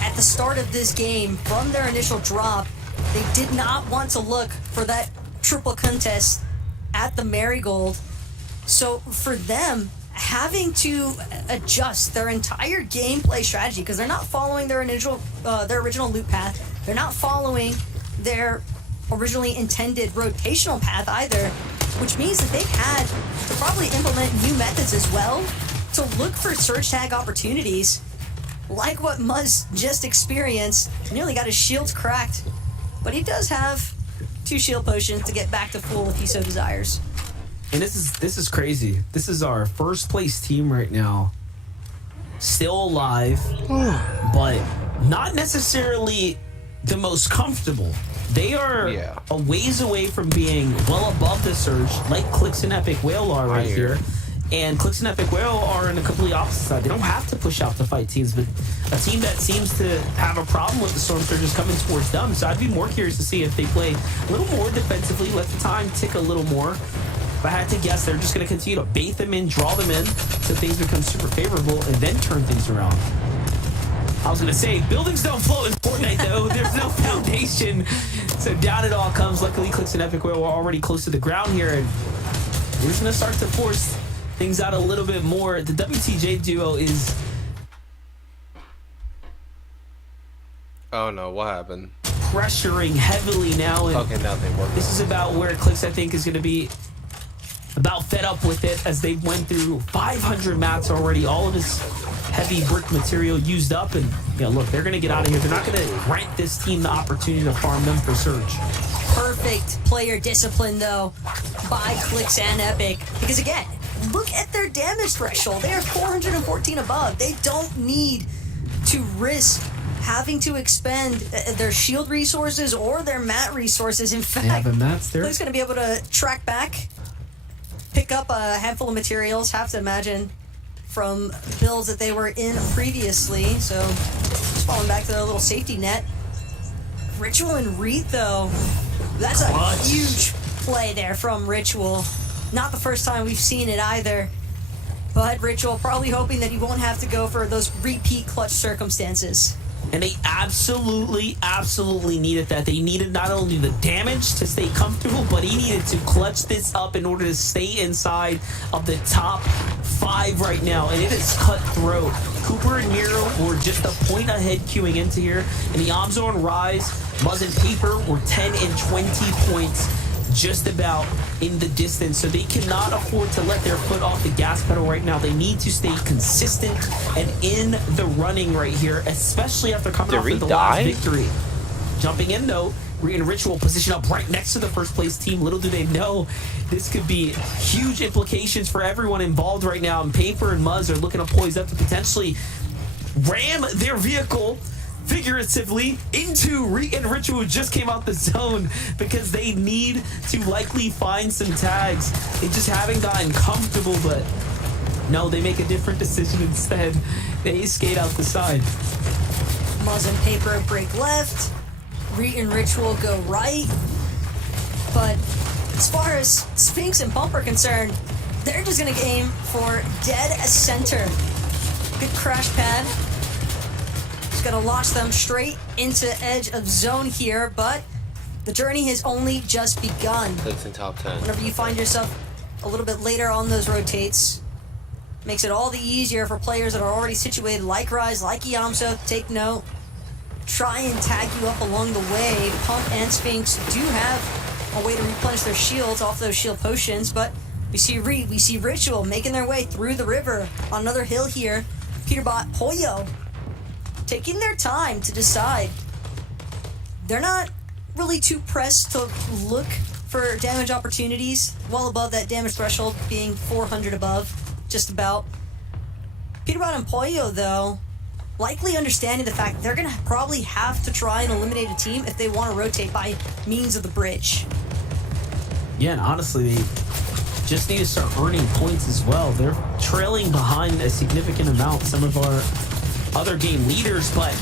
at the start of this game from their initial drop. They did not want to look for that triple contest at the Marigold. So for them, having to adjust their entire gameplay strategy, because they're not following their original loot path, they're not following their originally intended rotational path either, which means that they've had to probably implement new methods as well to look for surge tag opportunities, like what Muzz just experienced. Nearly got his shields cracked, but he does have 2 shield potions to get back to full if he so desires. And this is crazy. This is our first place team right now. Still alive, but not necessarily the most comfortable. They are a ways away from being well above the surge, like Clix and Epic Whale are right here. And Clix and Epic Whale are in a completely opposite side. They don't have to push out to fight teams, but a team that seems to have a problem with the Storm Surgers coming towards them. So I'd be more curious to see if they play a little more defensively, let the time tick a little more. If I had to guess, they're just going to continue to bait them in, draw them in, so things become super favorable, and then turn things around. I was going to say, buildings don't float in Fortnite, though. There's no foundation. So down it all comes. Luckily, Clix and Epic Whale were already close to the ground here, and we're just going to start to force things out a little bit more. The WTJ duo is... Oh, no. What happened? Pressuring heavily now. And okay, now they work. This is about where Clix, I think, is going to be about fed up with it as they went through 500 mats already. All of his heavy brick material used up. And, look, they're going to get out of here. They're not going to grant this team the opportunity to farm them for Surge. Perfect player discipline, though, by Clix and Epic. Because, again, look at their damage threshold. They are 414 above. They don't need to risk having to expend their shield resources or their mat resources. In fact, Clix going to be able to track back, pick up a handful of materials, have to imagine, from builds that they were in previously. So just falling back to their little safety net. Ritual and Reet, though, that's a huge play there from Ritual. Not the first time we've seen it either. But Ritual probably hoping that he won't have to go for those repeat clutch circumstances. And they absolutely needed that. They needed not only the damage to stay comfortable, but he needed to clutch this up in order to stay inside of the top 5 right now. And it is cutthroat. Cooper and Miro were just a point ahead queuing into here. And the Yamzo and Rise, Muzz and Paper were 10 and 20 points just about in the distance, so they cannot afford to let their foot off the gas pedal right now. They need to stay consistent and in the running right here, especially after coming off with the last victory. Jumping in, though, Reet and Ritual position up right next to the first place team. Little do they know, this could be huge implications for everyone involved right now, and Paper and Muzz are looking to poise up to potentially ram their vehicle figuratively into Reet and Ritual, who just came out the zone, because they need to likely find some tags. They just haven't gotten comfortable, but no, they make a different decision instead. They skate out the side. Muzz and Paper break left. Reet and Ritual go right. But as far as Sphinx and Pump are concerned, they're just going to aim for dead center. Good crash pad. Just going to launch them straight into edge of zone here, but the journey has only just begun. That's in top 10. Whenever you find yourself a little bit later on those rotates, makes it all the easier for players that are already situated like Rise, like Yamso. Take note. Try and tag you up along the way. Pump and Sphinx do have a way to replenish their shields off those shield potions, but we see Reet, we see Ritual making their way through the river on another hill here. Peterbot, Poyo taking their time to decide. They're not really too pressed to look for damage opportunities, well above that damage threshold being 400 above, just about. Peterbot and Poyo, though, likely understanding the fact that they're going to probably have to try and eliminate a team if they want to rotate by means of the bridge. Yeah, and honestly, they just need to start earning points as well. They're trailing behind a significant amount some of our other game leaders, but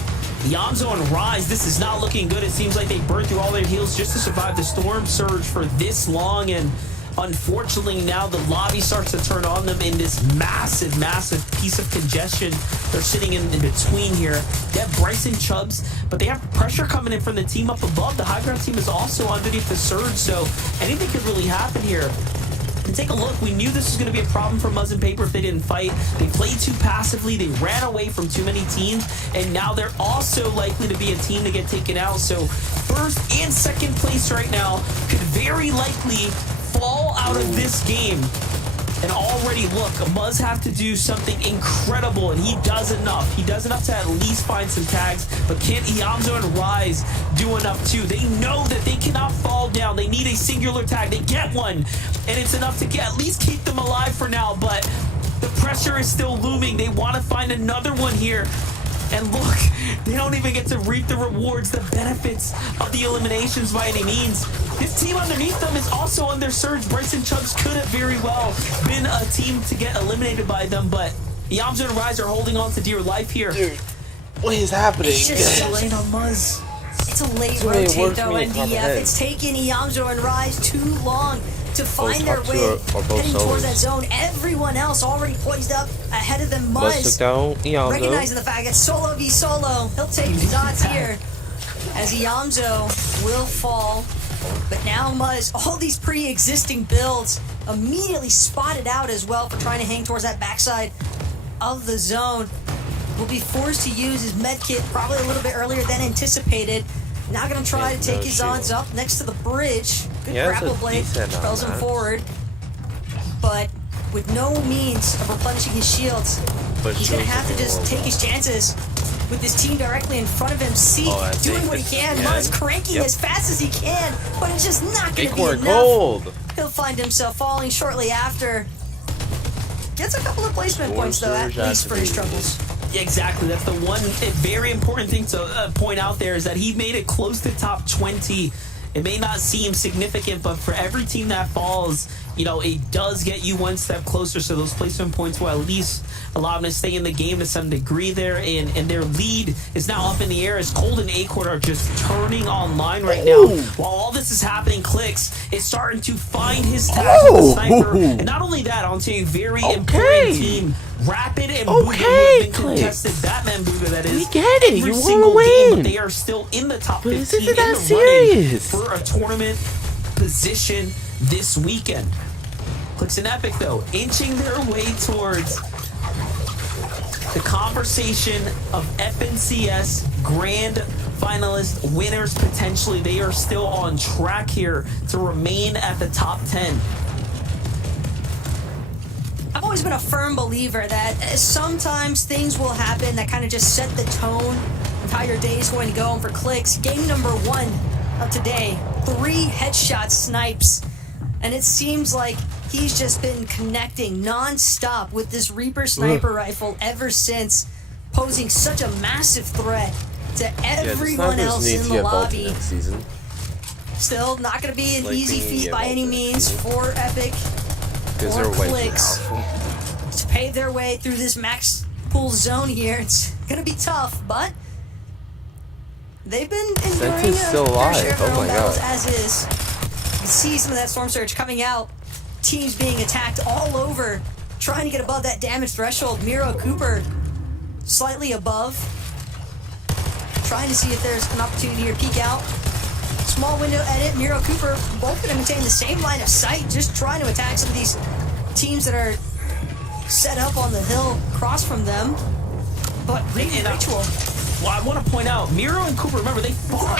Yamzo and Rise, this is not looking good. It seems like they burned through all their heals just to survive the Storm Surge for this long, and unfortunately now the lobby starts to turn on them in this massive piece of congestion. They're sitting in between here. They have Bryson Chubbs, but they have pressure coming in from the team up above. The high ground team is also underneath the Surge, so anything could really happen here. And take a look, we knew this was going to be a problem for Muzz and Paper if they didn't fight. They played too passively, they ran away from too many teams, and now they're also likely to be a team to get taken out. So first and second place right now could very likely fall out of this game And already, look, Muzz have to do something incredible, and he does enough. He does enough to at least find some tags, but can Iamzo and Rise do enough too? They know that they cannot fall down. They need a singular tag. They get one, and it's enough to at least keep them alive for now, but the pressure is still looming. They want to find another one here. And look, they don't even get to reap the rewards, the benefits of the eliminations by any means. This team underneath them is also on their surge. Bryson Chubbs could have very well been a team to get eliminated by them, but Iamzo and Rise are holding on to dear life here. Dude, what is happening? It's just so late on Muzz. It's a late rotate though, NDF. It's taken Iamzo and Rise too long to find their way heading towards that zone. Everyone else already poised up ahead of them. Muzz recognizing the fact that solo v solo, he'll take his odds here as Iamzo will fall. But now Muzz, all these pre-existing builds immediately spotted out as well for trying to hang towards that backside of the zone. Will be forced to use his med kit probably a little bit earlier than anticipated. Now gonna try to take his odds up next to the bridge. Good grapple blade propels him forward, but with no means of replenishing his shields, he's gonna have to just take his chances with this team directly in front of him. See, doing what he can. Muzz cranking as fast as he can, but it's just not gonna be enough. He'll find himself falling shortly after. Gets a couple of placement points though, at least for his troubles. Yeah, exactly. That's the one very important thing to point out there is that he made it close to top 20. It may not seem significant, but for every team that falls, you know, it does get you one step closer. So those placement points will at least allow them to stay in the game to some degree there. And their lead is now up in the air as Cold and Acorn are just turning online right now. While all this is happening, Clix is starting to find his tags with the sniper. And not only that, onto a very important team. Rapid and Booga, who have been contested. Batman Booga, that is. Every single game, but they are still in the top 15 in the running for a tournament position this weekend. Clix and Epic, though, inching their way towards the conversation of FNCS Grand Finalist winners potentially. They are still on track here to remain at the top 10. I've always been a firm believer that sometimes things will happen that kind of just set the tone of how your day is going to go. And for Clix, game number 1 of today, 3 headshot snipes. And it seems like he's just been connecting non-stop with this Reaper sniper rifle ever since, posing such a massive threat to everyone else in the lobby. Still not going to be an easy feat by any means for Epic or Clix to pave their way through this max pool zone here. It's gonna be tough, but they've been enduring still alive. share of their own battles as is. You can see some of that storm surge coming out. Teams being attacked all over, trying to get above that damage threshold. Miro Cooper slightly above, trying to see if there's an opportunity here to peek out. Small window edit. Miro Cooper both going to maintain the same line of sight, just trying to attack some of these teams that are set up on the hill across from them. But Ritual. Well, I want to point out, Miro and Cooper, remember, they fought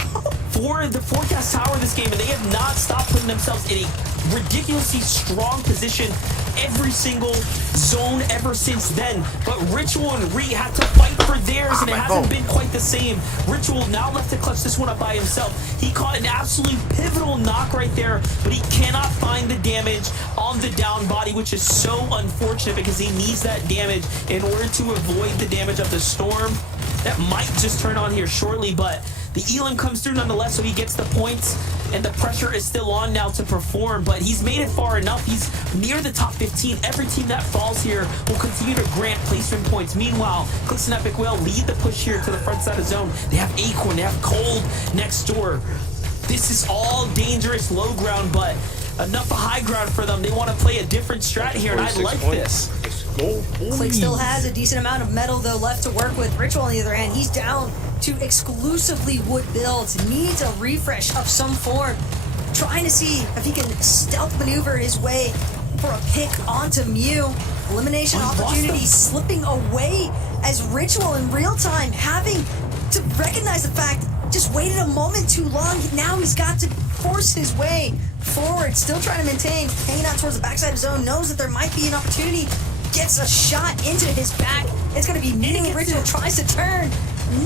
for the forecast tower this game, and they have not stopped putting themselves in a ridiculously strong position every single zone ever since then. But Ritual and Re had to fight for theirs, and it hasn't been quite the same. Ritual now left to clutch this one up by himself. He caught an absolutely pivotal knock right there, but he cannot find the damage on the down body, which is so unfortunate because he needs that damage in order to avoid the damage of the storm. That might just turn on here shortly, but the Elam comes through nonetheless, so he gets the points, and the pressure is still on now to perform, but he's made it far enough. He's near the top 15. Every team that falls here will continue to grant placement points. Meanwhile, Clix and Epic will lead the push here to the front side of zone. They have Acorn, they have Cold next door. This is all dangerous low ground, but enough of high ground for them. They want to play a different strat here, and I like this. Clix still has a decent amount of metal, though, left to work with. Ritual, on the other hand, he's down to exclusively wood builds. Needs a refresh of some form. Trying to see if he can stealth maneuver his way for a pick onto Mew. Elimination opportunity slipping away as Ritual in real time having to recognize the fact just waited a moment too long. Now he's got to force his way forward, still trying to maintain, hanging out towards the backside of zone, knows that there might be an opportunity, gets a shot into his back. It's going to be New Ritual, tries to turn.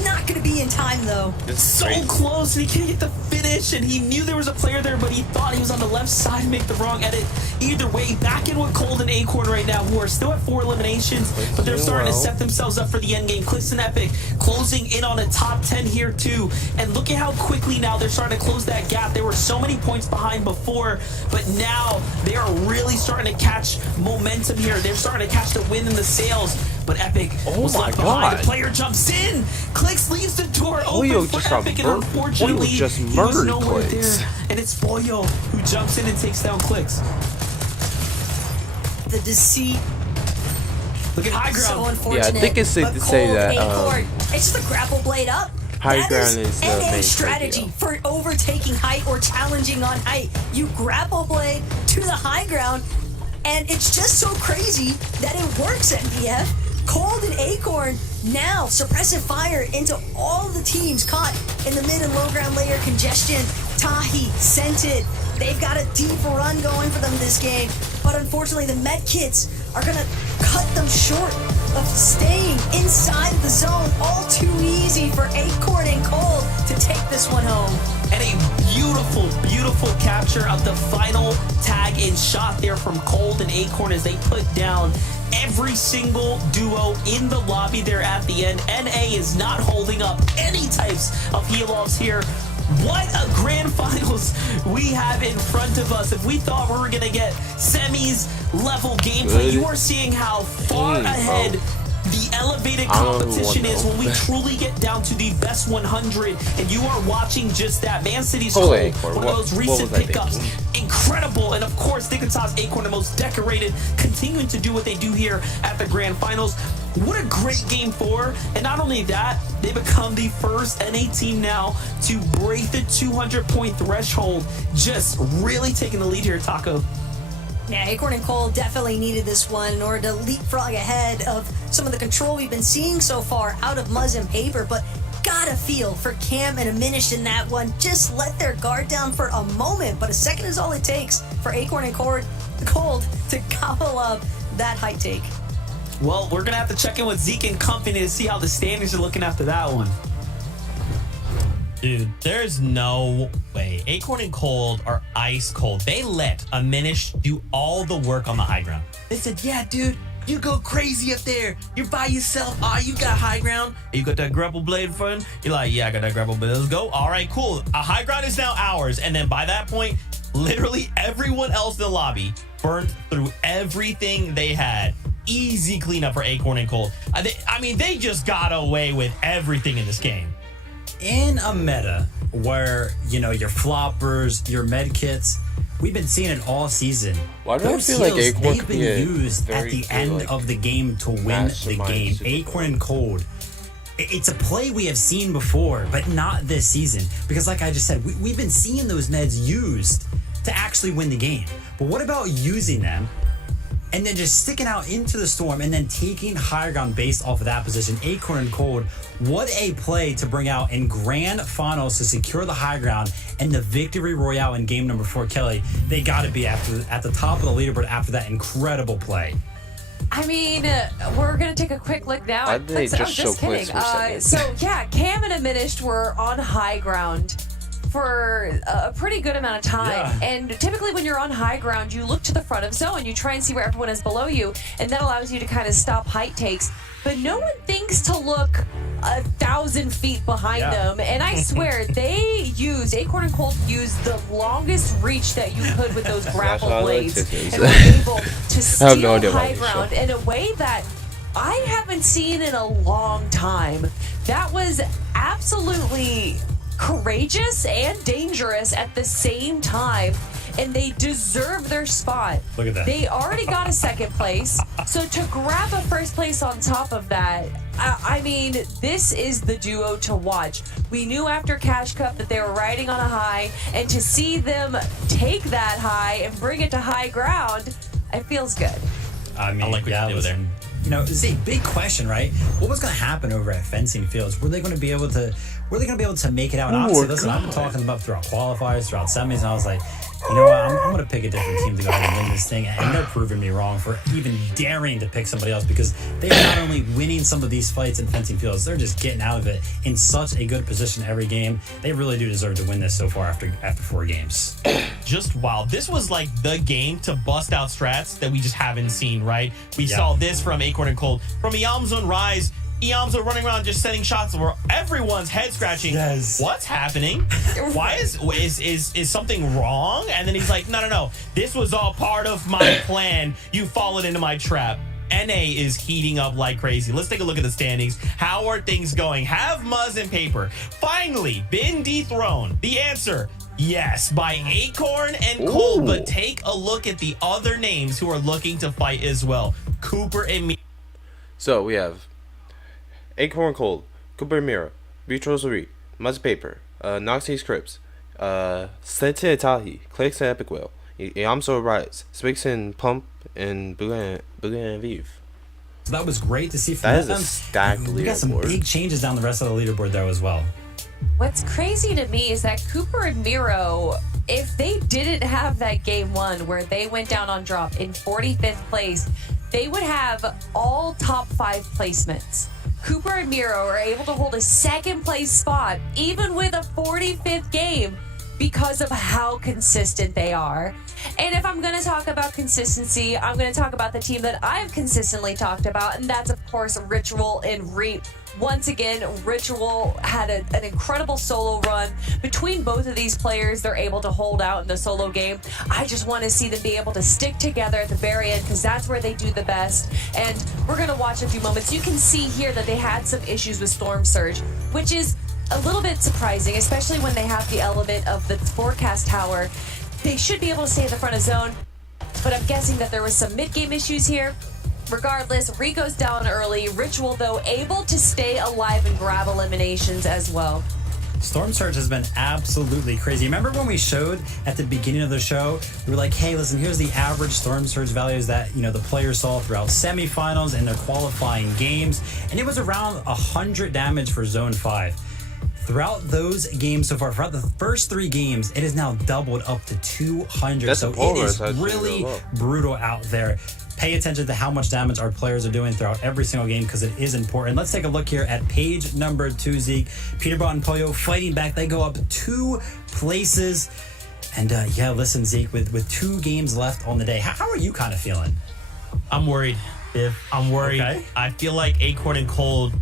Not going to be in time, though. It's so close, and he can't get the finish, and he knew there was a player there, but he thought he was on the left side to make the wrong edit. Either way, back in with Cold and Acorn right now, who are still at 4 eliminations, but they're starting to set themselves up for the end game. Clix and Epic closing in on a top 10 here, too. And look at how quickly now they're starting to close that gap. There were so many points behind before, but now they are really starting to catch momentum here. They're starting to catch the wind in the sails. But Epic was left behind. The player jumps in. Clix leaves the door open for Epic, and unfortunately, he was nowhere there. And it's Boyo who jumps in and takes down Clix. The deceit. Look at High Ground. So unfortunate. Yeah, I think it's safe to say that it's just a grapple blade up. High Ground is the main strategy for overtaking height or challenging on height. You grapple blade to the high ground, and it's just so crazy that it works, NDF. Cold and Acorn now suppressive fire into all the teams caught in the mid and low ground layer congestion. Tahi, Scented, they've got a deep run going for them this game, but unfortunately the med kits are gonna cut them short of staying inside the zone. All too easy for Acorn and Cold to take this one home. And a beautiful, beautiful capture of the final tag and shot there from Cold and Acorn as they put down every single duo in the lobby there at the end. NA is not holding up any types of heal-offs here. What a grand finals we have in front of us. If we thought we were going to get semis level gameplay, you are seeing how far ahead the elevated competition is when we truly get down to the best 100, and you are watching just that. Man City's Cold, one of those recent pickups, incredible, and of course Dignitas Acorn, the most decorated, continuing to do what they do here at the grand finals. What a great game 4, and not only that, they become the first NA team now to break the 200-point threshold, just really taking the lead here, Taco. Yeah, Acorn and Cold definitely needed this one in order to leapfrog ahead of some of the control we've been seeing so far out of Muzz and Paper, but gotta feel for Cam and Diminished in that one. Just let their guard down for a moment, but a second is all it takes for Acorn and Cold to gobble up that height take. Well, we're going to have to check in with Zeke and company to see how the standings are looking after that one. Dude, there's no way. Acorn and Cold are ice cold. They let Diminished do all the work on the high ground. They said, yeah, dude, you go crazy up there. You're by yourself. You got high ground. You got that grapple blade friend. You're like, yeah, I got that grapple blade. Let's go. All right, cool. A high ground is now ours. And then by that point, literally everyone else in the lobby burnt through everything they had. Easy cleanup for Acorn and Cold. I mean, they just got away with everything in this game. In a meta where, you know, your floppers, your med kits, we've been seeing it all season. Why do those I feel like heals, Acorn they've been used at the end of the game to win the game. Acorn and Cold. It's a play we have seen before, but not this season. Because like I just said, we've been seeing those meds used to actually win the game. But what about using them and then just sticking out into the storm and then taking higher ground based off of that position? Acorn and Cold, what a play to bring out in grand finals to secure the high ground and the victory royale in game number 4. Kelly, they got to be at the top of the leaderboard after that incredible play. I mean, we're going to take a quick look now. I'm just kidding. So, yeah, Cam and Diminished were on high ground for a pretty good amount of time. Yeah. And typically when you're on high ground, you look to the front of zone, you try and see where everyone is below you, and that allows you to kind of stop height takes. But no one thinks to look 1,000 feet behind them. And I swear, Acorn and Cold used the longest reach that you could with those grapple blades. And were able to steal high ground in a way that I haven't seen in a long time. That was absolutely courageous and dangerous at the same time, and they deserve their spot. Look at that. They already got a second place, so to grab a first place on top of that, I mean, this is the duo to watch. We knew after Cash Cup that they were riding on a high, and to see them take that high and bring it to high ground, it feels good. I mean, I like what you do there. You know, it's a big question, right? What was going to happen over at Fencing Fields? Were they going to be able to were they going to be able to make it out? And honestly, listen, I've been talking about throughout qualifiers, throughout semis, and I was like, you know what, I'm going to pick a different team to go ahead and win this thing. And they're proving me wrong for even daring to pick somebody else, because they are not only winning some of these fights in fencing fields, they're just getting out of it in such a good position every game. They really do deserve to win this so far after 4 games. Just wow. This was like the game to bust out strats that we just haven't seen, right? We saw this from Acorn and Cold. From Iamzo and Rise, Iamzo running around just sending shots where everyone's head scratching. Yes. What's happening? Why is something wrong? And then he's like, no. This was all part of my plan. You followed into my trap. NA is heating up like crazy. Let's take a look at the standings. How are things going? Have Muzz and Paper finally been dethroned? The answer, yes, by Acorn and Cold. But take a look at the other names who are looking to fight as well. Cooper and me. So we have Acorn Cold, Cooper Mira, Beatrice Marie, Muzz Paper, Noxie Crips, Sentin Tahi, Clicks and Epic Whale, Iamzo Rise, Spix and Pump, and Boogan and Vive. So that was great to see from them. That is a stacked leaderboard. We got some big changes down the rest of the leaderboard though as well. What's crazy to me is that Cooper and Miro, if they didn't have that game 1 where they went down on drop in 45th place, they would have all top 5 placements. Cooper and Miro are able to hold a 2nd place spot even with a 45th game because of how consistent they are. And if I'm going to talk about consistency, I'm going to talk about the team that I've consistently talked about, and that's, of course, Ritual and Reap. Once again, Ritual had an incredible solo run. Between both of these players, they're able to hold out in the solo game. I just want to see them be able to stick together at the very end, because that's where they do the best. And we're going to watch a few moments. You can see here that they had some issues with Storm Surge, which is a little bit surprising, especially when they have the element of the forecast tower. They should be able to stay at the front of zone, but I'm guessing that there was some mid-game issues here. Regardless, Rico's down early. Ritual, though, able to stay alive and grab eliminations as well. Storm Surge has been absolutely crazy. Remember when we showed at the beginning of the show, we were like, hey, listen, here's the average Storm Surge values that, the players saw throughout semifinals and their qualifying games, and it was around 100 damage for Zone 5. Throughout those games so far, throughout the first 3 games, it has now doubled up to 200. So it is really brutal out there. Pay attention to how much damage our players are doing throughout every single game, because it is important. Let's take a look here at page number 2, Zeke. Peterbot and Pollo fighting back. They go up 2 places. And listen, Zeke, with 2 games left on the day, how are you kind of feeling? I'm worried. I'm worried. Okay. I feel like Acorn and Cold.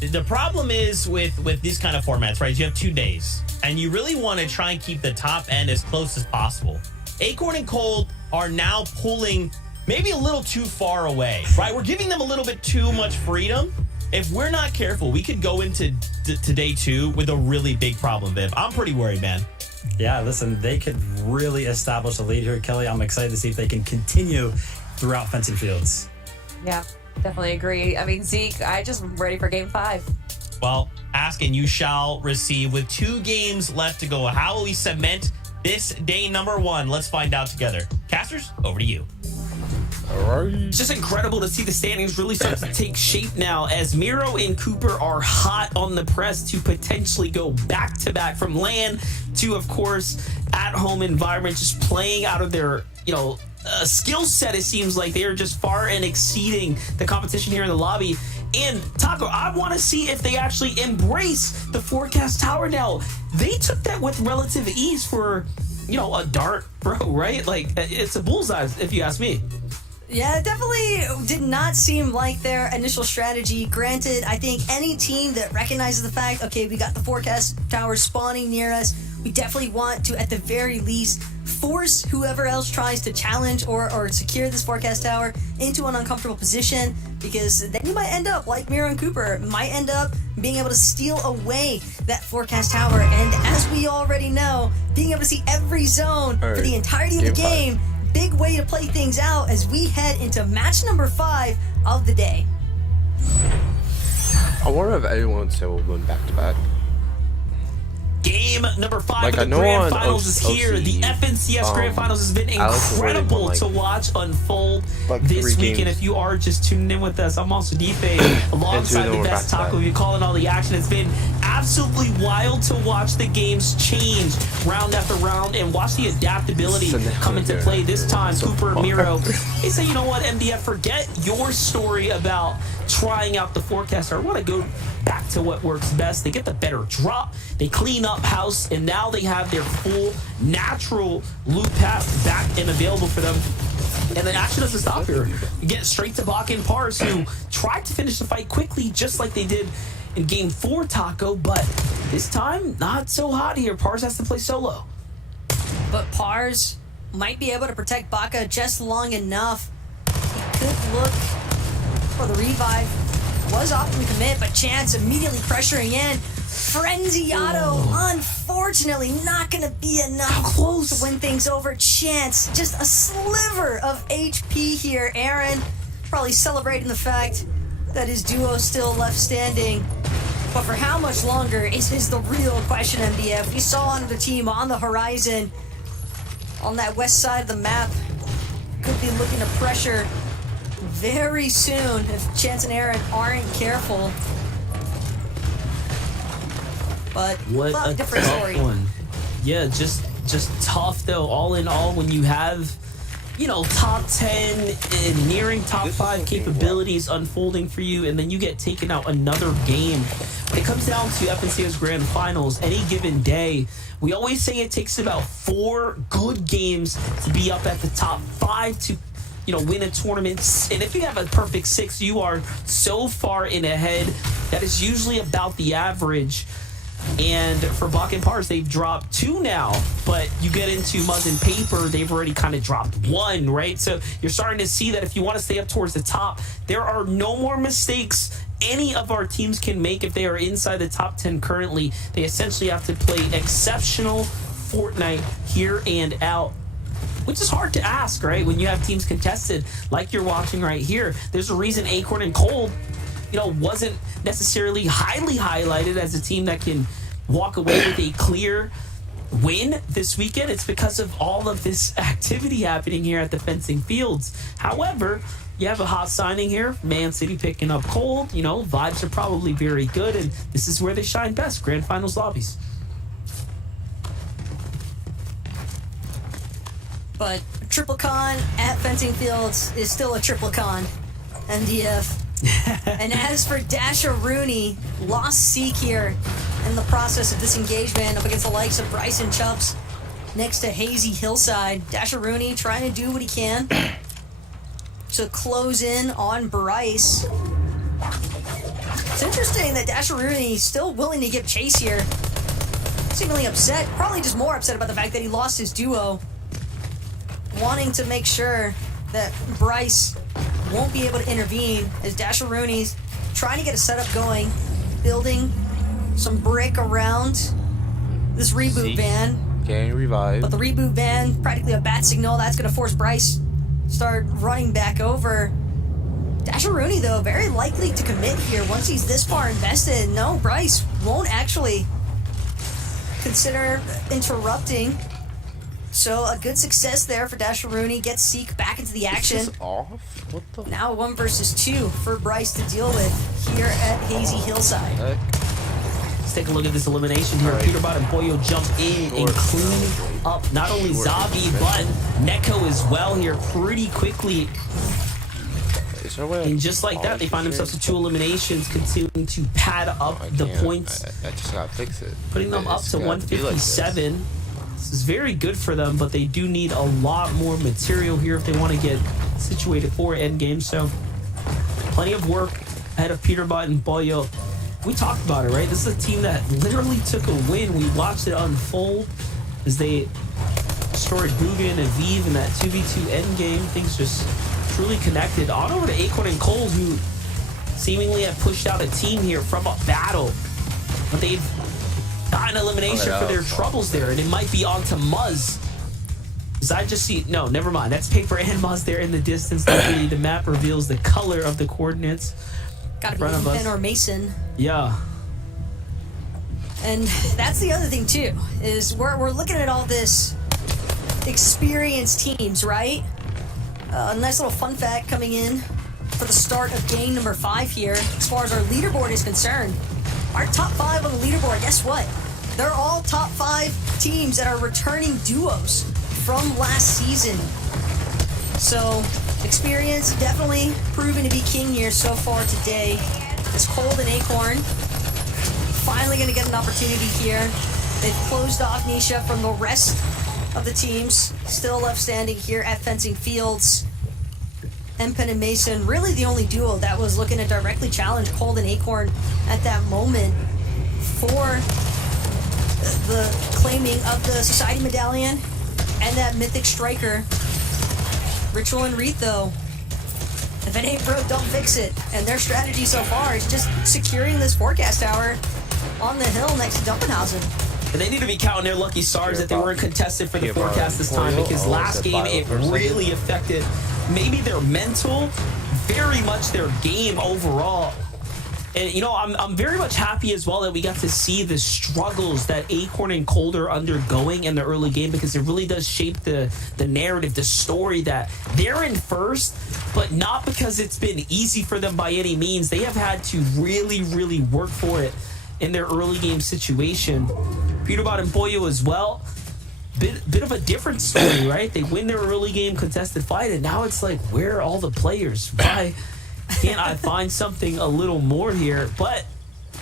The problem is with these kind of formats, right? You have 2 days, and you really want to try and keep the top end as close as possible. Acorn and Cold are now pulling maybe a little too far away, right? We're giving them a little bit too much freedom. If we're not careful, we could go into day 2 with a really big problem, Viv. I'm pretty worried, man. Yeah, listen, they could really establish a lead here, Kelly. I'm excited to see if they can continue throughout fencing fields. Yeah, definitely agree. I mean, Zeke, I just am ready for game 5. Well, ask and you shall receive. With 2 games left to go, how will we cement this day number 1? Let's find out together. Casters, over to you. It's just incredible to see the standings really start to take shape now, as Miro and Cooper are hot on the press to potentially go back-to-back from LAN to, of course, at-home environment, just playing out of their, skill set. It seems like they are just far and exceeding the competition here in the lobby. And Taco, I want to see if they actually embrace the forecast tower now. They took that with relative ease for, a dart throw, right? Like, it's a bullseye, if you ask me. Yeah, it definitely did not seem like their initial strategy. Granted, I think any team that recognizes the fact, okay, we got the forecast tower spawning near us, we definitely want to, at the very least, force whoever else tries to challenge or secure this forecast tower into an uncomfortable position, because then you might end up, like Miro and Cooper, might end up being able to steal away that forecast tower. And as we already know, being able to see every zone for the entirety of the game, big way to play things out as we head into match number 5 of the day. I wonder if anyone said we'll win back-to-back. Game number 5 of the Grand Finals is here. The FNCS Grand Finals has been incredible to watch unfold this week. And if you are just tuning in with us, I'm also Dife, alongside the best Taco. You're calling all the action. It's been absolutely wild to watch the games change round after round and watch the adaptability come into play. This time, Cooper and Miro, they say, you know what, MDF, forget your story about trying out the forecaster. I want to go back to what works best. They get the better drop. They clean up house, and now they have their full natural loot path back and available for them. And then action doesn't stop here. You get straight to Baka and Pars, who tried to finish the fight quickly, just like they did in Game 4, Taco, but this time, not so hot here. Pars has to play solo. But Pars might be able to protect Baka just long enough. He could look for the revive. Was opting to commit, but Chance immediately pressuring in. Frenziato, unfortunately, not going to be enough to win things over. Chance, just a sliver of HP here. Aaron probably celebrating the fact that his duo still left standing. But for how much longer is the real question, MDF. We saw another team on the horizon on that west side of the map. Could be looking to pressure very soon if Chance and Aaron aren't careful. But what a different tough story. One. Yeah, just tough though. All in all, when you have, you know, top 10 and nearing top 5 capabilities unfolding for you, and then you get taken out another game. When it comes down to FNCO's Grand Finals, any given day, we always say it takes about 4 good games to be up at the top 5 to, you know, win a tournament. And if you have a perfect 6, you are so far in ahead. That is usually about the average. And for Baka and Pars, they've dropped 2 now, but you get into Muzz and Paper, they've already kind of dropped 1, right? So you're starting to see that if you want to stay up towards the top, there are no more mistakes any of our teams can make if they are inside the top 10 currently. They essentially have to play exceptional Fortnite here and out, which is hard to ask, right? When you have teams contested like you're watching right here. There's a reason Acorn and Cold, you know, wasn't necessarily highly highlighted as a team that can walk away with a clear win this weekend. It's because of all of this activity happening here at the Fencing Fields. However, you have a hot signing here, Man City picking up Cold. You know, vibes are probably very good, and this is where they shine best, Grand Finals lobbies. But Triple Con at Fencing Fields is still a Triple Con. MDF. And as for Dasher Rooney, lost Seek here in the process of disengagement up against the likes of Bryson Chubbs next to Hazy Hillside. Dasher Rooney trying to do what he can to close in on Bryce. It's interesting that Dasher Rooney is still willing to give chase here. Seemingly upset, probably just more upset about the fact that he lost his duo. Wanting to make sure that Bryce won't be able to intervene as Dasher Rooney's trying to get a setup going, building some brick around this reboot van. Getting revived. But the reboot van, practically a bat signal, that's going to force Bryce to start running back over. Dasher Rooney, though, very likely to commit here once he's this far invested. No, Bryce won't actually consider interrupting. So a good success there for Dasher Rooney. Gets Seek back into the action. Is this off? What the? Now 1 versus 2 for Bryce to deal with here at Hazy Hillside. Let's take a look at this elimination here. Right. Peterbot and Boyo jump in and clean up not only Zavi, but Neko as well here pretty quickly. And just like that, they find themselves with 2 eliminations, continuing to pad up the points. I just gotta fix it. Putting them up to 157. Like this is very good for them, but they do need a lot more material here if they want to get situated for endgame. So plenty of work ahead of Peterbot and Boyo. We talked about it, right? This is a team that literally took a win. We watched it unfold as they destroyed Bugin and Aviv in that 2v2 endgame. Things just truly connected. On over to Acorn and Cold, who seemingly have pushed out a team here from a battle. But they've gotten elimination for their troubles there, and it might be on to Muzz. Because I just see... No, never mind. That's Paper and Muzz there in the distance. Luckily, the map reveals the color of the coordinates. Gotta be Ethan or Mason. Yeah. And that's the other thing, too, is we're looking at all this experienced teams, right? A nice little fun fact coming in for the start of game number 5 here. As far as our leaderboard is concerned, our top 5 on the leaderboard, guess what? They're all top 5 teams that are returning duos from last season. So, experience definitely proven to be king here so far today. It's Cold and Acorn finally going to get an opportunity here. They've closed off Nisha from the rest of the teams still left standing here at Fencing Fields. Empen and Mason, really the only duo that was looking to directly challenge Cold and Acorn at that moment for the claiming of the Society Medallion and that Mythic Striker. Ritual and Reet, though, if it ain't broke, don't fix it. And their strategy so far is just securing this forecast tower on the hill next to Dumpenhausen. And they need to be counting their lucky stars that they weren't contested for the forecast this time, because last game it really affected maybe their mental, very much their game overall. And, you know, I'm very much happy as well that we got to see the struggles that Acorn and Cold are undergoing in the early game, because it really does shape the narrative, the story that they're in first, but not because it's been easy for them by any means. They have had to really, really work for it in their early game situation. Peterbot and Pollo as well. Bit of a different story, right? They win their early game contested fight, and now it's like, where are all the players? Why can't I find something a little more here? But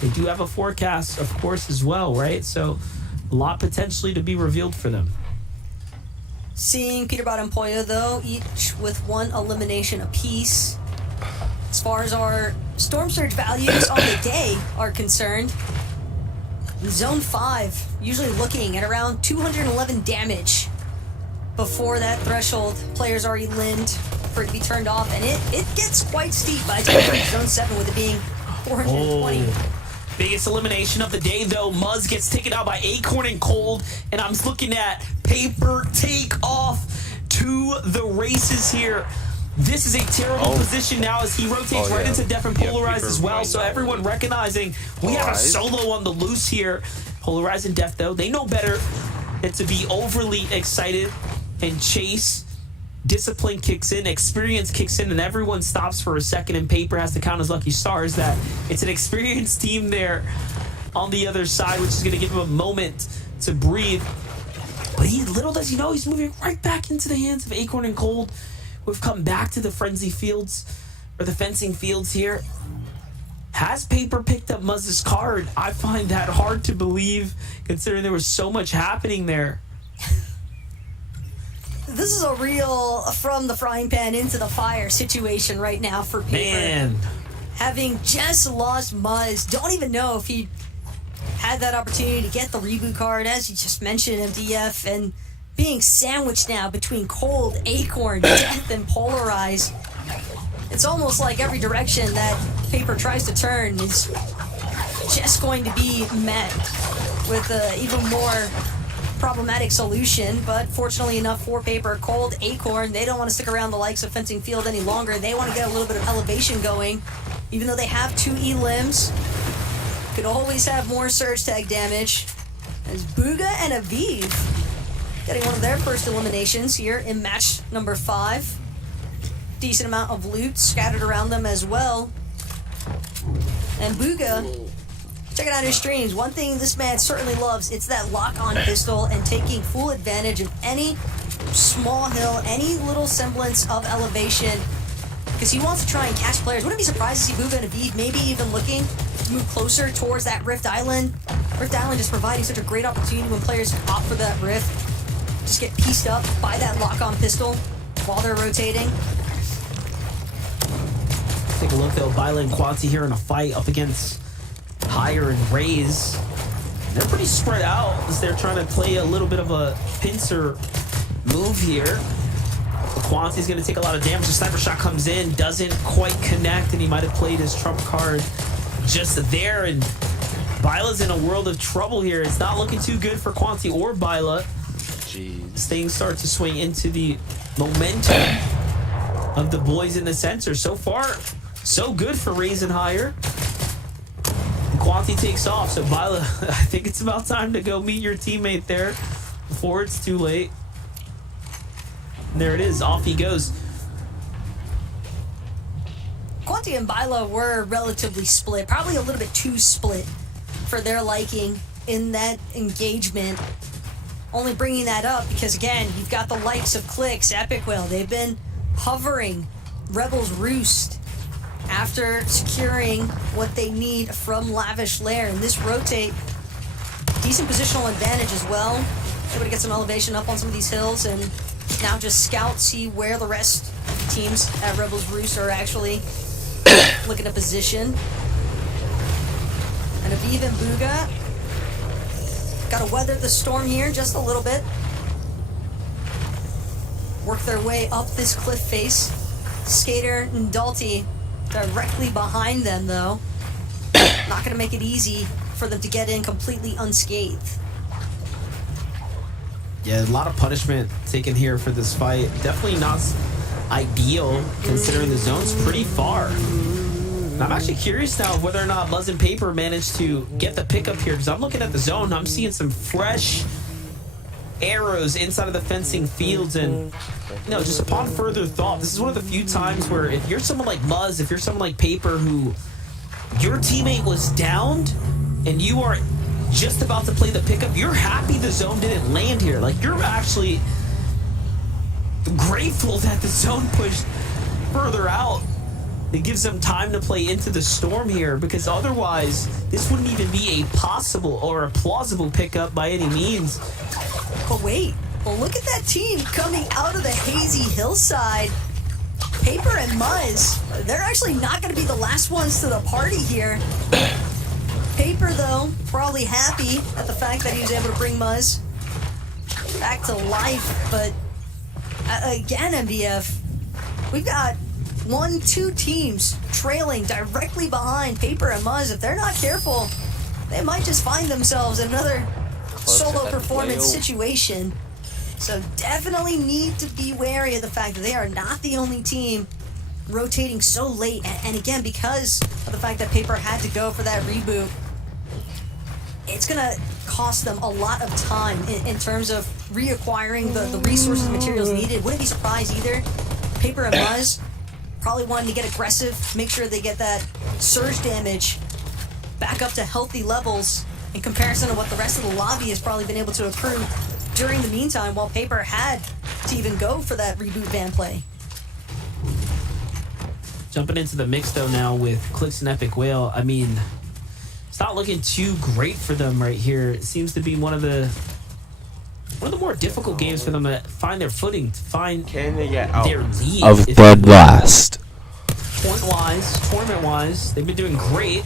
they do have a forecast, of course, as well, right? So a lot potentially to be revealed for them. Seeing Peterbot and Pollo, though, each with 1 elimination apiece. As far as our Storm Surge values on the day are concerned, Zone 5 usually looking at around 211 damage before that threshold. Players already limbed for it to be turned off, and it gets quite steep by the time you reach Zone 7 with it being 420. Biggest elimination of the day, though. Muzz gets taken out by Acorn and Cold, and I'm looking at Paper take off to the races here. This is a terrible position now as he rotates right into Def and Polarized as well. So everyone recognizing we have a solo on the loose here. Polarized and Def, though, they know better than to be overly excited and chase. Discipline kicks in, experience kicks in, and everyone stops for a second, and Paper has to count his lucky stars that it's an experienced team there on the other side, which is going to give him a moment to breathe. But little does he know, he's moving right back into the hands of Acorn and Cold. We've come back to the Frenzy Fields, or the Fencing Fields here. Has Paper picked up Muzz's card? I find that hard to believe, considering there was so much happening there. This is a real from the frying pan into the fire situation right now for Paper. Man. Having just lost Muzz, don't even know if he had that opportunity to get the reboot card, as you just mentioned, MDF, and being sandwiched now between Cold, Acorn, Death, and Polarize. It's almost like every direction that Paper tries to turn is just going to be met with an even more problematic solution. But fortunately enough for Paper, Cold, Acorn, they don't want to stick around the likes of Fencing Field any longer. They want to get a little bit of elevation going. Even though they have 2 E-limbs, could always have more surge tag damage. As Booga and Aviv getting one of their first eliminations here in match number 5. Decent amount of loot scattered around them as well. And Booga, checking out his streams, one thing this man certainly loves, it's that lock-on pistol and taking full advantage of any small hill, any little semblance of elevation, because he wants to try and catch players. Wouldn't be surprised to see Booga and Aviv maybe even looking to move closer towards that Rift Island. Rift Island just providing such a great opportunity when players opt for that Rift. Just get pieced up by that lock-on pistol while they're rotating. Take a look, though. Bila and Quanti here in a fight up against Higher and Raze. They're pretty spread out as they're trying to play a little bit of a pincer move here. Quanti's going to take a lot of damage. The sniper shot comes in, doesn't quite connect, and he might have played his trump card just there. And Bila's in a world of trouble here. It's not looking too good for Quanti or Bila. Jeez. Things start to swing into the momentum of the boys in the center. So far, so good for Raze and Higher. Quanti takes off, so Bila, I think it's about time to go meet your teammate there before it's too late. And there it is, off he goes. Quanti and Bila were relatively split, probably a little bit too split for their liking in that engagement. Only bringing that up because, again, you've got the likes of Clix, Epic Whale. They've been hovering Rebel's Roost after securing what they need from Lavish Lair. And this rotate, decent positional advantage as well. Able to get some elevation up on some of these hills and now just scout, see where the rest of the teams at Rebel's Roost are actually looking to position. And Aviv and Bugha got to weather the storm here just a little bit. Work their way up this cliff face. Skater and Dalty directly behind them, though. Not going to make it easy for them to get in completely unscathed. Yeah, a lot of punishment taken here for this fight. Definitely not ideal, considering the zone's pretty far. And I'm actually curious now whether or not Muzz and Paper managed to get the pickup here, because I'm looking at the zone, I'm seeing some fresh arrows inside of the fencing fields, and you know, just upon further thought, this is one of the few times where if you're someone like Muzz, if you're someone like Paper, who your teammate was downed and you are just about to play the pickup, you're happy the zone didn't land here. Like, you're actually grateful that the zone pushed further out. It gives them time to play into the storm here, because otherwise this wouldn't even be a possible or a plausible pickup by any means. But wait, well, look at that team coming out of the hazy hillside. Paper and Muzz, they're actually not going to be the last ones to the party here. Paper, though, probably happy at the fact that he was able to bring Muzz back to life. But again, MDF, we've got 1-2 teams trailing directly behind Paper and Muzz. If they're not careful, they might just find themselves in another solo performance situation. So definitely need to be wary of the fact that they are not the only team rotating so late. And again, because of the fact that Paper had to go for that reboot, it's going to cost them a lot of time in terms of reacquiring the resources and materials needed. Wouldn't be surprised either. Paper and Muzz probably wanting to get aggressive, make sure they get that surge damage back up to healthy levels in comparison to what the rest of the lobby has probably been able to accrue during the meantime, while Paper had to even go for that reboot van play. Jumping into the mix, though, now with Clix and Epic Whale, I mean, it's not looking too great for them right here. It seems to be one of the more difficult games for them to find their footing, to find their lead. Of Bloodlust. Point-wise, tournament-wise, they've been doing great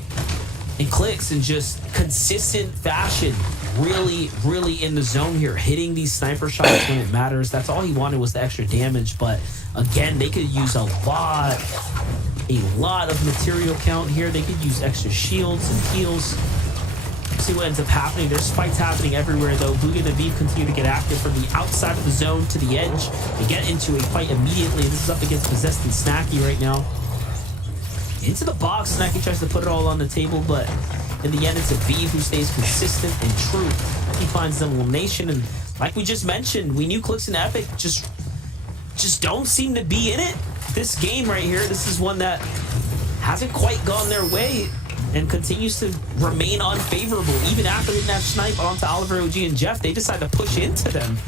in Clix in just consistent fashion. Really, really in the zone here, hitting these sniper shots when it matters. That's all he wanted, was the extra damage. But again, they could use a lot of material count here. They could use extra shields and heals. See what ends up happening. There's fights happening everywhere, though. Bugha and Aviv continue to get active from the outside of the zone to the edge. They get into a fight immediately. This is up against Possessed and Snacky right now. Into the box, Snacky tries to put it all on the table, but in the end, it's Aviv who stays consistent and true. He finds the elimination, and like we just mentioned, we knew Clix and Epic just don't seem to be in it. This game right here, this is one that hasn't quite gone their way and continues to remain unfavorable. Even after hitting that snipe onto Oliver, OG, and Jeff, they decide to push into them.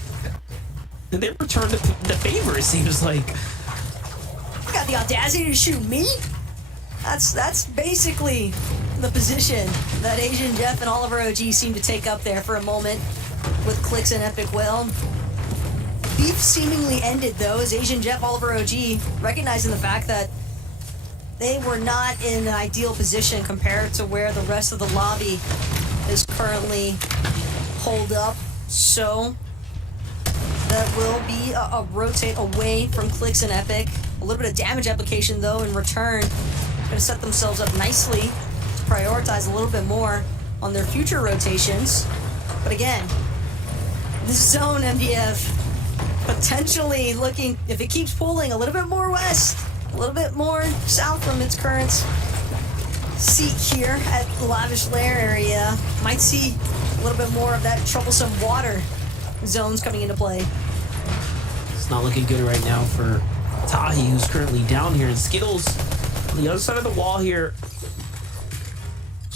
And they return the favor, it seems like. You got the audacity to shoot me? That's basically the position that Asian Jeff and Oliver OG seem to take up there for a moment with Clix and Epic Whale. Beef seemingly ended, though, as Asian Jeff, Oliver OG, recognizing the fact that they were not in an ideal position compared to where the rest of the lobby is currently holed up. So that will be a rotate away from Clix and Epic. A little bit of damage application, though, in return. Going to set themselves up nicely to prioritize a little bit more on their future rotations. But again, this zone, MDF, potentially looking, if it keeps pulling a little bit more west, a little bit more south from its current seat here at the Lavish Lair area, might see a little bit more of that troublesome water zones coming into play. It's not looking good right now for Tahi, who's currently down here, and Skittles on the other side of the wall here,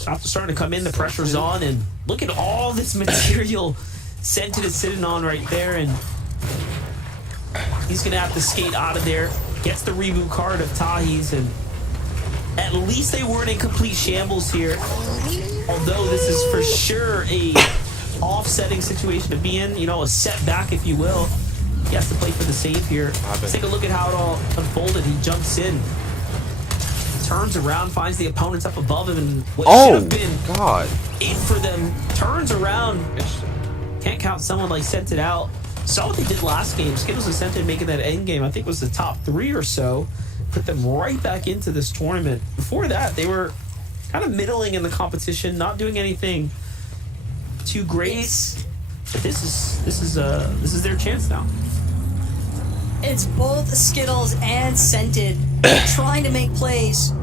Shots are starting to come in. The pressure's on. And look at all this material Scented is sitting on right there. And he's going to have to skate out of there. Gets the reboot card of Tahi's. And at least they weren't in complete shambles here. Although this is for sure a offsetting situation to be in. You know, a setback, if you will. He has to play for the save here. Let's take a look at how it all unfolded. He jumps in. Turns around, finds the opponents up above him, and what should have been it for them turns around. Can't count someone like Scented out. Saw what they did last game. Skittles and Scented making that end game, I think was the top 3 or so. Put them right back into this tournament. Before that, they were kind of middling in the competition, not doing anything too great. But this is their chance now. It's both Skittles and Scented trying to make plays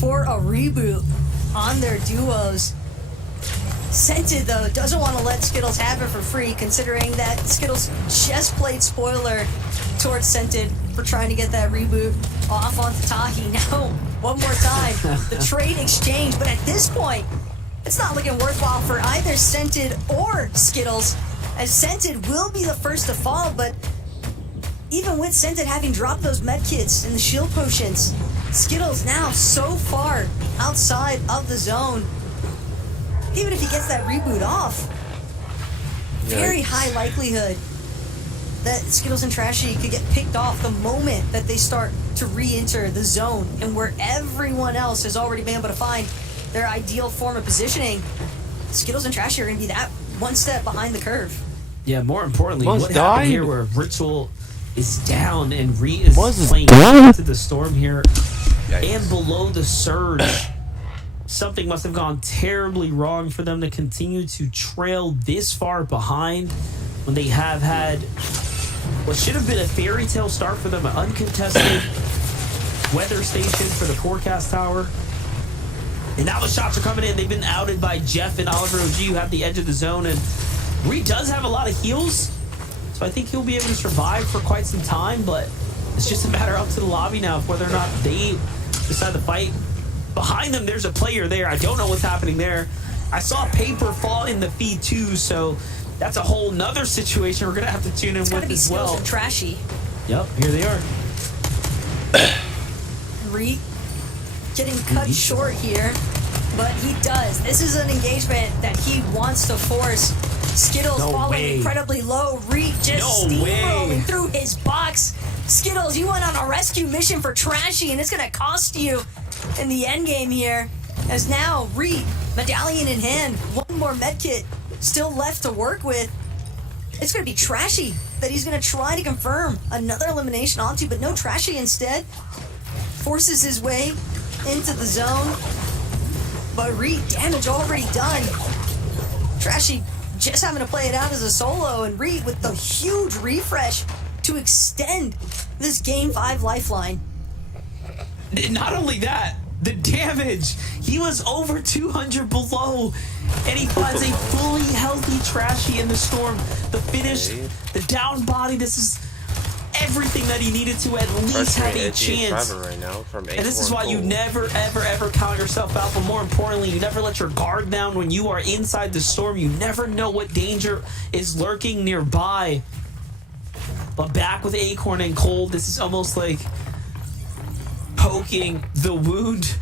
for a reboot on their duos. Scented, though, doesn't want to let Skittles have it for free, considering that Skittles just played spoiler towards Scented for trying to get that reboot off onto Tahi. Now, one more time, the trade exchange. But at this point, it's not looking worthwhile for either Scented or Skittles, as Scented will be the first to fall, but even with Scented having dropped those medkits and the shield potions, Skittles now so far outside of the zone. Even if he gets that reboot off, very high likelihood that Skittles and Trashy could get picked off the moment that they start to re-enter the zone, and where everyone else has already been able to find their ideal form of positioning. Skittles and Trashy are going to be that one step behind the curve. Yeah, more importantly, what happened here where Ritual is down and Reet is playing into the storm here and below the surge. Something must have gone terribly wrong for them to continue to trail this far behind when they have had what should have been a fairy tale start for them, an uncontested weather station for the forecast tower. And now the shots are coming in. They've been outed by Jeff and Oliver OG, who have the edge of the zone. And Reet does have a lot of heals, so I think he'll be able to survive for quite some time, but it's just a matter up to the lobby now of whether or not they decide to fight. Behind them, there's a player there. I don't know what's happening there. I saw Paper fall in the feed too, so that's a whole nother situation we're going to have to tune in with as well. And Trashy. Yep, here they are. Reet getting cut short here, but he does. This is an engagement that he wants to force. Skittles falling incredibly low. Reet just steamrolling through his box. Skittles, you went on a rescue mission for Trashy, and it's going to cost you in the end game here. As now, Reet, medallion in hand, one more medkit still left to work with. It's going to be Trashy that he's going to try to confirm another elimination onto, but no, Trashy instead forces his way into the zone. But Reet, damage already done. Trashy just having to play it out as a solo, and Reet with the huge refresh to extend this Game 5 lifeline. Not only that, the damage. He was over 200 below, and he finds a fully healthy Trashy in the storm. The finish, the down body, this is everything that he needed to at least have a chance. Right now from and this is why you never, ever, ever count yourself out. But more importantly, you never let your guard down when you are inside the storm. You never know what danger is lurking nearby. But back with Acorn and Cold, this is almost like poking the wound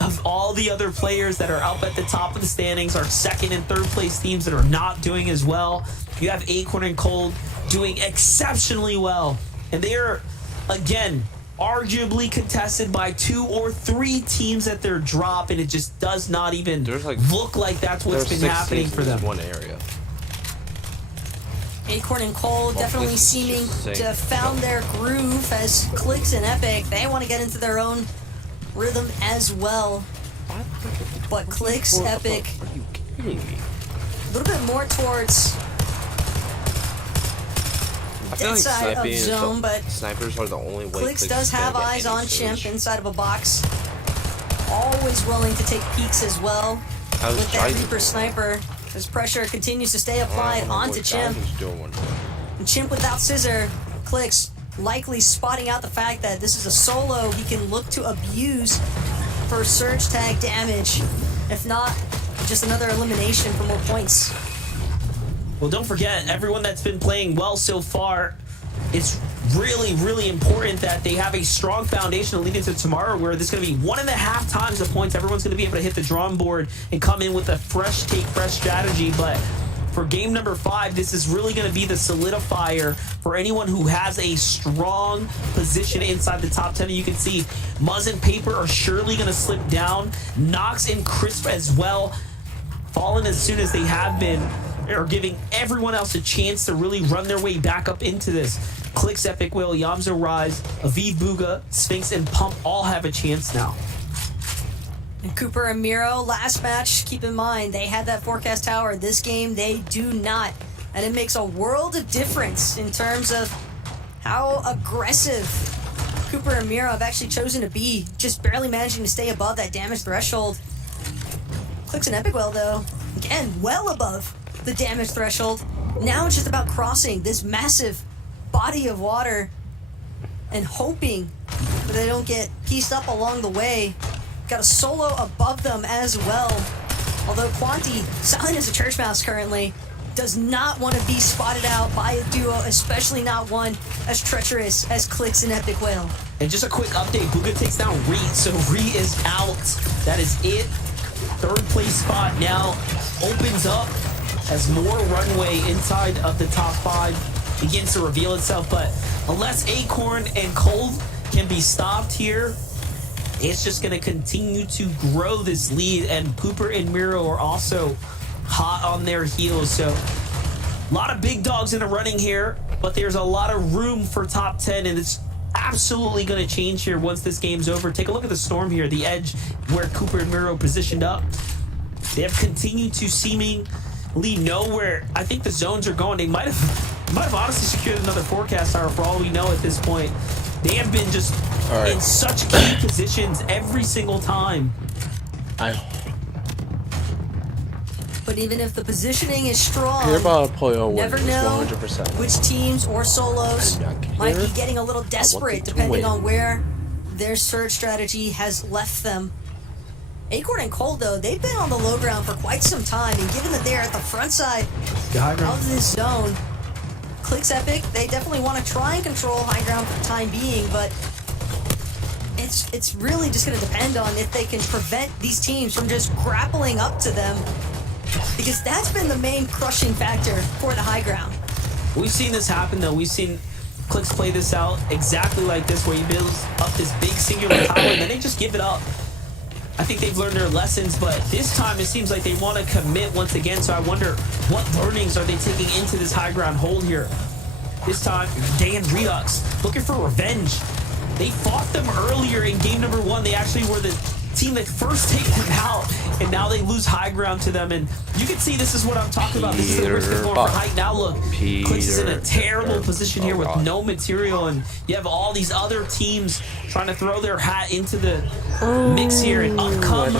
of all the other players that are up at the top of the standings, our second and third place teams that are not doing as well. You have Acorn and Cold doing exceptionally well, and they are, again, arguably contested by 2 or 3 teams at their drop, and it just does not even look like that's what's been happening for them. One area. Acorn and Cold definitely seeming to have found their groove, as Clix and Epic, they want to get into their own rhythm as well. But Clix, Epic, a little bit more towards dead side of zone, but snipers are the only way. Clix does have eyes on Chimp inside of a box. Always willing to take peeks as well with that Reaper sniper. As pressure continues to stay applied onto Chimp. And Chimp without Scissor, Clix likely spotting out the fact that this is a solo he can look to abuse for surge tag damage. If not, just another elimination for more points. Well, don't forget, everyone that's been playing well so far, it's really, really important that they have a strong foundation to lead into tomorrow, where there's going to be 1.5 times the points. Everyone's going to be able to hit the drawing board and come in with a fresh take, fresh strategy. But for game number 5, this is really going to be the solidifier for anyone who has a strong position inside the top 10. And you can see Muzz and Paper are surely going to slip down. Nox and Crisp as well, falling as soon as they have been, are giving everyone else a chance to really run their way back up into this. Clix, Epic Whale, Yamzo Rise, Aviv Booga, Sphinx, and Pump all have a chance now. And Cooper and Miro, last match, keep in mind, they had that forecast tower. This game, they do not. And it makes a world of difference in terms of how aggressive Cooper and Miro have actually chosen to be, just barely managing to stay above that damage threshold. Clix and Epic Whale, though, again, well above the damage threshold. Now it's just about crossing this massive body of water and hoping that they don't get pieced up along the way. Got a solo above them as well. Although Quanti, silent as a church mouse currently, does not want to be spotted out by a duo, especially not one as treacherous as Clix and Epic Whale. And just a quick update, Booga takes down Ree, so Ree is out. That is it. Third place spot now opens up as more runway inside of the top 5 begins to reveal itself. But unless Acorn and Cold can be stopped here, it's just going to continue to grow this lead. And Cooper and Miro are also hot on their heels. So a lot of big dogs in the running here, but there's a lot of room for top 10, and it's absolutely going to change here once this game's over. Take a look at the Storm here, the edge where Cooper and Miro positioned up. They have continued to seemingly know where I think the zones are going. They might have honestly secured another forecast tower for all we know at this point. They have been just in such key positions every single time. But even if the positioning is strong, never know 100%. Which teams or solos might be getting a little desperate depending on where their surge strategy has left them. Acorn and Cold, though, they've been on the low ground for quite some time, and given that they're at the front side of this zone, Clix Epic, they definitely want to try and control high ground for the time being, but it's really just going to depend on if they can prevent these teams from just grappling up to them, because that's been the main crushing factor for the high ground. We've seen this happen, though. We've seen Clix play this out exactly like this, where he builds up this big singular tower, and then they just give it up. I think they've learned their lessons, but this time it seems like they want to commit once again, so I wonder what learnings are they taking into this high ground hold here. This time, Dan Redux looking for revenge. They fought them earlier in game number 1. They actually were the team that first take them out, and now they lose high ground to them. And you can see this is what I'm talking about. This is the risk of going for height. Now look, Clix is in a terrible position here with no material, and you have all these other teams trying to throw their hat into the mix here. And up come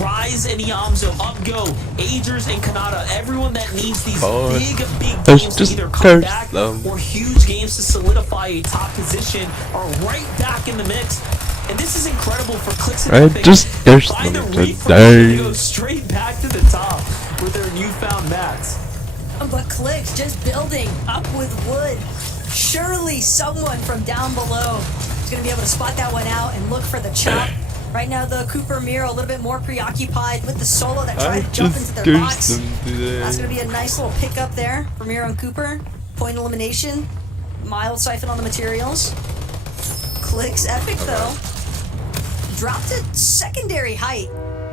Rise and Yamzo, up go Agers and Kanata. Everyone that needs these big games to either come back or huge games to solidify a top position are right back in the mix. And this is incredible for Clix and Epic. By the refresh, they go straight back to the top with their newfound mats. But Clix just building up with wood. Surely someone from down below is going to be able to spot that one out and look for the chop. Right now, though, Cooper Miro a little bit more preoccupied with the solo that tried to jump into their box. That's going to be a nice little pickup there for Miro and Cooper. Point elimination. Mild siphon on the materials. Clix Epic, though, dropped to secondary height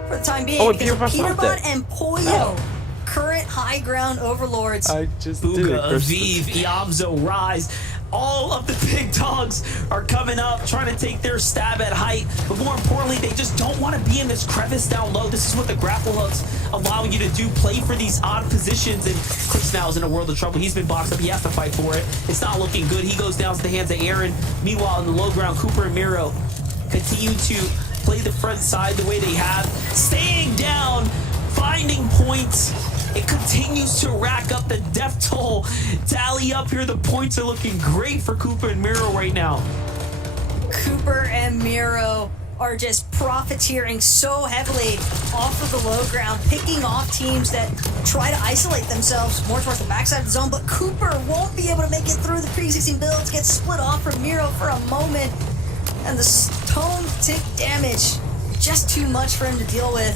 for the time being because Peterbot and Poyo, current high ground overlords. Booga, Aviv, Yamzo, Rise, all of the big dogs are coming up, trying to take their stab at height. But more importantly, they just don't want to be in this crevice down low. This is what the grapple hooks allow you to do, play for these odd positions. And Clix now is in a world of trouble. He's been boxed up. He has to fight for it. It's not looking good. He goes down to the hands of Aaron. Meanwhile, in the low ground, Cooper and Miro continue to play the front side the way they have, staying down, finding points. It continues to rack up the death toll. Tally up here. The points are looking great for Cooper and Miro right now. Cooper and Miro are just profiteering so heavily off of the low ground, picking off teams that try to isolate themselves more towards the backside of the zone, but Cooper won't be able to make it through the pre-existing builds, gets split off from Miro for a moment, and the tone tick damage, just too much for him to deal with.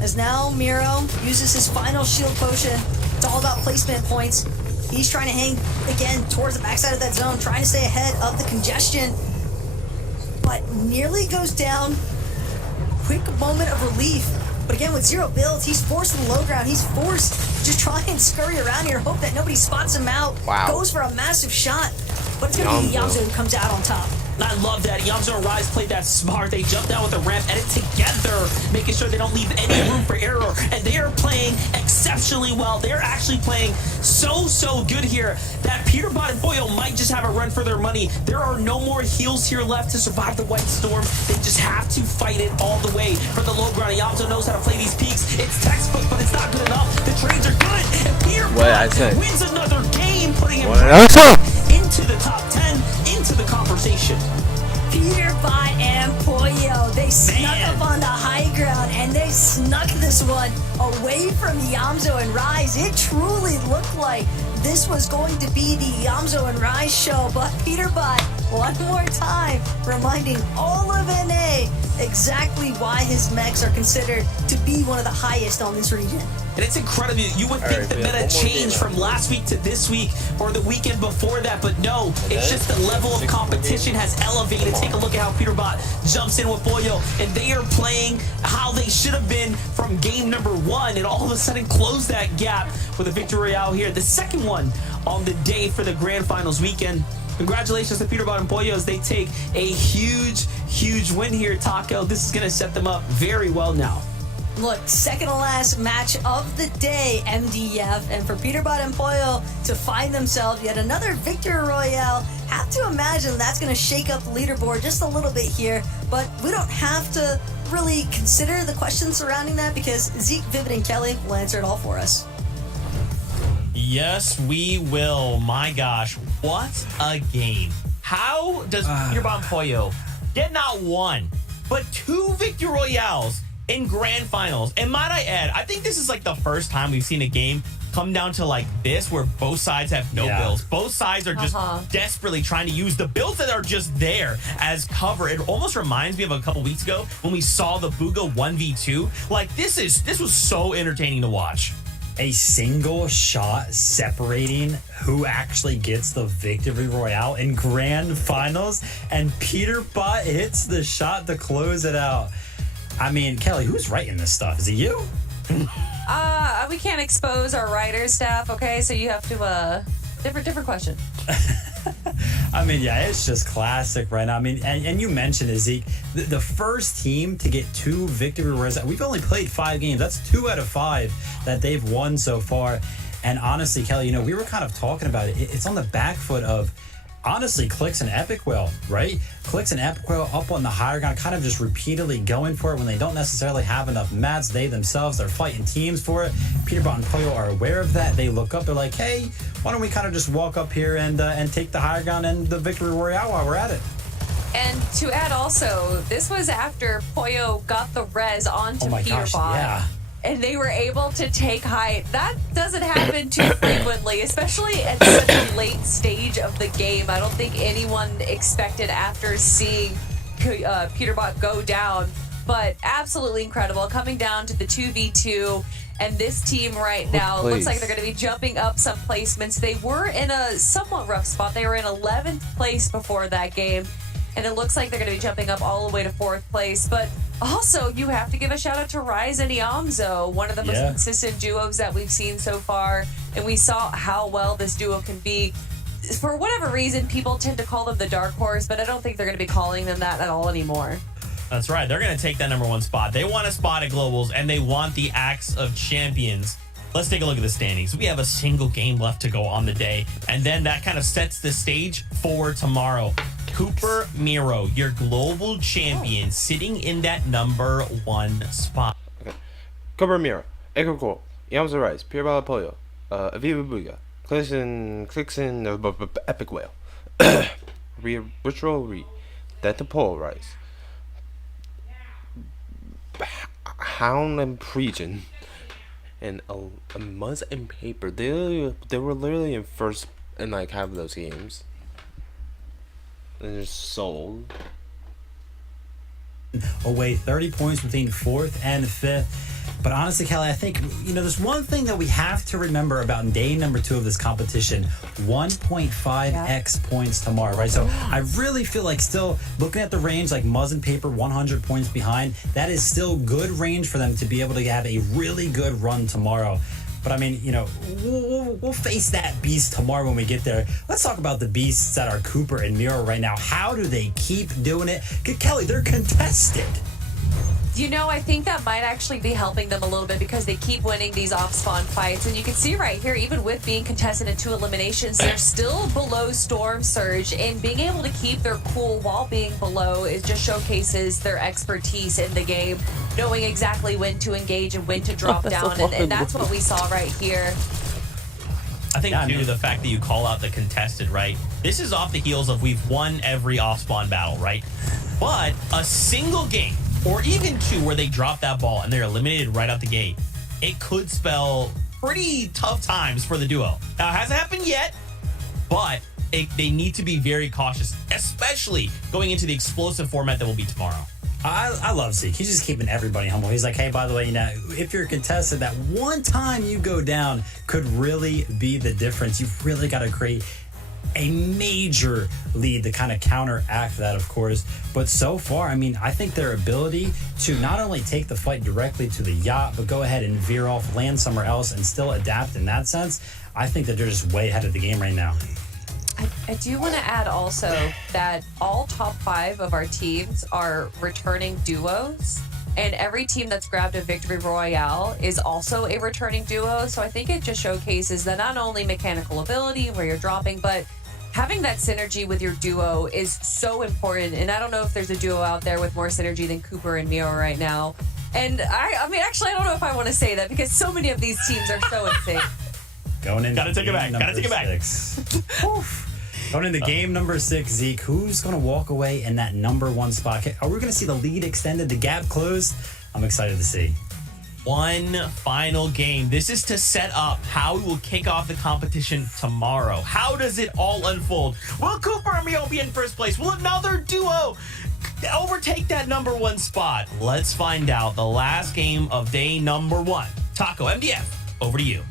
As now Miro uses his final shield potion. It's all about placement points. He's trying to hang again towards the backside of that zone, trying to stay ahead of the congestion, but nearly goes down. Quick moment of relief, but again with 0 builds, he's forced to the low ground. He's forced to just try and scurry around here, hope that nobody spots him out. Wow. Goes for a massive shot, but it's gonna be Yamzo who comes out on top. I love that. Yamzo and Rise played that smart. They jumped out with a ramp, edit together, making sure they don't leave any room for error. And they are playing exceptionally well. They're actually playing so good here that Peterbot and Poyo might just have a run for their money. There are no more heals here left to survive the White Storm. They just have to fight it all the way for the low ground. Yamzo knows how to play these peaks. It's textbook, but it's not good enough. The trades are good, and Peterbot wins another game, putting him into the top 10, into the conversation. Peterbot and Poyo, they snuck up on the high ground, and they snuck this one away from Yamzo and Rise. It truly looked like this was going to be the Yamzo and Rise show, but Peterbot, one more time, reminding all of NA exactly why his mechs are considered to be one of the highest on this region. And it's incredible. You would think the meta changed from last week to this week or the weekend before that, but no, it's just the level of competition has elevated. Take a look at how Peterbot jumps in with Poyo, and they are playing how they should have been from game number 1, and all of a sudden close that gap with a victory royale here. The second one on the day for the Grand Finals weekend. Congratulations to Peterbot and Poyo as they take a huge win here, Taco. This is going to set them up very well now. Look, second to last match of the day, MDF, and for Peterbot and Poyo to find themselves yet another victory royale, have to imagine that's going to shake up the leaderboard just a little bit here, but we don't have to really consider the questions surrounding that because Zeke, Vivid, and Kelly will answer it all for us. Yes, we will. My gosh, what a game. How does Peterbot and Poyo get not one, but 2 victory royales in grand finals? And might I add, I think this is like the first time we've seen a game come down to like this where both sides have no builds. Both sides are just desperately trying to use the builds that are just there as cover. It almost reminds me of a couple weeks ago when we saw the Bugha 1v2. Like this was so entertaining to watch. A single shot separating who actually gets the victory royale in grand finals, and Peterbot hits the shot to close it out. I mean, Kelly, who's writing this stuff? Is it you? We can't expose our writers staff, okay? So you have to different question. I mean, yeah, it's just classic right now. I mean, and you mentioned it, Zeke, the first team to get 2 victory royales. We've only played 5 games. That's 2 out of 5 that they've won so far. And honestly, Kelly, we were kind of talking about it. It's on the back foot of, honestly, Clix and Epic Whale, right? Clix and Epic Whale up on the higher ground, kind of just repeatedly going for it when they don't necessarily have enough mats. They themselves are fighting teams for it. Peterbot and Poyo are aware of that. They look up, they're like, hey, why don't we kind of just walk up here and take the higher ground and the victory royale while we're at it? And to add also, this was after Poyo got the res onto Peterbot. Gosh, yeah. And they were able to take height. That doesn't happen too frequently, especially at such a late stage of the game. I don't think anyone expected after seeing Peterbot go down. But absolutely incredible. Coming down to the 2v2. And this team right now looks like they're going to be jumping up some placements. They were in a somewhat rough spot. They were in 11th place before that game. And it looks like they're going to be jumping up all the way to 4th place. But also, you have to give a shout out to Rise and Yamzo, one of the most consistent duos that we've seen so far. And we saw how well this duo can be. For whatever reason, people tend to call them the dark horse, but I don't think they're going to be calling them that at all anymore. That's right. They're going to take that number 1 spot. They want a spot at Globals, and they want the Axe of Champions. Let's take a look at the standings. We have a single game left to go on the day, and then that kind of sets the stage for tomorrow. Cooper Miro, your global champion, sitting in that number 1 spot. Okay. Cooper Miro, Echo Core, Yamzo Rise, Peterbot Poyo, Aviva Bugha, Clixen, Epic Whale, Ritual Re, Delta Pole Rise, Pound and Preaching and a Muzz and Paper. They were literally in first in like half of those games. And just sold. Away 30 points between 4th and 5th. But honestly, Kelly, I think, there's one thing that we have to remember about day number 2 of this competition. 1.5x points tomorrow, right? So I really feel like still looking at the range, like Muzz and Paper 100 points behind, that is still good range for them to be able to have a really good run tomorrow. But I mean, we'll face that beast tomorrow when we get there. Let's talk about the beasts that are Cooper and Miro right now. How do they keep doing it? Kelly, they're contested. I think that might actually be helping them a little bit because they keep winning these off-spawn fights. And you can see right here, even with being contested in 2 eliminations, they're still below Storm Surge. And being able to keep their cool while being below just showcases their expertise in the game, knowing exactly when to engage and when to drop down. And that's what we saw right here. I think, too, the fact that you call out the contested, right? This is off the heels of we've won every off-spawn battle, right? But a single game, or even 2 where they drop that ball and they're eliminated right out the gate, it could spell pretty tough times for the duo. Now, it hasn't happened yet, but they need to be very cautious, especially going into the explosive format that will be tomorrow. I love Zeke. He's just keeping everybody humble. He's like, hey, by the way, if you're contested, that one time you go down could really be the difference. You've really got to create a major lead to kind of counteract that, of course. But so far, I think their ability to not only take the fight directly to the yacht, but go ahead and veer off, land somewhere else, and still adapt in that sense, I think that they're just way ahead of the game right now. I do want to add also that all top 5 of our teams are returning duos. And every team that's grabbed a Victory Royale is also a returning duo. So I think it just showcases that not only mechanical ability where you're dropping, but having that synergy with your duo is so important. And I don't know if there's a duo out there with more synergy than Cooper and Miro right now. And I mean, actually, I don't know if I want to say that because so many of these teams are so insane. Going in. Gotta take it back. Going into game number 6, Zeke, who's going to walk away in that number 1 spot? Are we going to see the lead extended, the gap closed? I'm excited to see. One final game. This is to set up how we will kick off the competition tomorrow. How does it all unfold? Will Cooper and Mio be in first place? Will another duo overtake that number 1 spot? Let's find out. The last game of day number 1. Taco, MDF, over to you.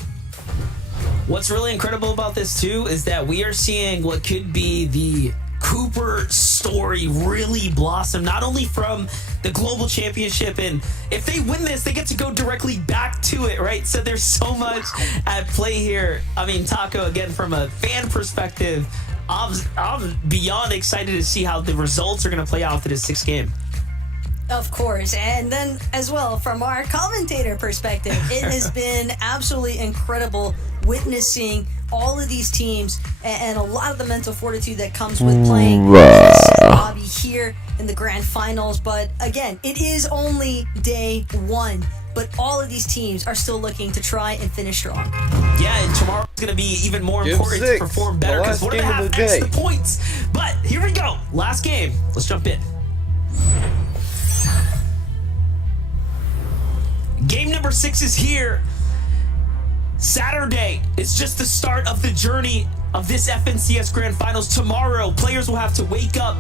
What's really incredible about this, too, is that we are seeing what could be the Cooper story really blossom, not only from the global championship, and if they win this, they get to go directly back to it, right? So there's so much at play here. Taco, again, from a fan perspective, I'm beyond excited to see how the results are going to play out for this 6th game. Of course. And then as well, from our commentator perspective, it has been absolutely incredible witnessing all of these teams and a lot of the mental fortitude that comes with playing this lobby here in the grand finals. But again, it is only day 1. But all of these teams are still looking to try and finish strong. Yeah, and tomorrow's going to be even more important to perform better because we're going to have extra points. But here we go. Last game. Let's jump in. Game number 6 is here. Saturday is just the start of the journey of this FNCS Grand Finals. Tomorrow, players will have to wake up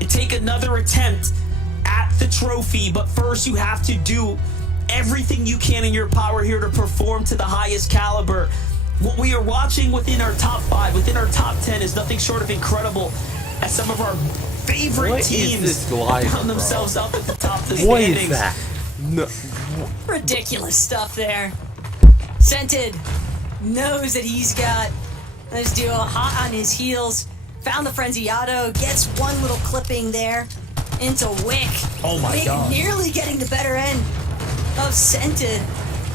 and take another attempt at the trophy. But first, you have to do everything you can in your power here to perform to the highest caliber. What we are watching within our top 5, within our top 10 is nothing short of incredible as some of our favorite teams found themselves up at the top of the standings. What is that? No. Ridiculous stuff there. Scented knows that he's got this duo hot on his heels. Found the Frenziato, gets one little clipping there into Wick. Oh my God. Nearly getting the better end of Scented.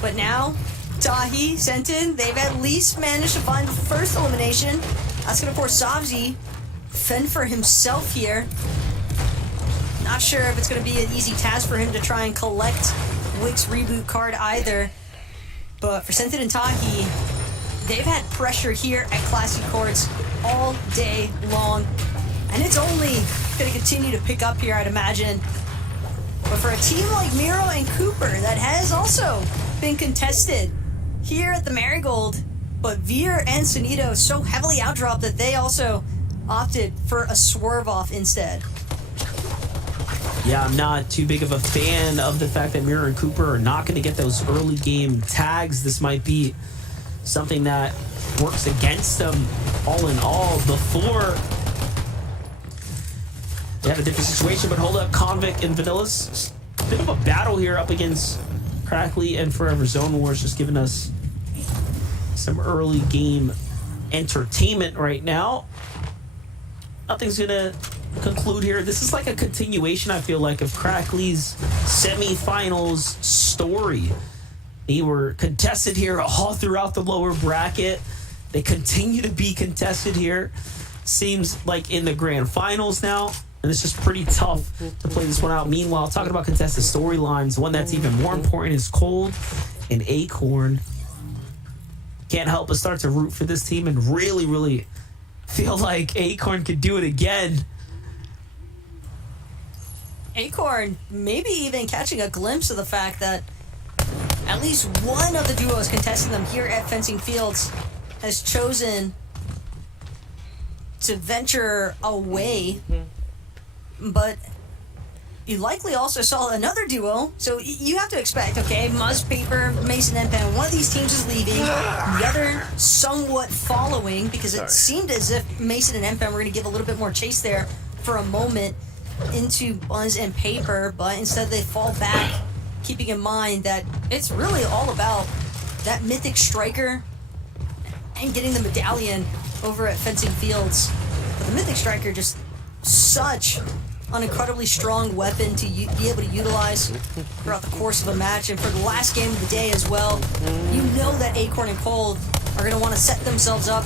But now, Tahi, Scented, they've at least managed to find the first elimination. That's going to force Savzi fend for himself here. Not sure if it's going to be an easy task for him to try and collect Wick's reboot card either. But for Scented and Tahi, they've had pressure here at Classic Courts all day long. And it's only going to continue to pick up here, I'd imagine. But for a team like Miro and Cooper that has also been contested here at the Marigold, but Veer and Sunito so heavily outdropped that they also opted for a swerve off instead. Yeah, I'm not too big of a fan of the fact that Miro and Cooper are not going to get those early game tags. This might be something that works against them all in all. Before they have a different situation, but hold up, Convict and Vanillas, bit of a battle here up against Crackly and Forever Zone Wars, just giving us some early game entertainment right now. Nothing's gonna conclude here. This is like a continuation, I feel like, of Crackly's semifinals story. They were contested here all throughout the lower bracket. They continue to be contested here. Seems like in the grand finals now, and it's just pretty tough to play this one out. Meanwhile, talking about contested storylines, one that's even more important is Cold and Acorn. Can't help but start to root for this team and really feel like Acorn could do it again. Acorn maybe even catching a glimpse of the fact that at least one of the duos contesting them here at Fencing Fields has chosen to venture away. But you likely also saw another duo, so you have to expect, okay, Muzz, Paper, Mason, and Pen. One of these teams is leaving, the other somewhat following, because it seemed as if Mason and Empen were going to give a little bit more chase there for a moment into Buzz and Paper, but instead they fall back, keeping in mind that it's really all about that Mythic Striker and getting the medallion over at Fencing Fields. But the Mythic Striker, just such an incredibly strong weapon to be able to utilize throughout the course of a match. And for the last game of the day as well, you know that Acorn and Cold are going to want to set themselves up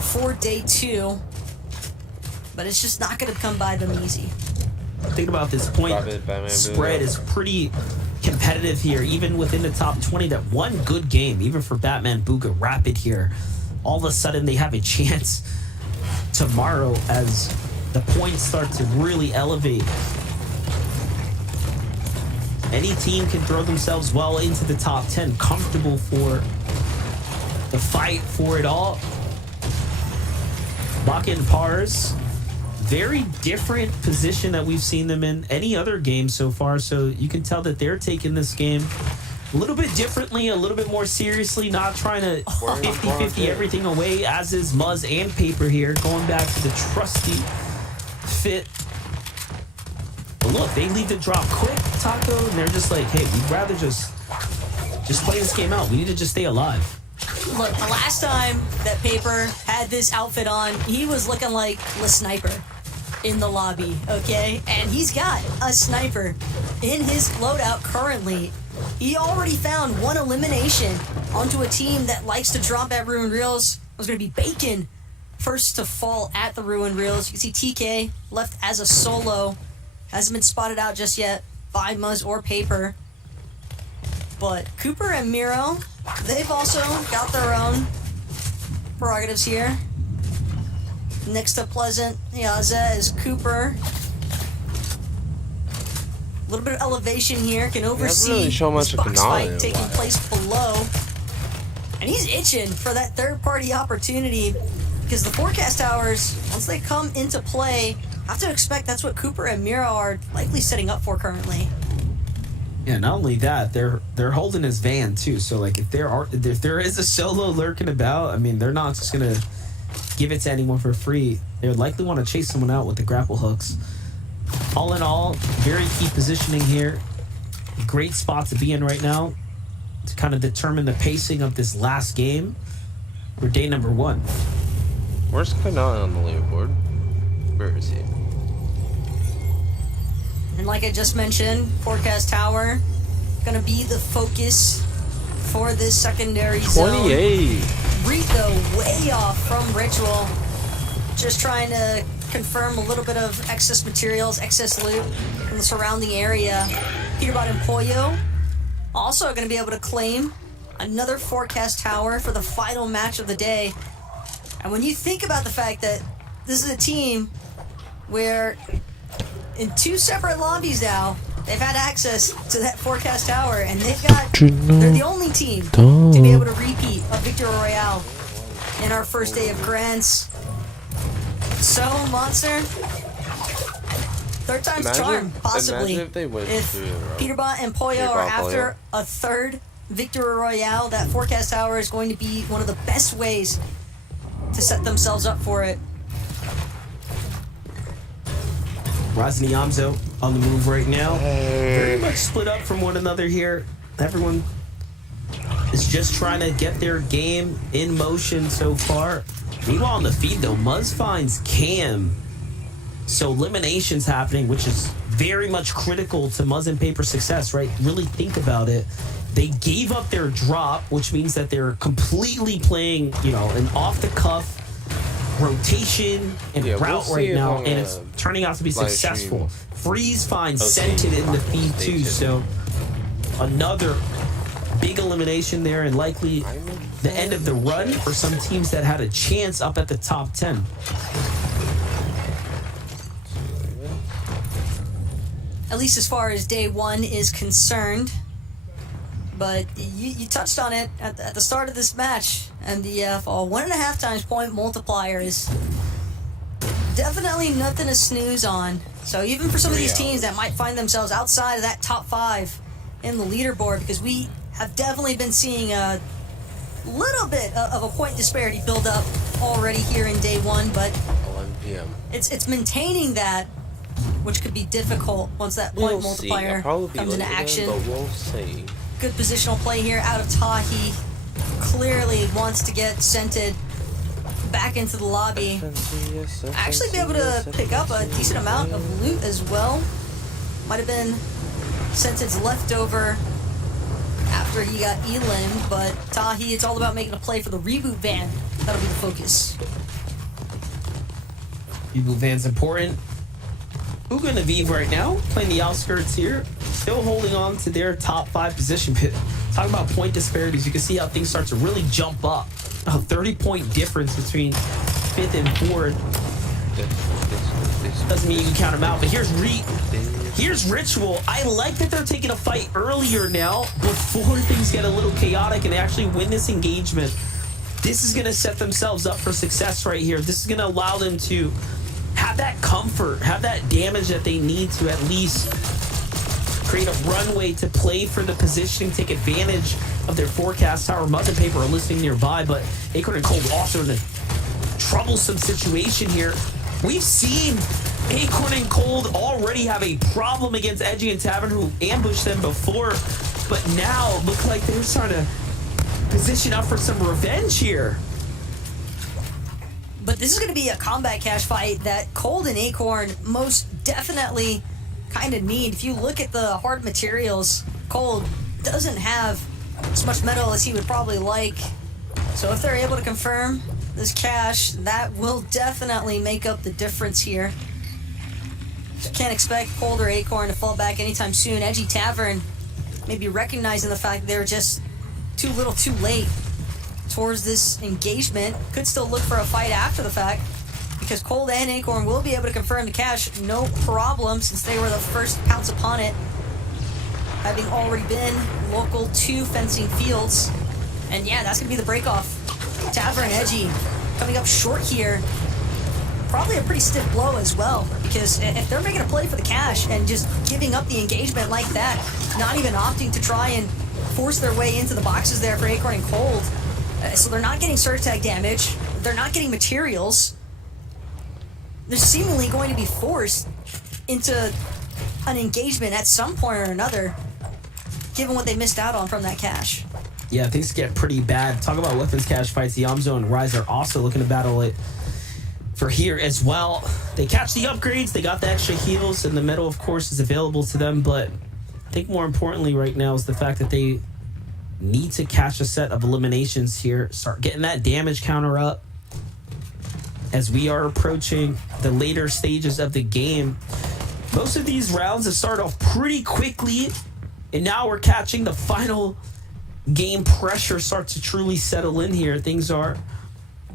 for day 2. But it's just not going to come by them easy. Think about this point spread is pretty competitive here, even within the top 20. That one good game, even for Batman Booga Rapid here, all of a sudden they have a chance tomorrow as the points start to really elevate. Any team can throw themselves well into the top 10, comfortable for the fight for it all. Baka and Pars, very different position that we've seen them in any other game so far, so you can tell that they're taking this game a little bit differently, a little bit more seriously, not trying to 50-50 everything away, as is Muzz and Paper here, going back to the trusty fit. But look, they leave the drop quick, Taco, and they're just like, hey, we'd rather just play this game out. We need to just stay alive. Look, the last time that Paper had this outfit on, he was looking like the sniper in the lobby, okay? And he's got a sniper in his loadout currently. He already found one elimination onto a team that likes to drop at Ruin Reels. It was going to be Bacon first to fall at the Ruin Reels. You can see TK left as a solo. Hasn't been spotted out just yet by Muzz or Paper. But Cooper and Miro, they've also got their own prerogatives here. Next to Pleasant Yaza is Cooper. A little bit of elevation here, can oversee this box fight taking place below. And he's itching for that third-party opportunity, because the forecast towers, once they come into play, I have to expect that's what Cooper and Miro are likely setting up for currently. Yeah, not only that, they're holding his van too. So like, if there is a solo lurking about, I mean, they're not just gonna give it to anyone for free. They would likely want to chase someone out with the grapple hooks. All in all, very key positioning here. Great spot to be in right now to kind of determine the pacing of this last game for day number 1. Where's Kanai on the leaderboard? Where is he? And like I just mentioned, Forecast Tower gonna be the focus for this secondary 28. Zone. Reed, though, way off from Ritual. Just trying to confirm a little bit of excess materials, excess loot in the surrounding area. Peterbot and Pollo also going to be able to claim another Forecast Tower for the final match of the day. And when you think about the fact that this is a team where in 2 separate lobbies now. They've had access to that forecast tower, and they're the only team to be able to repeat a Victory Royale in our first day of grants. So, Monster, third time's charm, possibly. Imagine if they went if to Peterbot and Pollo are after a third Victory Royale, that forecast tower is going to be one of the best ways to set themselves up for it. Rise and Yamzo on the move right now. Very much split up from one another here. Everyone is just trying to get their game in motion so far. Meanwhile, on the feed, though, Muzz finds Cam. So eliminations happening, which is very much critical to Muzz and Paper's success, right? Really think about it. They gave up their drop, which means that they're completely playing, an off-the-cuff rotation and route right now, and it's turning out to be successful. Freeze finds Scented in the feed too, so another big elimination there, and likely the end of the run for some teams that had a chance up at the top 10. At least as far as day 1 is concerned. But you touched on it at the start of this match. MDF, 1.5 times point multiplier is definitely nothing to snooze on. So even for some of these teams that might find themselves outside of that top 5 in the leaderboard, because we have definitely been seeing a little bit of a point disparity build up already here in day 1, but 1 p.m. It's maintaining that, which could be difficult once that point multiplier comes into action. But we'll see. Good positional play here out of Tahi. Clearly wants to get Scented back into the lobby. Actually be able to pick up a decent amount of loot as well. Might have been Scented's leftover after he got Elim, but Tahi, it's all about making a play for the reboot van. That'll be the focus. Reboot van's important. Uga and Aviv right now, playing the outskirts here, still holding on to their top 5 position. Talking about point disparities, you can see how things start to really jump up. A 30-point difference between 5th and 4th. Doesn't mean you can count them out, but here's Ritual. I like that they're taking a fight earlier now, before things get a little chaotic and they actually win this engagement. This is going to set themselves up for success right here. This is going to allow them to have that comfort, have that damage that they need to at least create a runway to play for the positioning, take advantage of their forecast tower. Muzz and Paper are listening nearby, but Acorn and Cold also in a troublesome situation here. We've seen Acorn and Cold already have a problem against Edgy and Tavern, who ambushed them before, but now look like they're starting to position up for some revenge here. But this is going to be a combat cache fight that Cold and Acorn most definitely kind of need. If you look at the hard materials, Cold doesn't have as much metal as he would probably like. So if they're able to confirm this cache, that will definitely make up the difference here. So can't expect Cold or Acorn to fall back anytime soon. Edgy Tavern maybe recognizing the fact that they're just too little too late towards this engagement. Could still look for a fight after the fact, because Cold and Acorn will be able to confirm the cache no problem, since they were the first to pounce upon it, having already been local to Fencing Fields. And yeah, that's going to be the break-off. Tavern Edgy coming up short here. Probably a pretty stiff blow as well, because if they're making a play for the cache and just giving up the engagement like that, not even opting to try and force their way into the boxes there for Acorn and Cold, so they're not getting surge tag damage, they're not getting materials, they're seemingly going to be forced into an engagement at some point or another, given what they missed out on from that cache. Yeah, things get pretty bad. Talk about weapons cache fights. The Yamzo and Rise are also looking to battle it for here as well. They catch the upgrades, they got the extra heals, and the metal, of course, is available to them, but I think more importantly right now is the fact that they need to catch a set of eliminations here, start getting that damage counter up as we are approaching the later stages of the game. Most of these rounds have started off pretty quickly, and now we're catching the final game pressure start to truly settle in here. Things are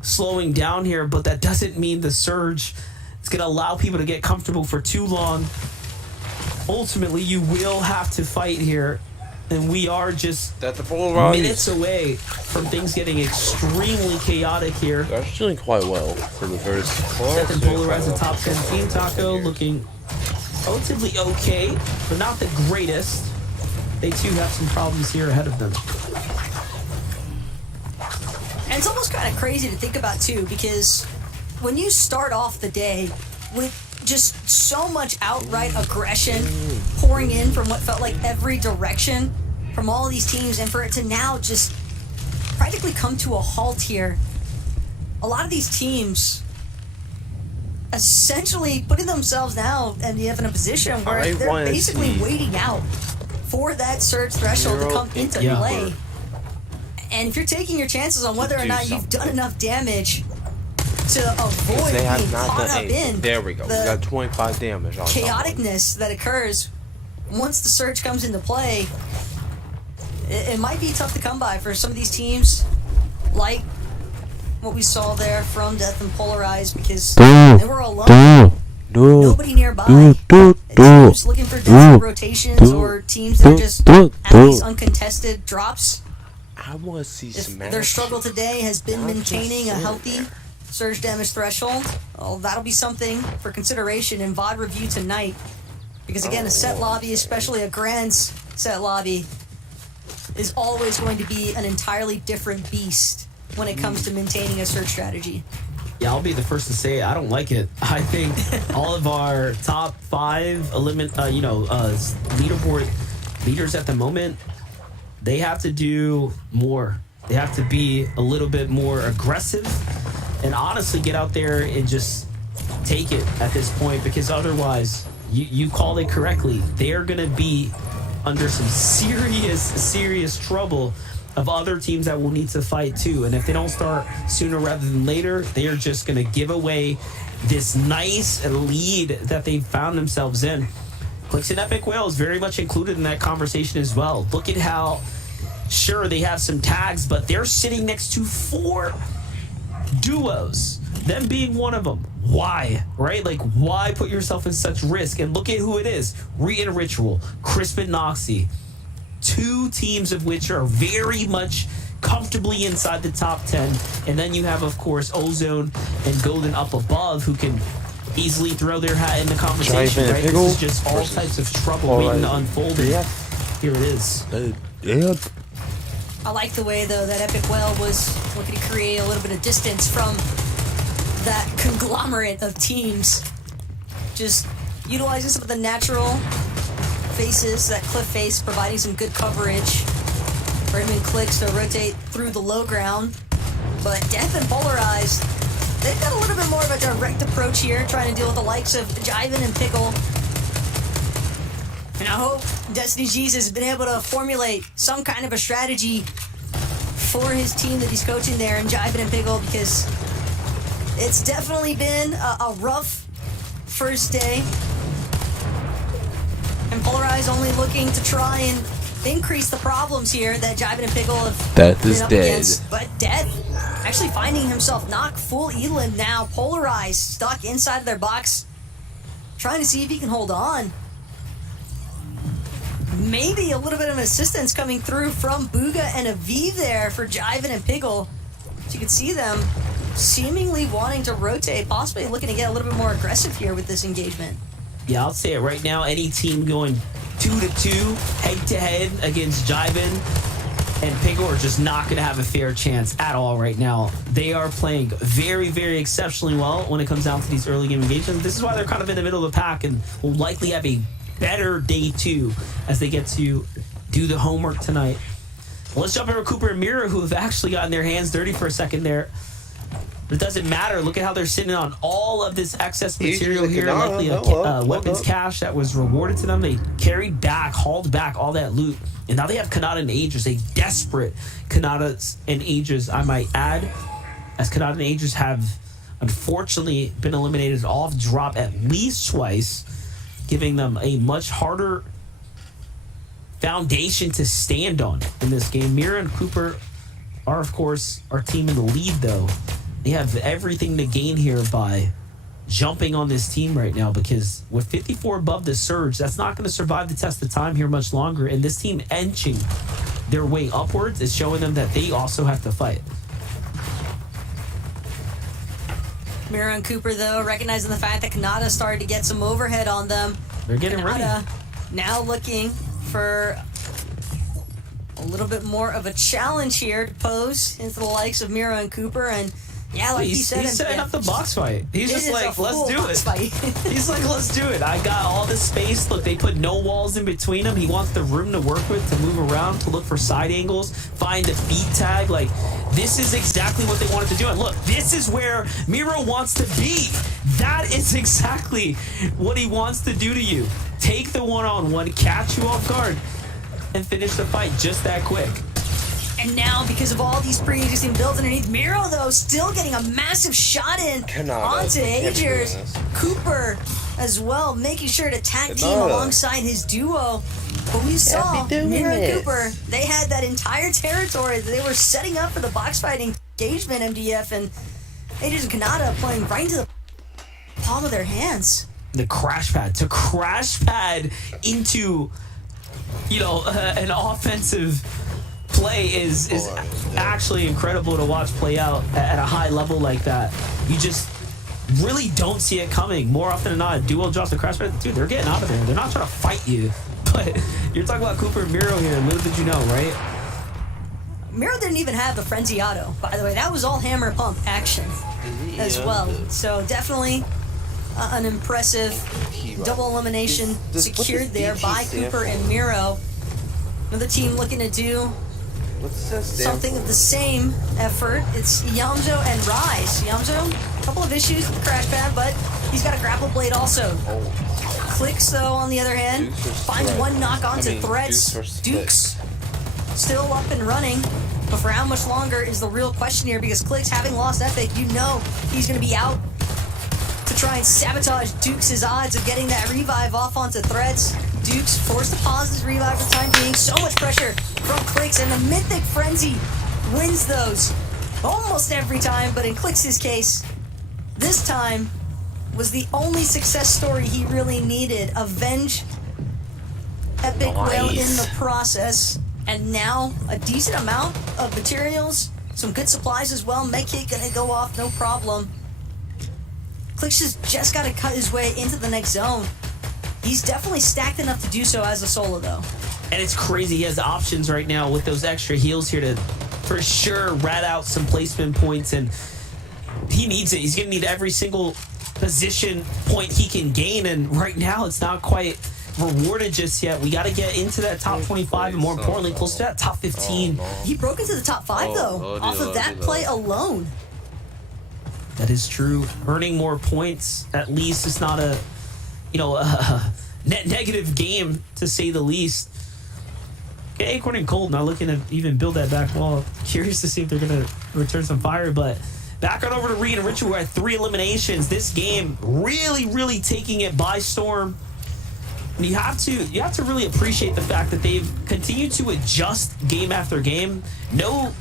slowing down here, but that doesn't mean the surge It's going to allow people to get comfortable for too long. Ultimately, you will have to fight here. And we are just minutes away from things getting extremely chaotic here. They're doing quite well for the first. Seth and Polarize the top 10 team. Taco looking relatively okay, but not the greatest. They too have some problems here ahead of them. And it's almost kind of crazy to think about too, because when you start off the day with just so much outright aggression pouring in from what felt like every direction from all these teams, and for it to now just practically come to a halt here. A lot of these teams essentially putting themselves now in a position where they're basically waiting out for that surge threshold to come into play. And if you're taking your chances on whether or not you've done enough damage to avoid being caught up in there we go. We got 25 damage on chaoticness that occurs once the surge comes into play, it might be tough to come by for some of these teams, like what we saw there from Death and Polarize, because they were alone. Nobody nearby. Teams looking for desperate rotations or teams that are just at these uncontested drops. I want to see some Their struggle today has been maintaining a healthy surge damage threshold. Well, that'll be something for consideration in VOD review tonight. Because again, a set lobby, especially a grand set lobby, is always going to be an entirely different beast when it comes to maintaining a surge strategy. Yeah, I'll be the first to say I don't like it. I think all of our top 5 leaderboard leaders at the moment, they have to do more. They have to be a little bit more aggressive and honestly get out there and just take it at this point, because otherwise, you called it correctly, they're going to be under some serious trouble of other teams that will need to fight too. And if they don't start sooner rather than later, they are just going to give away this nice lead that they found themselves in. Clix and Epic Whale is very much included in that conversation as well. Look at how, sure, they have some tags, but they're sitting next to 4 duos, them being one of them. Why, right? Like, why put yourself in such risk? And look at who it is. Re and Ritual, Crisp and Noxie. 2 teams of which are very much comfortably inside the top 10. And then you have, of course, Ozone and Golden up above, who can easily throw their hat in the conversation, right? This is just all types of trouble waiting to unfold. Here it is. I like the way, though, that Epic Whale was looking to create a little bit of distance from that conglomerate of teams. Just utilizing some of the natural faces, that cliff face, providing some good coverage for him and Clix to rotate through the low ground. But Death and Polarized, they've got a little bit more of a direct approach here, trying to deal with the likes of Jiven and Pickle. And I hope Destiny Jesus has been able to formulate some kind of a strategy for his team that he's coaching there in Jiven and Pickle, because it's definitely been a rough first day. And Polarize only looking to try and increase the problems here that Jiven and Pickle have been up against. But Death actually finding himself not full Elam now. Polarize stuck inside of their box, trying to see if he can hold on. Maybe a little bit of assistance coming through from Bugha and Aviv there for Jiven and Pickle. So you can see them seemingly wanting to rotate, possibly looking to get a little bit more aggressive here with this engagement. Yeah, I'll say it right now. Any team going 2-2, head-to-head against Jiven and Pickle are just not going to have a fair chance at all right now. They are playing very, very exceptionally well when it comes down to these early game engagements. This is why they're kind of in the middle of the pack and will likely have a better day 2 as they get to do the homework tonight. Well, let's jump over Cooper and Mira, who have actually gotten their hands dirty for a second there. But it doesn't matter. Look at how they're sitting on all of this excess material here. Likely a weapons cache that was rewarded to them. They carried back, hauled back all that loot. And now they have Kanata and Aegis, a desperate Kanata and Aegis, I might add, as Kanata and Aegis have unfortunately been eliminated off drop at least twice, giving them a much harder foundation to stand on in this game. Mira and Cooper are, of course, our team in the lead, though. They have everything to gain here by jumping on this team right now, because with 54 above the surge, that's not going to survive the test of time here much longer. And this team inching their way upwards is showing them that they also have to fight. Miro and Cooper, though, recognizing the fact that Kanata started to get some overhead on them. They're getting ready. Now looking for a little bit more of a challenge here to pose into the likes of Miro and Cooper. And yeah, like he's setting up the box fight. He's just like, let's do it. He's like, let's do it. I got all the space. Look, they put no walls in between them. He wants the room to work with, to move around, to look for side angles, find a feed tag. Like, this is exactly what they wanted to do. And look, this is where Miro wants to be. That is exactly what he wants to do to you. Take the one-on-one, catch you off guard, and finish the fight just that quick. And now, because of all these pre-existing builds underneath, Miro, though, still getting a massive shot in onto Agers. Cooper as well, making sure to tag team alongside his duo. But we saw Miro and Cooper, they had that entire territory that they were setting up for the box fighting engagement, MDF, and Agers and Kanata playing right into the palm of their hands. The crash pad, to crash pad into, an offensive play is actually incredible to watch play out at a high level like that. You just really don't see it coming. More often than not, a duo drops the crash pad. Dude, they're getting out of there. They're not trying to fight you. But you're talking about Cooper and Miro here. Little did you know, right? Miro didn't even have the Frenzy Auto, by the way. That was all hammer pump action as well. So definitely an impressive double elimination secured there by Cooper and Miro. Another team looking to do something of the same effort. It's Yamzo and Rise. Yamzo, a couple of issues with the crash pad, but he's got a grapple blade also. Clicks, though, on the other hand, finds one knock onto Threats. Dukes still up and running, but for how much longer is the real question here, because Clicks, having lost Epic, he's going to be out to try and sabotage Dukes' odds of getting that revive off onto Threats. Dukes forced to pause his revive for the time being. So much pressure from Clicks, and the Mythic Frenzy wins those almost every time, but in Clicks' case, this time was the only success story he really needed. Avenge Epic Whale in the process, and now a decent amount of materials, some good supplies as well. Medkit gonna go off, no problem. Clicks just got to cut his way into the next zone. He's definitely stacked enough to do so as a solo, though. And it's crazy. He has options right now with those extra heals here to, for sure, rat out some placement points, and he needs it. He's going to need every single position point he can gain, and right now it's not quite rewarded just yet. We got to get into that top 25, and more importantly, close to that top 15. He broke into the top 5, though, off of that play alone. That is true. Earning more points, at least, it's not a net negative game, to say the least. Okay, Acorn and Cold not looking to even build that back wall. Curious to see if they're going to return some fire, but back on over to Reed and Richard, who had 3 eliminations. This game really, really taking it by storm. And you have to really appreciate the fact that they've continued to adjust game after game. No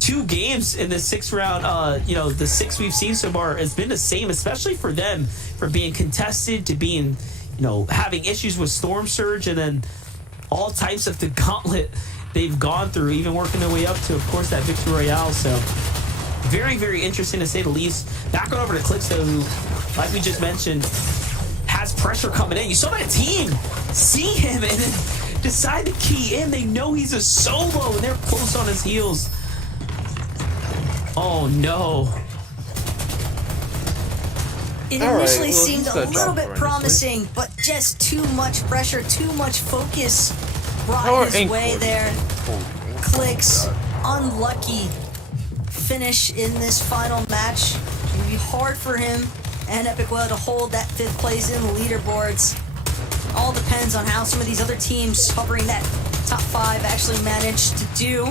2 games in the 6th round, the 6 we've seen so far has been the same, especially for them, for being contested to being, having issues with Storm Surge, and then all types of the gauntlet they've gone through, even working their way up to, of course, that Victory Royale. So very, very interesting to say the least. Back on over to Clicks, though, who, like we just mentioned, has pressure coming in. You saw that team see him and then decide to key in. They know he's a solo, and they're close on his heels. Oh, no. It initially seemed a little bit promising, but just too much pressure, too much focus brought his way there. Clicks, unlucky finish in this final match. It would be hard for him and Epic Whale to hold that 5th place in the leaderboards. All depends on how some of these other teams hovering that top 5 actually managed to do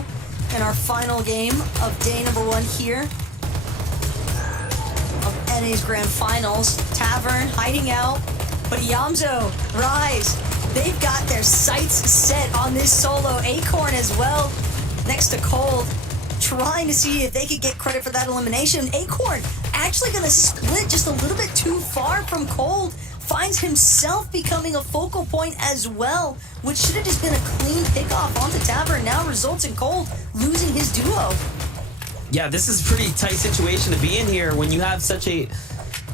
in our final game of day number 1 here of NA's Grand Finals. Tavern hiding out, but Yamzo, Rise, they've got their sights set on this solo. Acorn as well, next to Cold, trying to see if they could get credit for that elimination. Acorn actually going to split just a little bit too far from Cold. Finds himself becoming a focal point as well, which should have just been a clean pickoff onto Tavern. Now results in Cold losing his duo. Yeah, this is a pretty tight situation to be in here when you have such a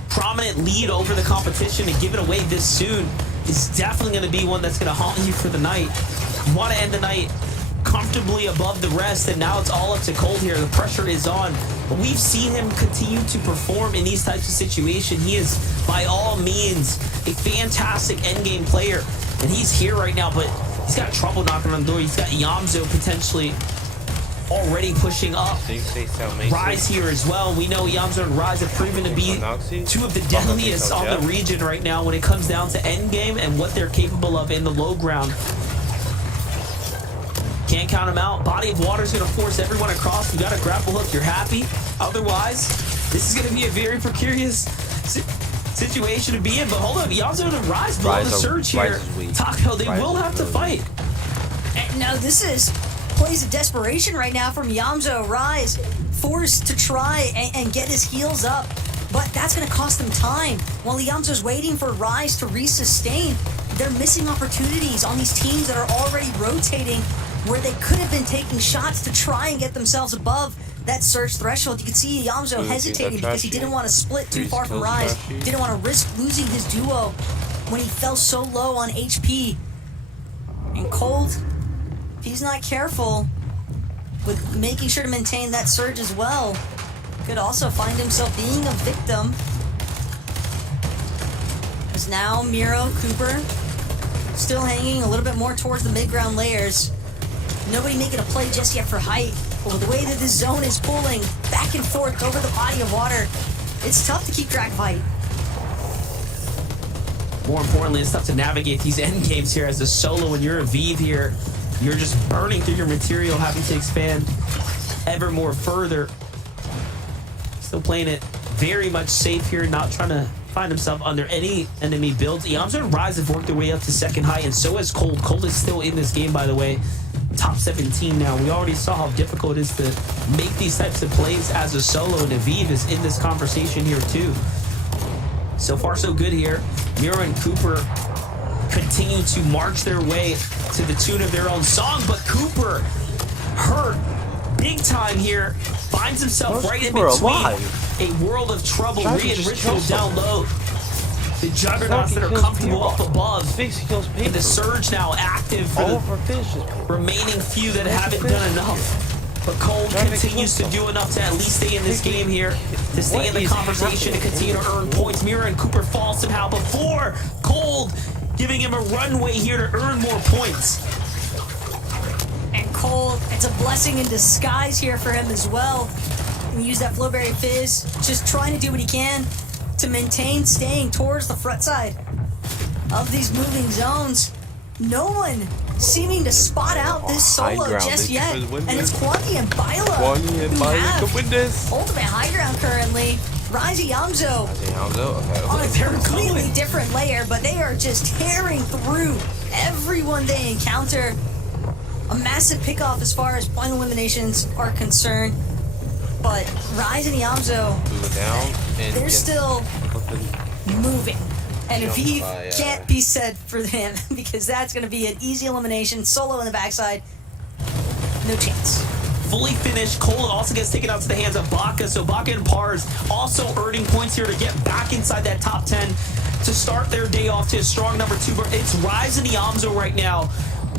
prominent lead over the competition, and give it away this soon is definitely going to be one that's going to haunt you for the night. You want to end the night comfortably above the rest, and now it's all up to Cold here. The pressure is on, but we've seen him continue to perform in these types of situations. He is, by all means, a fantastic endgame player, and he's here right now, but he's got trouble knocking on the door. He's got Yamzo potentially already pushing up. Rise here as well. We know Yamzo and Rise have proven to be two of the deadliest on the region right now when it comes down to endgame and what they're capable of in the low ground. Can't count them out. Body of Water is going to force everyone across. You got a grapple hook, you're happy. Otherwise, this is going to be a very precarious situation to be in. But hold up, Yamzo and Rise below the surge here. Taco, they will have to fight. And now this is plays of desperation right now from Yamzo. Rise forced to try and get his heals up, but that's going to cost him time. While Yamzo's waiting for Rise to resustain, they're missing opportunities on these teams that are already rotating where they could have been taking shots to try and get themselves above that surge threshold. You can see Yamzo hesitating because he didn't want to split too far from Rise. Didn't want to risk losing his duo when he fell so low on HP. And Cold, if he's not careful with making sure to maintain that surge as well, could also find himself being a victim. As now Miro, Cooper, still hanging a little bit more towards the mid-ground layers. Nobody making a play just yet for height. But with the way that this zone is pulling back and forth over the body of water, it's tough to keep track of height. More importantly, it's tough to navigate these end games here as a solo. When you're a Vive here, you're just burning through your material, having to expand ever more further. Still playing it very much safe here, not trying to find himself under any enemy builds. Yamzo and Rise have worked their way up to second height, and so has Cold. Cold is still in this game, by the way. Top 17 now. We already saw how difficult it is to make these types of plays as a solo, and Aviv is in this conversation here too. So far, so good here. Miro and Cooper continue to march their way to the tune of their own song, but Cooper hurt big time here. Finds himself right in between a world of trouble. Rhea and Ritual down low. The juggernauts that are comfortable up above. And the surge now active for the remaining few that haven't done enough. But Cold continues to do enough to at least stay in this game here, to stay in the conversation and continue to earn points. Mira and Cooper fall somehow before Cold, giving him a runway here to earn more points. And Cold, it's a blessing in disguise here for him as well. And use that Flowberry Fizz, just trying to do what he can to maintain staying towards the front side of these moving zones. No one seeming to spot out this solo just yet. And it's Quanti and Bila who have ultimate high ground currently. Rise Yamzo on a completely different layer, but they are just tearing through everyone they encounter. A massive pickoff as far as point eliminations are concerned. But Rise and Yamzo, they're still moving. And Aviv can't be said for them because that's going to be an easy elimination. Solo in the backside, no chance. Fully finished. Cold also gets taken out to the hands of Baka. So Baka and Pars also earning points here to get back inside that top 10 to start their day off to a strong number 2. But it's Rise and Yamzo right now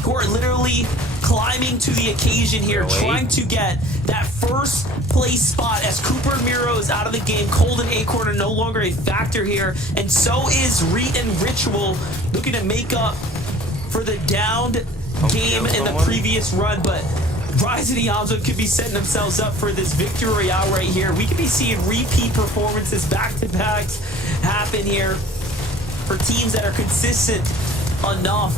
who are literally climbing to the occasion here, trying to get that first place spot as Cooper and Miro is out of the game. Cold and Acorn are no longer a factor here, and so is Reet and Ritual, looking to make up for the downed game in the previous run. But Rise and Yamzo could be setting themselves up for this victory royale right here. We could be seeing repeat performances, back-to-backs happen here for teams that are consistent enough.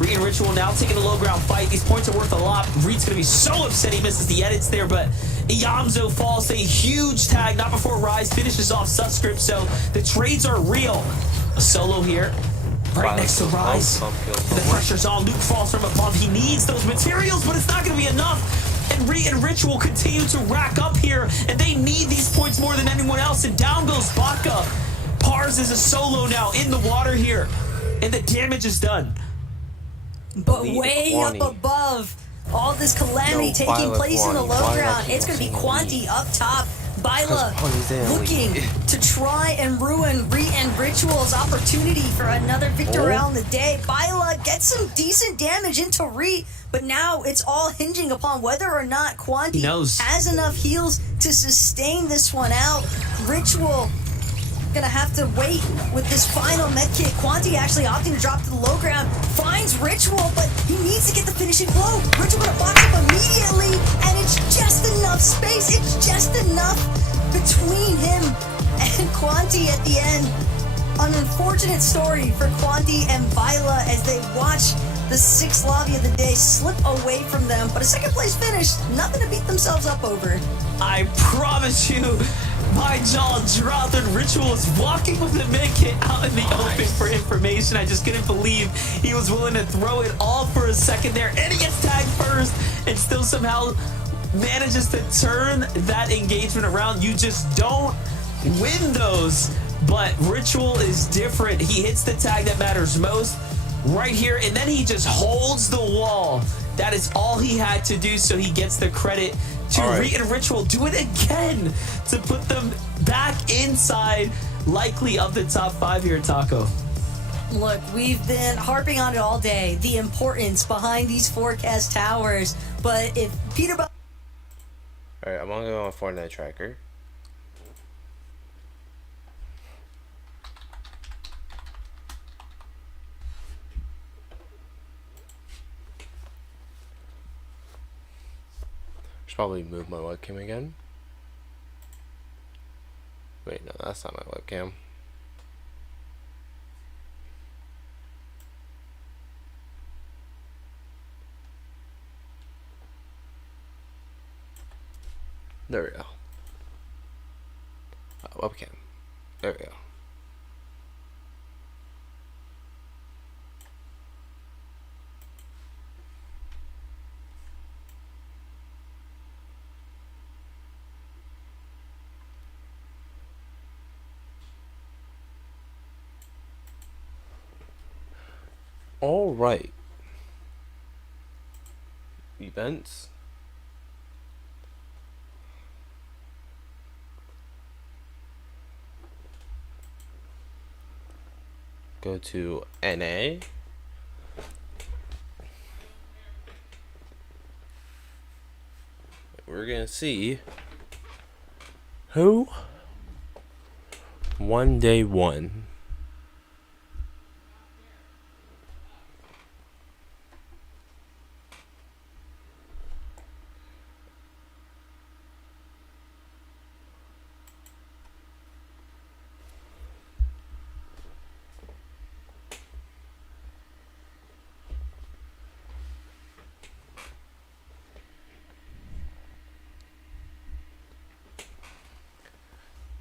Reed and Ritual now taking a low ground fight. These points are worth a lot. Reed's going to be so upset he misses the edits there, but Yamzo falls to a huge tag, not before Rise finishes off Subscript, so the trades are real. A solo here, right next to Rise. The pressure's on. Luke falls from above. He needs those materials, but it's not going to be enough. And Re and Ritual continue to rack up here, and they need these points more than anyone else. And down goes Baka. Pars is a solo now in the water here, and the damage is done. But way up above all this calamity taking place in the low ground, it's going to be Quanti up top. Byla looking to try and ruin Re and Ritual's opportunity for another victory on the day. Byla gets some decent damage into Re, but now it's all hinging upon whether or not Quanti has enough heals to sustain this one out. Ritual gonna have to wait with this final medkit. Quanti actually opting to drop to the low ground, finds Ritual, but he needs to get the finishing blow. Ritual gonna box up immediately, and it's just enough space, it's just enough between him and Quanti at the end. An unfortunate story for Quanti and Byla as they watch the 6th lobby of the day slip away from them, but a second place finish, nothing to beat themselves up over. I promise you, my jaw dropped and Ritual was walking with the medkit out in the open for information. I just couldn't believe he was willing to throw it all for a second there, and he gets tagged first and still somehow manages to turn that engagement around. You just don't win those, but Ritual is different. He hits the tag that matters most right here, and then he just holds the wall. That is all he had to do, so he gets the credit to Re and Ritual. Do it again to put them back inside, likely of the top 5 here, Taco. Look, we've been harping on it all day, the importance behind these forecast towers, but if Peter... Alright, I'm gonna go on Fortnite Tracker. Should probably move my webcam again. Wait, no, that's not my webcam. There we go. Webcam. There we go. All right. Events. Go to NA. We're gonna see who won day 1.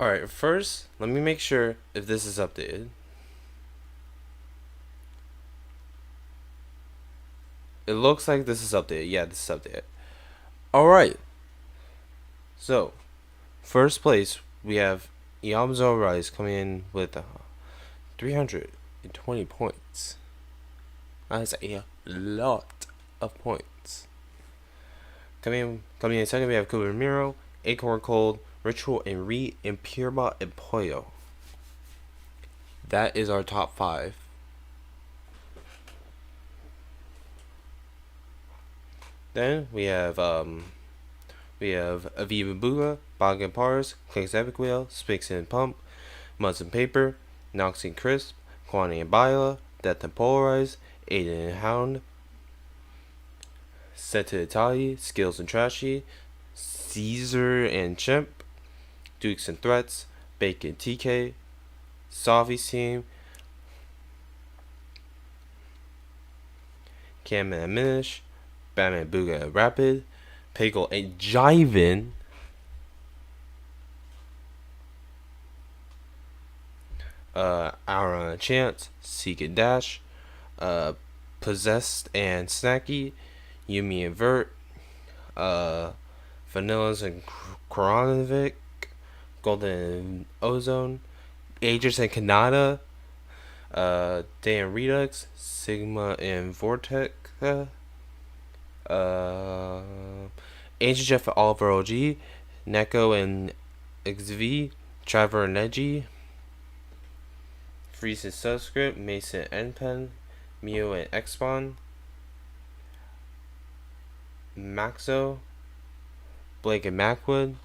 Alright, first, let me make sure if this is updated. It looks like this is updated. Yeah, this is updated. Alright. So, first place, we have Yamzo Rise coming in with 320 points. That's a lot of points. Coming in second, we have Cooper Miro, Acorn Cold, Ritual and Re, and Purebot and Pollo. That is our top 5. Then we have Aviva Buga, Bog and Pars, Clicks Epic Wheel, Spix and Pump, Muds and Paper, Nox and Crisp, Quanti and Byla, Death and Polarize, Aiden and Hound, Set to Italy, Skills and Trashy, Caesar and Chimp, Dukes and Threats, Bacon TK, Savi's team, Cam and Minish, Batman Booga and Rapid, Pagel and Jiven, Aaron and Chance, Seek and Dash, Possessed and Snacky, Yumi and Vert, Vanillas and Koronovic, Golden and Ozone, Aegis and Kanata, Dan Redux, Sigma and Vortex, Ancient Jeff Oliver OG, Neko and XV, Trevor and Neji, Freeze and Subscript, Mason and Npen, Mio and Xpon, Maxo, Blake and Macwood,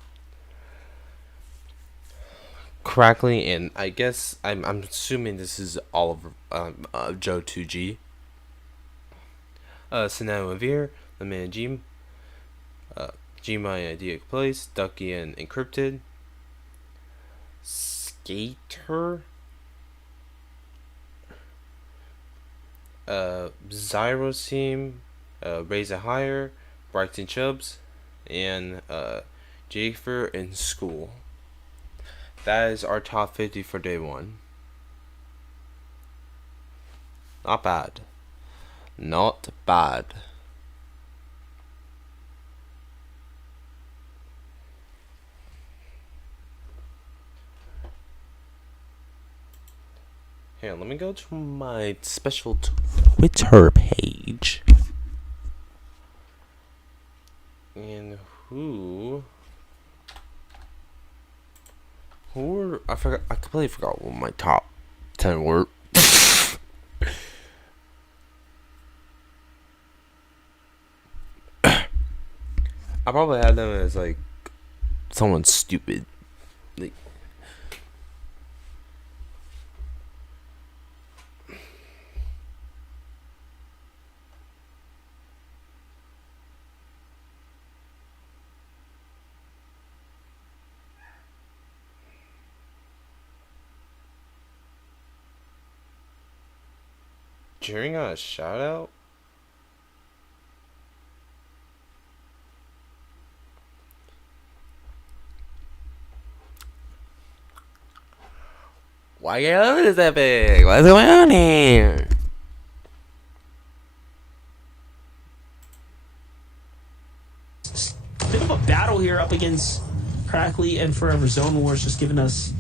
Crackly, and I guess I'm assuming this is Oliver Joe 2G. Sinano and Veer, Lemon and Jim, Gma and Idea Place, Ducky and Encrypted, Skater, Zyro's team, Raise a Higher, Brighton Chubbs, and Jafer in School. That is our top 50 for day 1. Not bad. Not bad. Here, let me go to my special Twitter page. And who were, I completely forgot what my top 10 were. I probably had them as like someone stupid. Like, during a shout out. Why is that big? What's going on here? Bit of a battle here up against Crackly and Forever Zone Wars, just giving us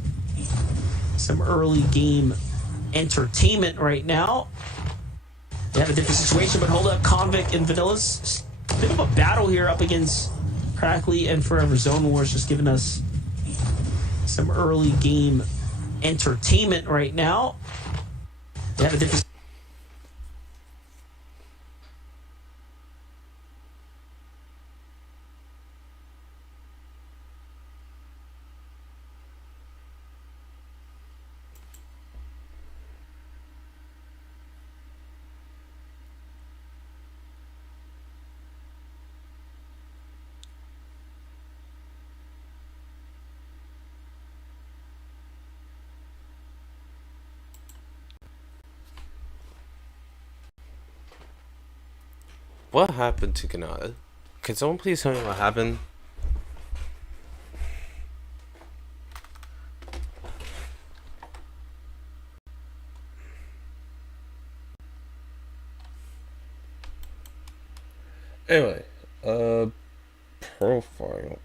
some early game entertainment right now. They have a different situation, but hold up, Convict and Vanillas. Bit of a battle here up against Crackly and Forever Zone Wars, just giving us some early game entertainment right now. They have a different. What happened to Kanata? Can someone please tell me what happened? Anyway, profile.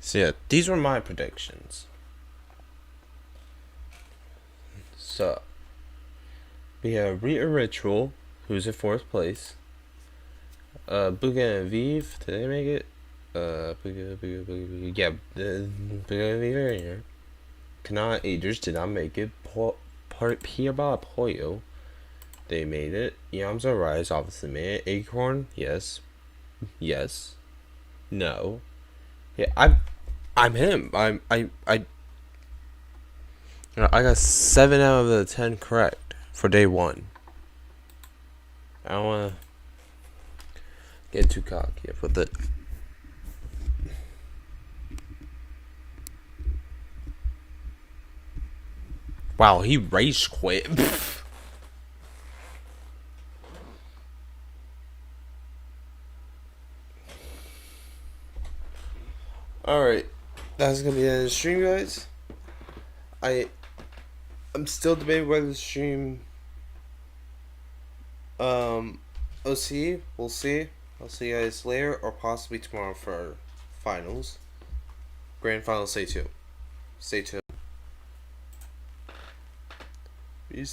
So yeah, these were my predictions. So we have Rita Ritual, who's in 4th place. Booga and Vive, did they make it? Booga. Yeah, Booga and Vive are here. Kanata Agers did not make it. Piaba Pollo, they made it. Yamza Rise obviously made it. Acorn, yes. Yes. No. Yeah, I'm him. I got 7 out of the 10 correct for day 1. I don't want to get too cocky with it. Wow, he rage quit. Alright. That's gonna be the end of the stream, guys. I'm still debating whether to stream OC. We'll see. I'll see you guys later or possibly tomorrow for finals. Grand finals, stay tuned. Stay tuned.